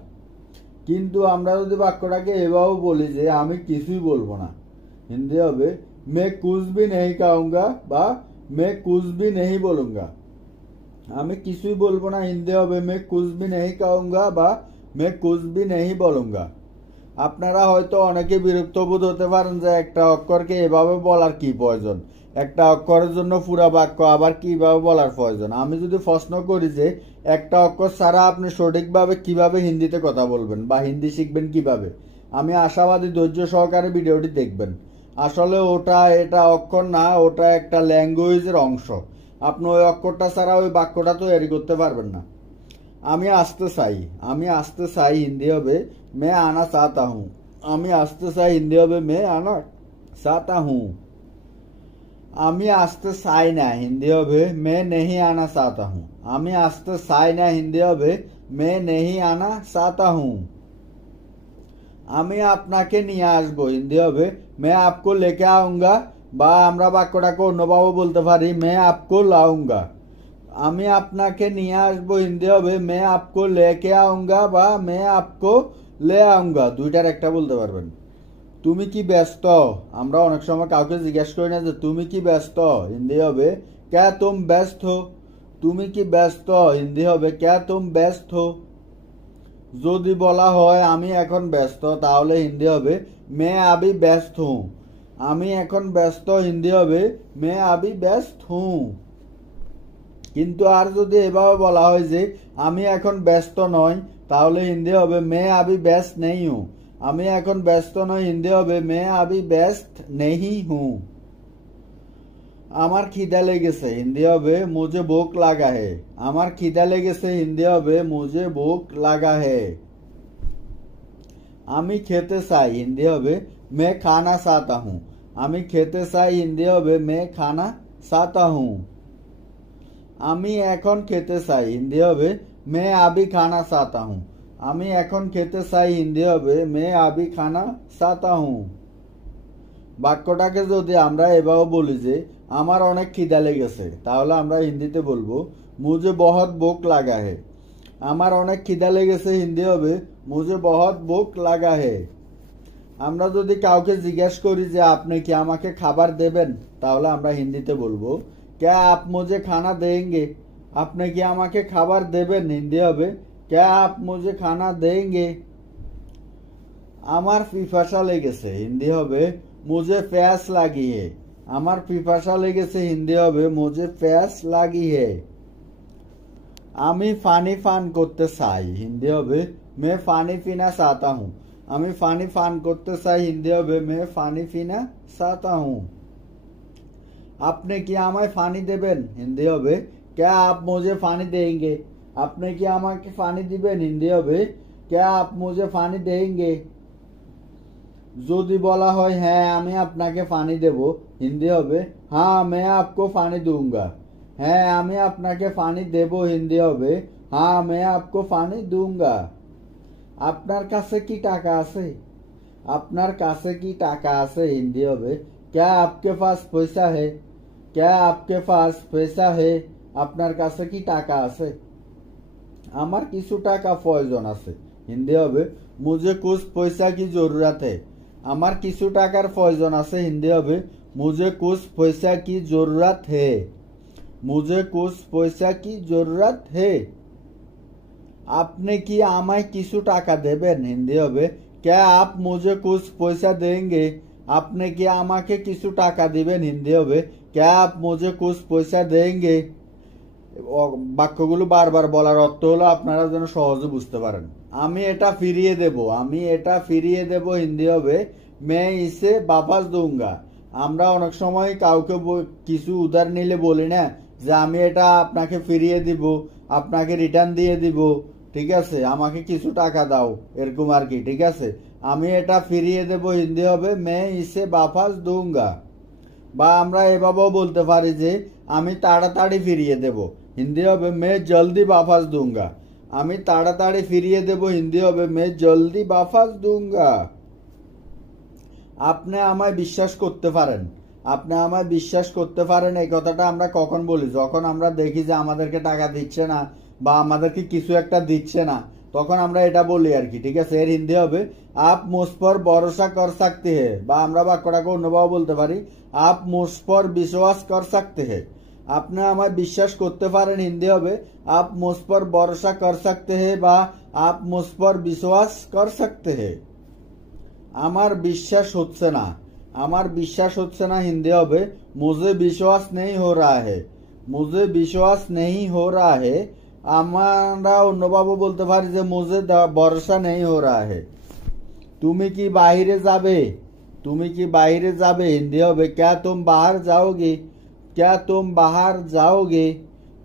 কিন্তু আমরা যদি বাক্যটাকে এভাবে বলি যে আমি কিছুই বলবো না, হিন্দি হবে मैं कुछ भी नहीं कहूंगा বা मैं कुछ भी नहीं बोलूंगा। আমি কিছুই বলবো না, হিন্দি হবে मैं कुछ भी नहीं कहूंगा বা मैं कुछ भी नहीं बोलूंगा। আপনারা হয়তো অনেকে বিরক্ত বোধ হতে পারেন যে একটা অক্ষরকে এভাবে বলার কি প্রয়োজন, একটা অক্ষরের জন্য পুরা বাক্য আবার কিভাবে বলার প্রয়োজন। আমি যদি প্রশ্ন করি যে একটা অক্ষর ছাড়া আপনি সঠিকভাবে কিভাবে হিন্দিতে কথা বলবেন বা হিন্দি শিখবেন কিভাবে, আমি আশাবাদী ধৈর্য সহকারে ভিডিওটি দেখবেন। আসলে ওটা এটা অক্ষর না, ওটা একটা ল্যাঙ্গুয়েজের অংশ। আপনি ওই অক্ষরটা ছাড়া ওই বাক্যটা তৈরি করতে পারবেন না। আমি আসতে চাই, আমি আসতে চাই, হিন্দি হবে मैं आना चाहता हूँ। আমি আসতে চাই, হিন্দি হবে मैं आना चाहता हूँ। আমি আসতে চাই না, হিন্দি হবে मैं नहीं आना चाहता हूँ। আমি আসতে চাই না, হিন্দি হবে मैं नहीं आना चाहता हूँ। আমি আপনাকে নিয়ে আসবো, হিন্দি হবে मैं आपको लेके आऊंगा বা আমরা বাক্যটাকে অন্যভাবে বলতে পারি मैं आपको लाऊंगा। আমি আপনাকে নিয়ে আসবো, হিন্দি হবে मैं आपको लेके आऊंगा বা मैं आपको ले आऊंगा। দুইটার একটা বলতে পারবেন। তুমি কি ব্যস্ত, আমরা অনেক সময় কাউকে জিজ্ঞেস করি না যে তুমি কি ব্যস্ত, হিন্দি হবে क्या तुम व्यस्त हो। তুমি কি ব্যস্ত, হিন্দি হবে क्या तुम व्यस्त हो। যদি বলা হয় আমি এখন ব্যস্ত তাহলে হিন্দি হবে मैं अभी ব্যস্ত हूँ। আমি এখন ব্যস্ত হিন্দি হবে मैं अभी ব্যস্ত हूँ। কিন্তু আর যদি এভাবে বলা হয় যে আমি এখন ব্যস্ত নই তাহলে হিন্দি হবে मैं अभी ব্যস্ত नहीं हूँ। আমি এখন ব্যস্ত নই হিন্দি হবে मैं अभी ব্যস্ত नहीं हूँ। আমার খিদা লেগেছে হিন্দি হবে मुझे भूख लगा है। আমার খিদা লেগেছে হিন্দি হবে मुझे भूख लगा है। আমি খেতে চাই হিন্দি হবে मैं खाना चाहता हूँ। আমি খেতে চাই হিন্দি হবে मैं खाना चाहता हूँ। আমি এখন খেতে চাই হিন্দি হবে मैं अभी खाना चाहता हूँ। আমি এখন খেতে চাই হিন্দি হবে मैं अभी खाना चाहता हूँ। বাক্যটাকে যদি আমরা এভাবে বলি যে আমার অনেক খিদা লেগেছে তাহলে আমরা হিন্দিতে বলবো मुझे बहुत भूख लगा है। আমার অনেক খিদা লেগেছে হিন্দি হবে मुझे बहुत भूख लगा है। আমরা যদি কাউকে জিজ্ঞেস করি যে আপনি কি আমাকে খাবার দেবেন তাহলে আমরা হিন্দিতে বলবো क्या आप मुझे खाना देंगे। আপনি কি আমাকে খাবার দেবেন হিন্দি হবে क्या आप मुझे खाना देंगे। আমার পিপাসা লেগেছে হিন্দি হবে मुझे प्यास लगी है। আমার পিপাসা লেগেছে হিন্দি হবে मुझे प्यास लगी है। আমি পানি পান করতে চাই হিন্দি হবে मैं पानी पीना चाहता हूँ। আমি পানি পান করতে চাই হিন্দি হবে मैं पानी पीना चाहता हूँ। আপনি কি আমায় পানি দেবেন হিন্দি হবে क्या आप मुझे पानी देंगे। আপনি কি আমাকে পানি দিবেন হিন্দি হবে क्या आप मुझे पानी देंगे। যদি বলা হয় হ্যাঁ আমি আপনাকে পানি দেব হিন্দি হবে हाँ मैं आपको पानी दूंगा। হ্যাঁ আমি আপনাকে পানি দেব হিন্দি হবে हाँ मैं आपको पानी दूंगा। আপনার কাছে কি টাকা আছে। আপনার কাছে কি টাকা আছে হিন্দি হবে क्या आपके पास पैसा है। क्या आपके पास पैसा है। আপনার কাছে কি টাকা আছে। আমার কিছু টাকা প্রয়োজন আছে হিন্দি হবে मुझे कुछ पैसा की जरूरत है। আমার কিছু টাকার প্রয়োজন আছে হিন্দি হবে मुझे कुछ पैसा की जरूरत है। मुझे कुछ पैसा की जरूरत है। আপনি কি আমায় কিছু টাকা দেবেন হিন্দি হবে क्या आप मुझे कुछ पैसा देंगे। আপনি কি আমাকে কিছু টাকা দিবেন হিন্দি হবে क्या आप मुझे कुछ पैसा देंगे। বাক্যগুলো বারবার বলার অর্থ হলো আপনারা যেন সহজে বুঝতে পারেন। আমি এটা ফিরিয়ে দেব। আমি এটা ফিরিয়ে দেব হিন্দি হবে मैं इसे वापस दूंगा। আমরা অনেক সময় কাউকে কিছু উধার নিলে বলি না যে আমি এটা আপনাকে ফিরিয়ে দিব আপনাকে রিটার্ন দিয়ে দিব ঠিক আছে আমাকে কিছু টাকা দাও এরকম আর কি ঠিক আছে। আমি এটা ফিরিয়ে দেব হিন্দি হবে मैं इसे वापस दूंगा। বা আমরা এভাবেও বলতে পারি যে আমি তাড়াতাড়ি ফিরিয়ে দেব হিন্দি হবে मैं जल्दी वापस दूंगा। আমি তাড়াতাড়ি ফিরিয়ে দেব হিন্দি হবে मैं जल्दी वापस दूंगा। আপনি আমায় বিশ্বাস করতে পারেন। আপনি আমায় বিশ্বাস করতে পারেন এই কথাটা আমরা কখন বলি যখন আমরা দেখি যে আমাদেরকে টাকা দিচ্ছে না বা আমাদেরকে কিছু একটা দিচ্ছে না তখন আমরা এটা বলি আর কি ঠিক আছে। এর হিন্দি হবে आप मुझ पर भरोसा कर सकते हैं। বা আমরা বাক্যটাকে অন্যভাবে বলতে পারি आप मुझ पर विश्वास कर सकते हैं। আপনি আমায় বিশ্বাস করতে পারেন হিন্দি হবে आप मुझ पर भरोसा कर सकते हैं বা आप मुझ पर विश्वास कर सकते हैं। আমার বিশ্বাস হচ্ছে না। আমার বিশ্বাস হচ্ছে না হিন্দি হবে मुझे विश्वास नहीं हो रहा है। मुझे विश्वास नहीं हो रहा है। আমরা অন্যভাবে বলতে পারি যে मुझे भरोसा नहीं हो रहा है। তুমি কি বাইরে যাবে। তুমি কি বাইরে যাবে হিন্দি হবে क्या तुम बाहर जाओगे। क्या तुम बाहर जाओगे।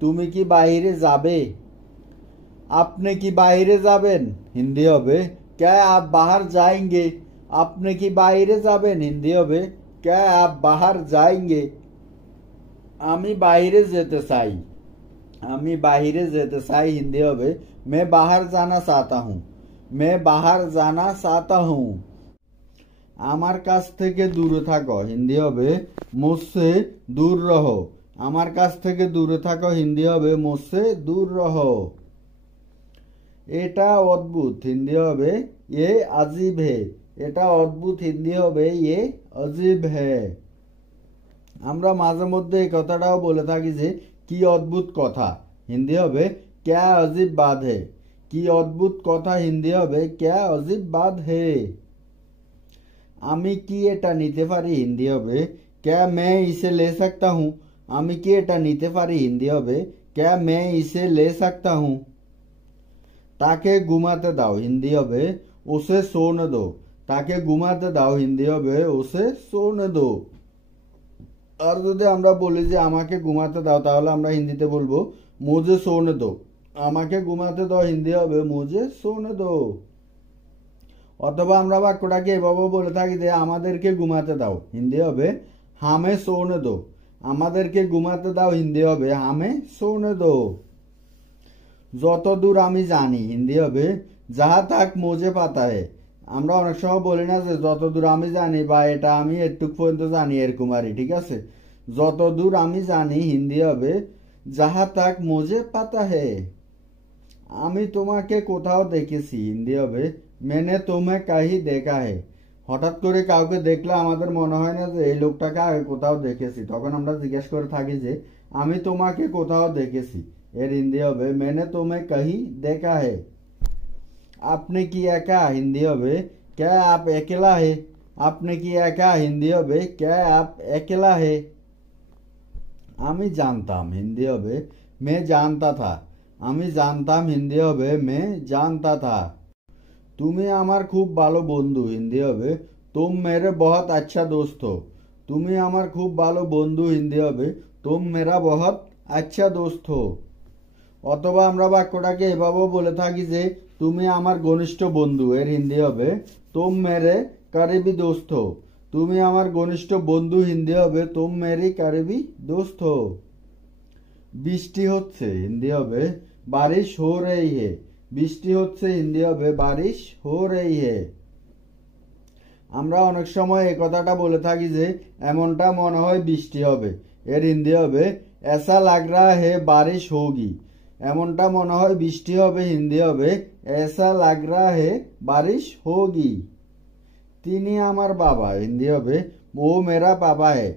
তুমি কি বাইরে যাবে। আপনি কি বাইরে যাবেন হিন্দি হবে क्या आप बाहर जाएंगे। আপনি কি বাইরে যাবেন হিন্দি হবে क्या आप बाहर जाएंगे। আমি বাইরে যেতে চাই। আমি বাইরে যেতে চাই হিন্দি হবে मैं बाहर जाना चाहता हूँ। मैं बाहर जाना चाहता हूँ। আমার কাছ থেকে দূরে থাকো হিন্দি হবে मुझसे दूर रहो। আমার কাছ থেকে দূরে থাকো হিন্দি হবে मुझसे दूर रहो। এটা অদ্ভুত হিন্দি হবে ये अजीब है। এটা অদ্ভুত হিন্দি হবে ये अजीब है। আমরা মাঝে মধ্যে এই কথাটাও বলে থাকি যে কি অদ্ভুত কথা হিন্দি হবে क्या अजीब बात है। কি অদ্ভুত কথা হিন্দি হবে ক্যা অজিব বাত হে। আমি কি এটা নিতে পারি হিন্দি হবে ক্যা মে ইসে লে সকতা হুঁ। আমি কি এটা নিতে পারি হিন্দি হবে ক্যা মে ইসে লে সকতা হুঁ। তাকে ঘুমাতে দাও হিন্দি হবে উসে সোনে দো। তাকে ঘুমাতে দাও হিন্দি হবে উসে সোনে দো। আর যদি আমরা বলি যে আমাকে ঘুমাতে দাও তাহলে আমরা হিন্দিতে বলবো মুঝে সোনে দো। আমাকে ঘুমাতে দাও হিন্দি হবে মুঝে সোনে দো। অথবা আমরা বাক্যটাকে এভাবে বলে থাকি যে আমাদেরকে ঘুমাতে দাও হিন্দি হবে হামে সোনে দো। আমাদেরকে ঘুমাতে দাও হিন্দি হবে হামে সোনে দো। যতদূর আমি জানি হিন্দি হবে যাহা তাক মুঝে পাতা হে। আমরা অনেক সময় বলি না যে যতদূর আমি জানি বা এটা আমি একটু পর্যন্ত জানি এরকম আর ঠিক আছে। যতদূর আমি জানি হিন্দি হবে যাহা তাক মুঝে পাতা হে। আমি তোমাকে কোথাও দেখেছি হিন্দি হবে মেনে তোমায় কাহি দেখা হে। হঠাৎ করে কাউকে দেখলে আমাদের মনে হয় না যে এই লোকটাকে আগে কোথাও দেখেছি, তখন আমরা জিজ্ঞেস করে থাকি যে আমি তোমাকে কোথাও দেখেছি। এর হিন্দি হবে মেনে তোমায় কাহি দেখা হে। আপনি কি একা হিন্দি হবে ক্যা আপ একেলা হে। আপনি কি একা হিন্দি হবে ক্যা আপ একেলা হে। আমি জানতাম হিন্দি হবে মে জানতা থা। আমি জানতাম হিন্দি হবে মে জানতা থা। তুমি আমার খুব ভালো বন্ধু হিন্দি হবে তুম মেরে বহুত আচ্ছা দোস্ত হো। তুমি আমার খুব ভালো বন্ধু হিন্দি হবে তুম মেরা বহুত আচ্ছা দোস্ত হো। অথবা আমরা বাক্যটাকে এভাবেও বলে থাকি যে তুমি আমার ঘনিষ্ঠ বন্ধু। এর হিন্দি হবে তুম মেরে করিবি দোস্ত হো। তুমি আমার ঘনিষ্ঠ বন্ধু হিন্দি হবে তুম মেরি করিবি দোস্ত হো। বৃষ্টি হচ্ছে হিন্দি হবে বারিশ হো রহি হে। বৃষ্টি হচ্ছে হিন্দি হবে বারিশ হো রহি হে। আমরা অনেক সময় এই কথাটা বলে থাকি যে এমনটা মনে হয় বৃষ্টি হবে। এর হিন্দি হবে এসা লাগ রাহা হে বারিশ হোগি। এমনটা মনে হয় বৃষ্টি হবে হিন্দি হবে এসা লাগ রাহা হে বারিশ হোগি। তিনি আমার বাবা হিন্দি হবে ও মেরা পাপা হে।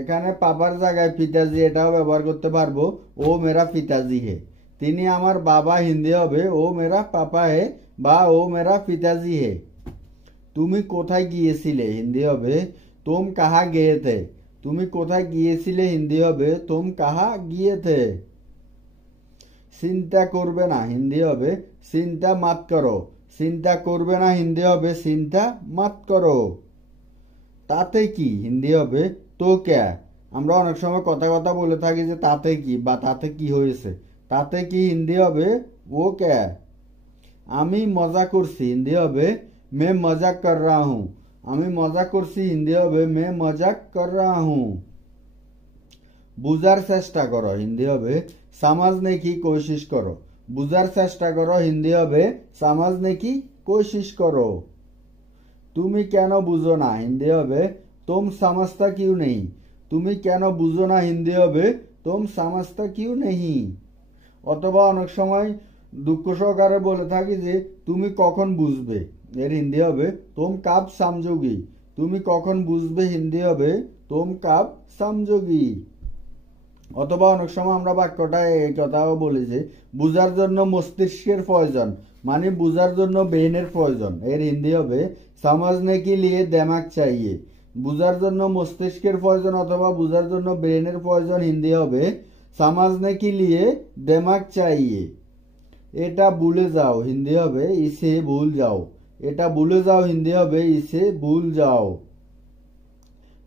এখানে পাপার জায়গায় পিতাজি এটাও ব্যবহার করতে পারবো ও মেরা পিতাজি হে। তিনি আমার বাবা হিন্দি হবে ও মেরা পাপা হে বা ও মেরা পিতাজি হে। তুমি কোথায় গিয়েছিলে হিন্দি হবে তুম কাহা গিয়ে থে। তুমি কোথায় গিয়েছিলে হিন্দি হবে তুম কাহা গিয়ে থে। চিন্তা করবে না হিন্দি হবে চিন্তা মাত করো। চিন্তা করবে না হিন্দি হবে চিন্তা মাত করো। তাতে কি হিন্দি হবে তো ক্যা। আমরা অনেক সময় কথা কথা বলে থাকি যে তাতে কি বা তাতে কি হয়েছে। তাতে কি হিন্দি হবে ও ক্যা। আমি মজা করছি হিন্দি হবে মে মজাক কর রা হুঁ। আমি মজা করছি হিন্দি হবে মে মজাক কর রা হুঁ। বুঝার চেষ্টা করো হিন্দি হবে समझने की कोशिश करो। বুঝার চেষ্টা করো হিন্দি হবে समझने की कोशिश करो। তুমি কেন বুঝো না হিন্দি হবে तुम समझता क्यों नहीं। তুমি কেন বুঝো না হিন্দি হবে तुम समझता क्यों नहीं। অথবা অনেক সময় দুঃখ সহকারে বলে থাকি যে তুমি কখন বুঝবে। এর হিন্দি হবে तुम कब समझोगी। তুমি কখন বুঝবে হিন্দি হবে तुम कब समझोगी। অথবা অনেক সময় আমরা বাক্যটা এই কথাও বলি যে বুঝার জন্য মস্তিষ্কের প্রয়োজন মানে বুঝার জন্য ব্রেনের প্রয়োজন। এর হিন্দি হবে समझने के लिए दिमाग चाहिए। বুঝার জন্য মস্তিষ্কের প্রয়োজন অথবা বুঝার জন্য ব্রেনের প্রয়োজন হিন্দি হবে समझने के लिए दिमाग चाहिए। এটা ভুলে যাও হিন্দি হবে ইসে ভুল যাও। এটা ভুলে যাও হিন্দি হবে ইসে ভুল যাও।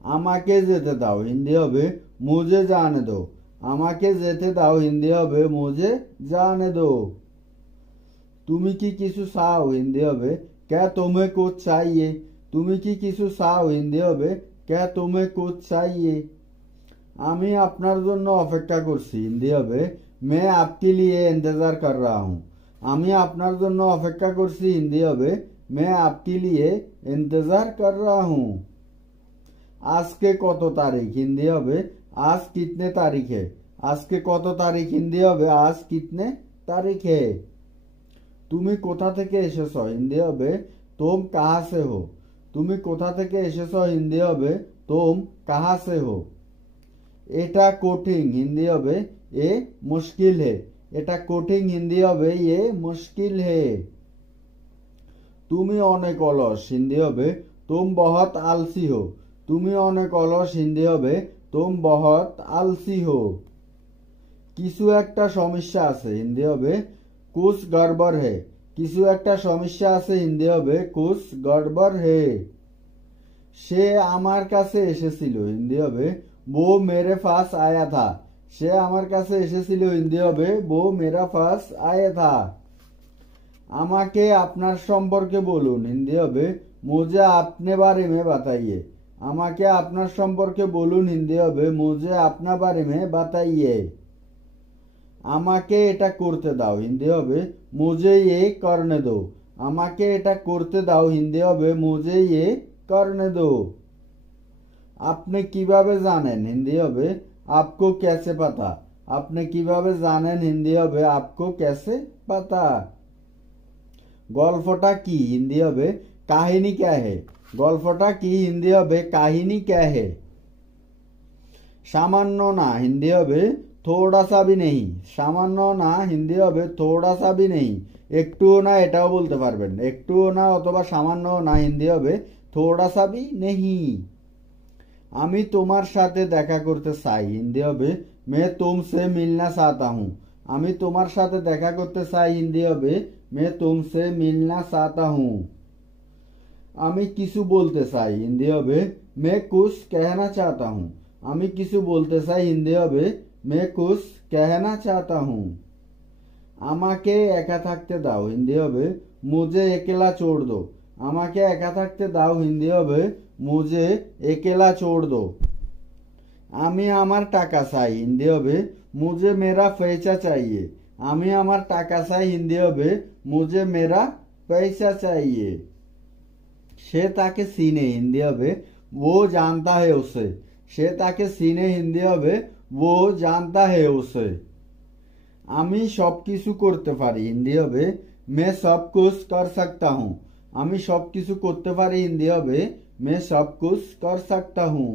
আমাকে যেতে দাও হিন্দি হবে মুঝে जाने दो। আমাকে যেতে দাও হিন্দি হবে মুঝে जाने दो। তুমি কি কিছু চাও হিন্দি হবে क्या तुम्हें कुछ चाहिए। তুমি কি কিছু চাও হিন্দি হবে क्या तुम्हें कुछ चाहिए। আমি আপনার জন্য অপেক্ষা করছি হিন্দি হবে मैं आपके लिए इंतजार कर रहा हूँ। আমি আপনার জন্য অপেক্ষা করছি হিন্দি হবে मैं आपके लिए इंतजार कर रहा हूँ। আজকে কত তারিখ হিন্দি হবে आज कितने तारीख है। আজকে কত তারিখ হিন্দি হবে आज कितने तारीख है। তুমি কোথা থেকে এসেছো হিন্দি হবে तुम कहाँ से हो। তুমি কোথা থেকে এসেছো হিন্দি হবে तुम कहाँ से हो। এটা কঠিন হিন্দি হবে এ মুশকিল হে। এটা কঠিন হিন্দি হবে ये मुश्किल है। তুমি অনেক অলস হিন্দি হবে तुम बहुत आलसी हो। তুমি অনেক অলস হিন্দি হবে तुम बहुत आलसी हो। কিছু একটা সমস্যা আছে হিন্দি হবে कुछ गड़बड़ है। কিছু একটা সমস্যা আছে হিন্দি হবে कुछ गड़बड़ है। সে আমার কাছে এসেছিল হিন্দি হবে वो मेरे पास आया था। সে আমার কাছে এসেছিল হিন্দি হবে वो मेरा पास आया था। আমাকে আপনার সম্পর্কে বলুন হিন্দি হবে मुझे अपने बारे में बताइए। আমাকে আপনার সম্পর্কে বলুন হিন্দি হবে मुझे अपना बारे में बताइए। আমাকে এটা করতে দাও হিন্দি হবে मुझे ये करने दो। আমাকে এটা করতে দাও হিন্দি হবে मुझे ये करने दो। আপনি কিভাবে জানেন হিন্দি হবে आपको कैसे पता। আপনি কিভাবে জানেন হিন্দি হবে आपको कैसे पता। গল্পটা কি হিন্দি হবে কাহিনী क्या है। গল্পটা কি হিন্দি হবে কাহিনী क्या है। সামান্য না হিন্দি হবে थोड़ा सा भी नहीं। সামান্য না হিন্দি হবে थोड़ा सा भी नहीं। একটুও না এটাও বলতে পারবেন একটুও না অথবা সামান্য না হিন্দি হবে थोड़ा सा भी नहीं। আমি তোমার সাথে দেখা করতে চাই হিন্দি হবে मैं तुमसे मिलना चाहता हूँ। আমি তোমার সাথে দেখা করতে চাই হিন্দি হবে मैं तुमसे मिलना चाहता हूँ। আমি কিছু বলতে চাই হিন্দি হবে मैं कुछ कहना चाहता हूँ। আমি কিছু বলতে চাই হিন্দি হবে मैं कुछ कहना चाहता हूँ। আমাকে একা থাকতে দাও হিন্দি হবে मुझे अकेला छोड़ दो। আমাকে একা থাকতে দাও হিন্দি হবে मुझे अकेला छोड़ दो। আমি আমার টাকা চাই হিন্দি হবে मुझे मेरा पैसा चाहिए। আমি আমার টাকা চাই হিন্দি হবে मुझे मेरा पैसा चाहिए। সে তাকে চিনে হিন্দি হবে वो जानता है उसे। সে তাকে চিনে হিন্দি হবে वो जानता है उसे। আমি সবকিছু করতে পারি হিন্দি হবে मैं सब कुछ कर सकता हूँ। আমি সবকিছু করতে পারি হিন্দি হবে मैं सब कुछ कर सकता हूँ।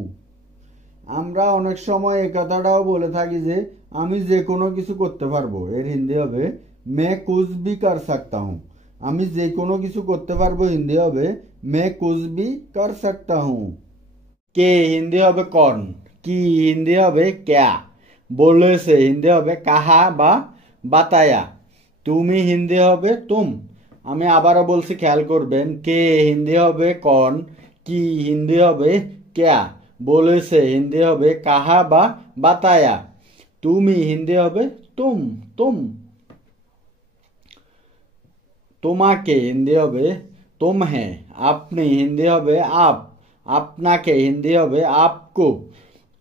আমরা অনেক সময় এই কথাটাও বলে থাকি যে আমি যে কোনো কিছু করতে পারবো এর হিন্দি হবে मैं कुछ भी कर सकता हूँ। আমি যে কোনো কিছু করতে পারবো হিন্দি হবে मैं कुछ भी कर सकता हूँ। কে হিন্দি হবে কন। কি হিন্দি হবে क्या। বলেছে হিন্দি হবে কাহা বা বাতায়া। তুমি হিন্দি হবে তুম। আমি আবারও বলছি খেয়াল করবেন কে হিন্দি হবে কন কি হিন্দি হবে क्या। বলেছে হিন্দি হবে কাহা বা বাতায়া। তুমি হিন্দি হবে তুম তুম। তোমাকে হিন্দি হবে तुम है। আপনি হিন্দি হবে आप। আপনাকে হিন্দি হবে आपको।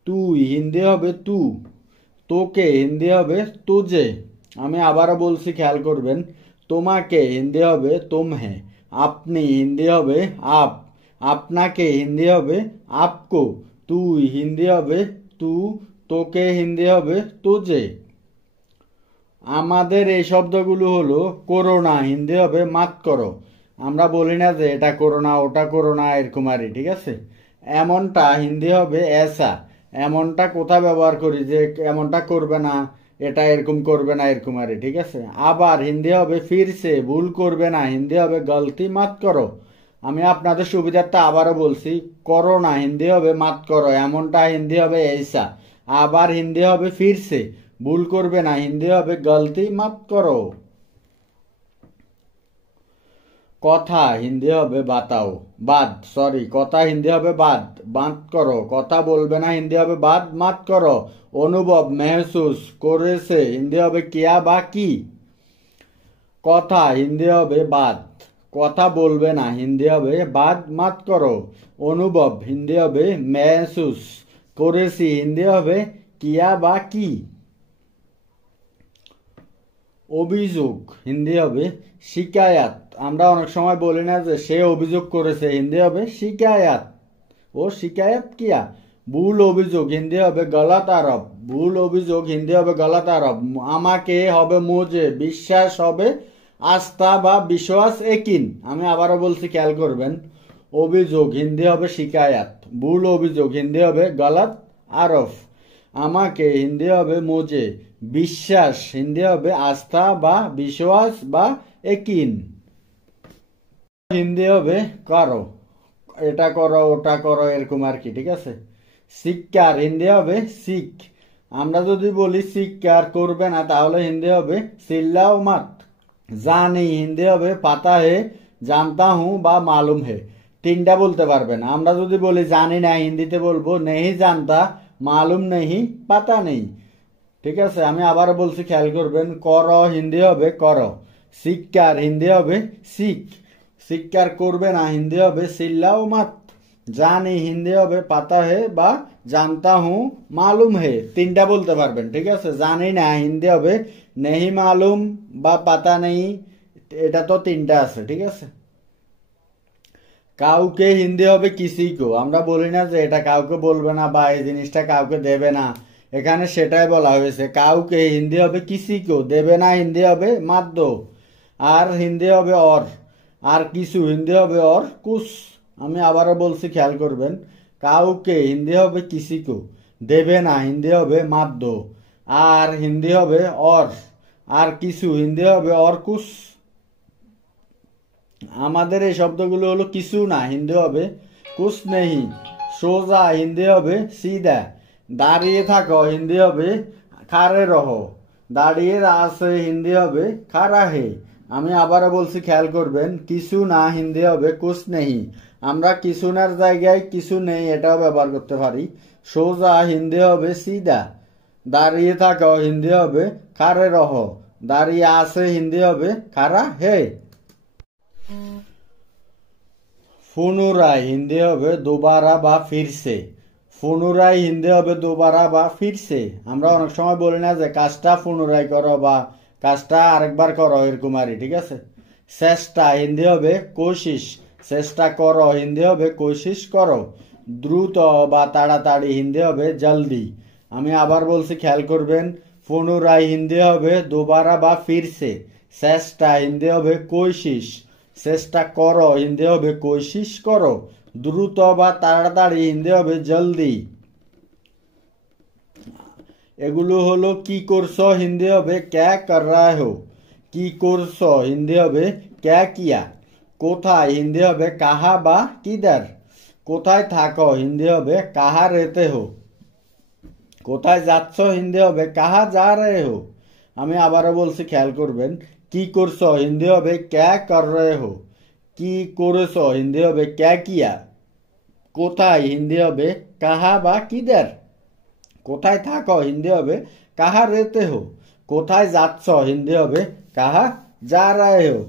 তুই হিন্দি হবে তু। তোকে হিন্দি হবে তুজে। আমি আবারও বলছি খেয়াল করবেন তোমাকে হিন্দি হবে तुम है। আপনি হিন্দি হবে आप। আপনাকে হিন্দি হবে आपको। তুই হিন্দি হবে তু। তোকে হিন্দি হবে তুজে। আমাদের এই শব্দগুলো হলো করোনা হিন্দি হবে মাত করো। আমরা বলি না যে এটা করোনা ওটা করোনা এরকম আর ঠিক আছে। এমনটা হিন্দি হবে এসা। এমনটা কোথায় ব্যবহার করি যে এমনটা করবে না এটা এরকম করবে না এরকম আর ঠিক আছে। আবার হিন্দি হবে ফিরছে ভুল করবে না হিন্দি হবে গলতি মাত করো। আমি আপনাদের সুবিধার্থে আবারও বলছি করোনা হিন্দি হবে মাত করো এমনটা হিন্দি হবে ऐसा। আবার হিন্দি হবে ফিরছে ভুল করবে না হিন্দি হবে গলতি মাত করো। কথা হিন্দি হবে বাতাও বাদ সরি কথা হিন্দি হবে বাদ বাদ করো। কথা বলবে না হিন্দি হবে বাদ মাত করো। অনুভব মেহসুস করেছে হিন্দি হবে কিয়া বা কি। কথা হিন্দি হবে বাদ। কথা বলবে না হিন্দি হবে বাদ মাত করো। অনুভব হিন্দি হবে মেহসুস করেছি হিন্দি হবে কিয়া বা কি। অভিযোগ হিন্দি হবে শিকায়াত। আমরা অনেক সময় বলি না যে সে অভিযোগ করেছে হিন্দি হবে শিকায়াত ও শিকায়াত কিয়া। ভুল অভিযোগ হিন্দি হবে গলত আরব। ভুল অভিযোগ হিন্দি হবে গলত আরব। আমাকে হবে মুঝে। বিশ্বাস হবে আস্থা বা বিশ্বাস একিন। আমি আবারও বলছি খেয়াল করবেন অভিযোগ হিন্দি হবে শিকায়াত। ভুল অভিযোগ হিন্দি হবে গলত আরব। আমাকে হিন্দি হবে মুঝে, বিশ্বাস হিন্দি হবে আস্থা বা বিশ্বাস বা একিন, হিন্দি হবে করো, এটা করো ওটা করো এরকম আর কি, ঠিক আছে। শিক্ষার হিন্দি হবে শিখ, আমরা যদি বলি শিক্ষার করবে না তাহলে হিন্দি হবে সিল্লাও মাত। জানি হিন্দি হবে পাতা হে, জানতা হুঁ বা মালুম হে, তিনটা বলতে পারবেন। আমরা যদি বলি জানি না হিন্দিতে বলবো নেহি জানতা, মালুম নেহি, পাতা নেই, ঠিক আছে। আমি আবার বলছি খেয়াল করবেন, কর হিন্দি হবে করো, শিক্ষার হিন্দি হবে শিখ, শিক্ষার করবে না হিন্দি হবে সিল্লাও মাত, জানি হিন্দি হবে পাতা হে বা জানতা হুঁ মালুম হে, তিনটা বলতে পারবেন, ঠিক আছে। জানি না হিন্দি হবে নেহি মালুম বা পাতা নেই, এটা তো তিনটা আছে, ঠিক আছে। কাউকে হিন্দি হবে কিসিকো, আমরা বলি না যে এটা কাউকে বলবে না বা এই জিনিসটা কাউকে দেবে না, এখানে সেটাই বলা হয়েছে, কাউকে হিন্দি হবে কিসিকো, দেবে না হিন্দি হবে মাদ্দ, আর হিন্দি হবে আর কিছু হিন্দি হবে और कुछ। আমি আবারও বলছি খেয়াল করবেন, কাউকে হিন্দি হবে কিসিকো, দেবে না হিন্দি হবে মাদ্দ, আর হিন্দি হবে আর কিছু হিন্দি হবে और कुछ। আমাদের এই শব্দগুলো হলো কিছু না হিন্দি হবে কুছ নেই, সোজা হিন্দি হবে সিধা, দাঁড়িয়ে থাকো হিন্দি হবে খাড়ে রহো, দাঁড়িয়ে আছে হিন্দি হবে খাড়া হে। আমি আবারও বলছি খেয়াল করবেন, কিছু না হিন্দি হবে কুছ নেই, আমরা কিছু নার জায়গায় কিছু নেই এটাও ব্যবহার করতে পারি। সোজা হিন্দি হবে সিধা, দাঁড়িয়ে থাকো হিন্দি হবে খাড়ে রহো, দাঁড়িয়ে আছে হিন্দি হবে খাড়া হে। পুনরায় হিন্দি হবে দোবারা বা ফিরসে, পুনরায় হিন্দি হবে দোবারা বা ফিরসে। আমরা অনেক সময় বলি না যে কাজটা পুনরায় করো বা কাজটা আরেকবার করো এরকম আর, ঠিক আছে। চেষ্টা হিন্দি হবে কোশিশ, চেষ্টা করো হিন্দি হবে কোশিশ করো। দ্রুত বা তাড়াতাড়ি হিন্দি হবে জলদি। আমি আবার বলছি খেয়াল করবেন, পুনরায় হিন্দি হবে দোবারা বা ফিরসে, চেষ্টা হিন্দি হবে কোশিশ, চেষ্টা করো হিন্দি হবে কোশিশ করো, দ্রুত বা তাড়াতাড়ি হিন্দি হবে জলদি। এগুলো হলো কি করছো হিন্দি হবে ক্যা কর রহে হো, কি করছো হিন্দি হবে ক্যা কিয়া। কোথায় হিন্দি হবে কাহা বা কিদার, কোথায় থাকো হিন্দি হবে কাহা রেতে হো, কোথায় যাচ্ছ হিন্দি হবে কাহা যা রহে হো। আমি আবারও বলছি খেয়াল করবেন, কি করছো হিন্দি হবে ক্যা কর রহে হো, কি করেছো হিন্দি হবে ক্যা কিয়া। কোথায় হিন্দি হবে কাহা বা কিদার, কোথায় থাকো হিন্দি হবে কাহা রেতে হো, কোথায় যাচ্ছ হিন্দি হবে কাহা যা রহে হো।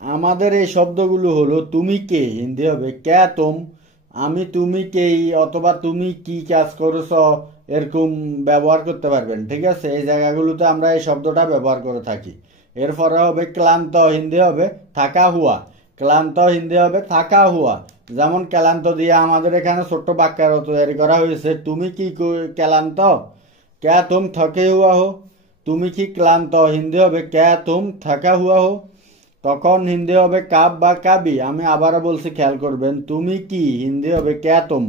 আমাদের এই শব্দগুলো হলো তুমি কে হিন্দি হবে ক্যা তুম, আমি তুমি কেই অথবা তুমি কি কাজ করেছ এরকম ব্যবহার করতে পারবেন, ঠিক আছে। এই জায়গাগুলোতে আমরা এই শব্দটা ব্যবহার করে থাকি। এরপরে হবে ক্লান্ত হিন্দি হবে থাকা হুয়া, ক্লান্ত হিন্দি হবে থাকা হুয়া। যেমন ক্লান্ত দিয়ে আমাদের এখানে ছোট্ট বাক্যার তৈরি করা হয়েছে, তুমি কি ক্লান্ত, ক্যা তুম থকে হুয়া হো, তুমি কি ক্লান্ত হিন্দি হবে ক্যা তুম থাকা হুয়া হো। তখন হিন্দি হবে কাব বা কাবি। আমি আবারও বলছি খেয়াল করবেন, তুমি কি হিন্দি হবে ক্যা তুম,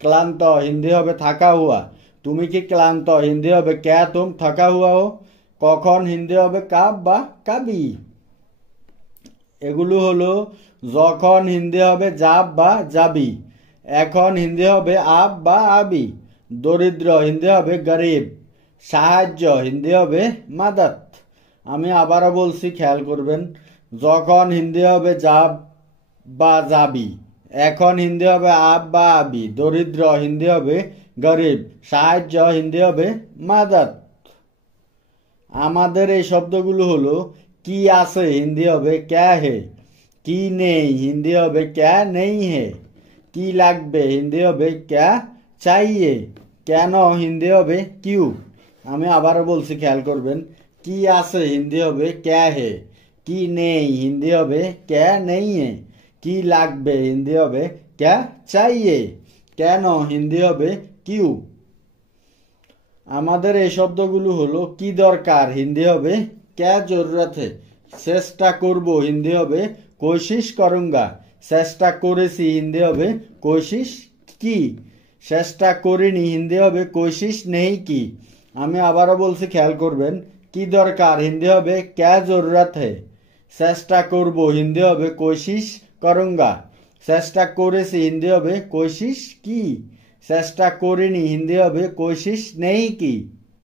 ক্লান্ত হিন্দি হবে থাকা হুয়া, তুমি কি ক্লান্ত হিন্দি হবে ক্যা তুম থাকা হুয়া হো। কখন হিন্দি হবে কাব বা কাবি। এগুলো হলো যখন হিন্দি হবে যাব বা যাবি, এখন হিন্দি হবে আব বা আবি, দরিদ্র হিন্দি হবে গরিব, সাহায্য হিন্দি হবে মাদাত। আমি আবারও বলছি খেয়াল করবেন, যখন হিন্দি হবে যাব বা যাবি, এখন হিন্দি হবে আব বা আবি, দরিদ্র হিন্দি হবে গরিব, সাহায্য হিন্দি হবে মাদাত। আমাদের এই শব্দগুলো হলো কি আছে হিন্দি হবে ক্যা হে, কি নেই হিন্দি হবে ক্যা নেই হে, কি লাগবে হিন্দি হবে ক্যা চাইয়ে, কেন হিন্দি হবে কিউ। আমি আবারও বলছি খেয়াল করবেন, কি আছে হিন্দি হবে ক্যা হে, কি নেই হিন্দি হবে ক্যা নেই হে, কি লাগবে হিন্দি হবে ক্যা চাইয়ে, কেন হিন্দি হবে কিউ। আমাদের এই শব্দগুলো হলো কি দরকার হিন্দি হবে ক্যা জরুরত হে, চেষ্টা করব হিন্দি হবে কোশিশ করুঙ্গা, চেষ্টা করেছি হিন্দি হবে কোশিশ কি, চেষ্টা করিনি হিন্দি হবে কোশিশ নেই কি। আমি আবারও বলছি, খেয়াল করবেন। কি দরকার হিন্দি হবে ক্যা জরুরত হে। চেষ্টা করব হিন্দি হবে কোশিশ করুঙ্গা। চেষ্টা করেছি হিন্দি হবে কোশিশ কি। চেষ্টা করিনি হিন্দি হবে কোশিশ নেই কি।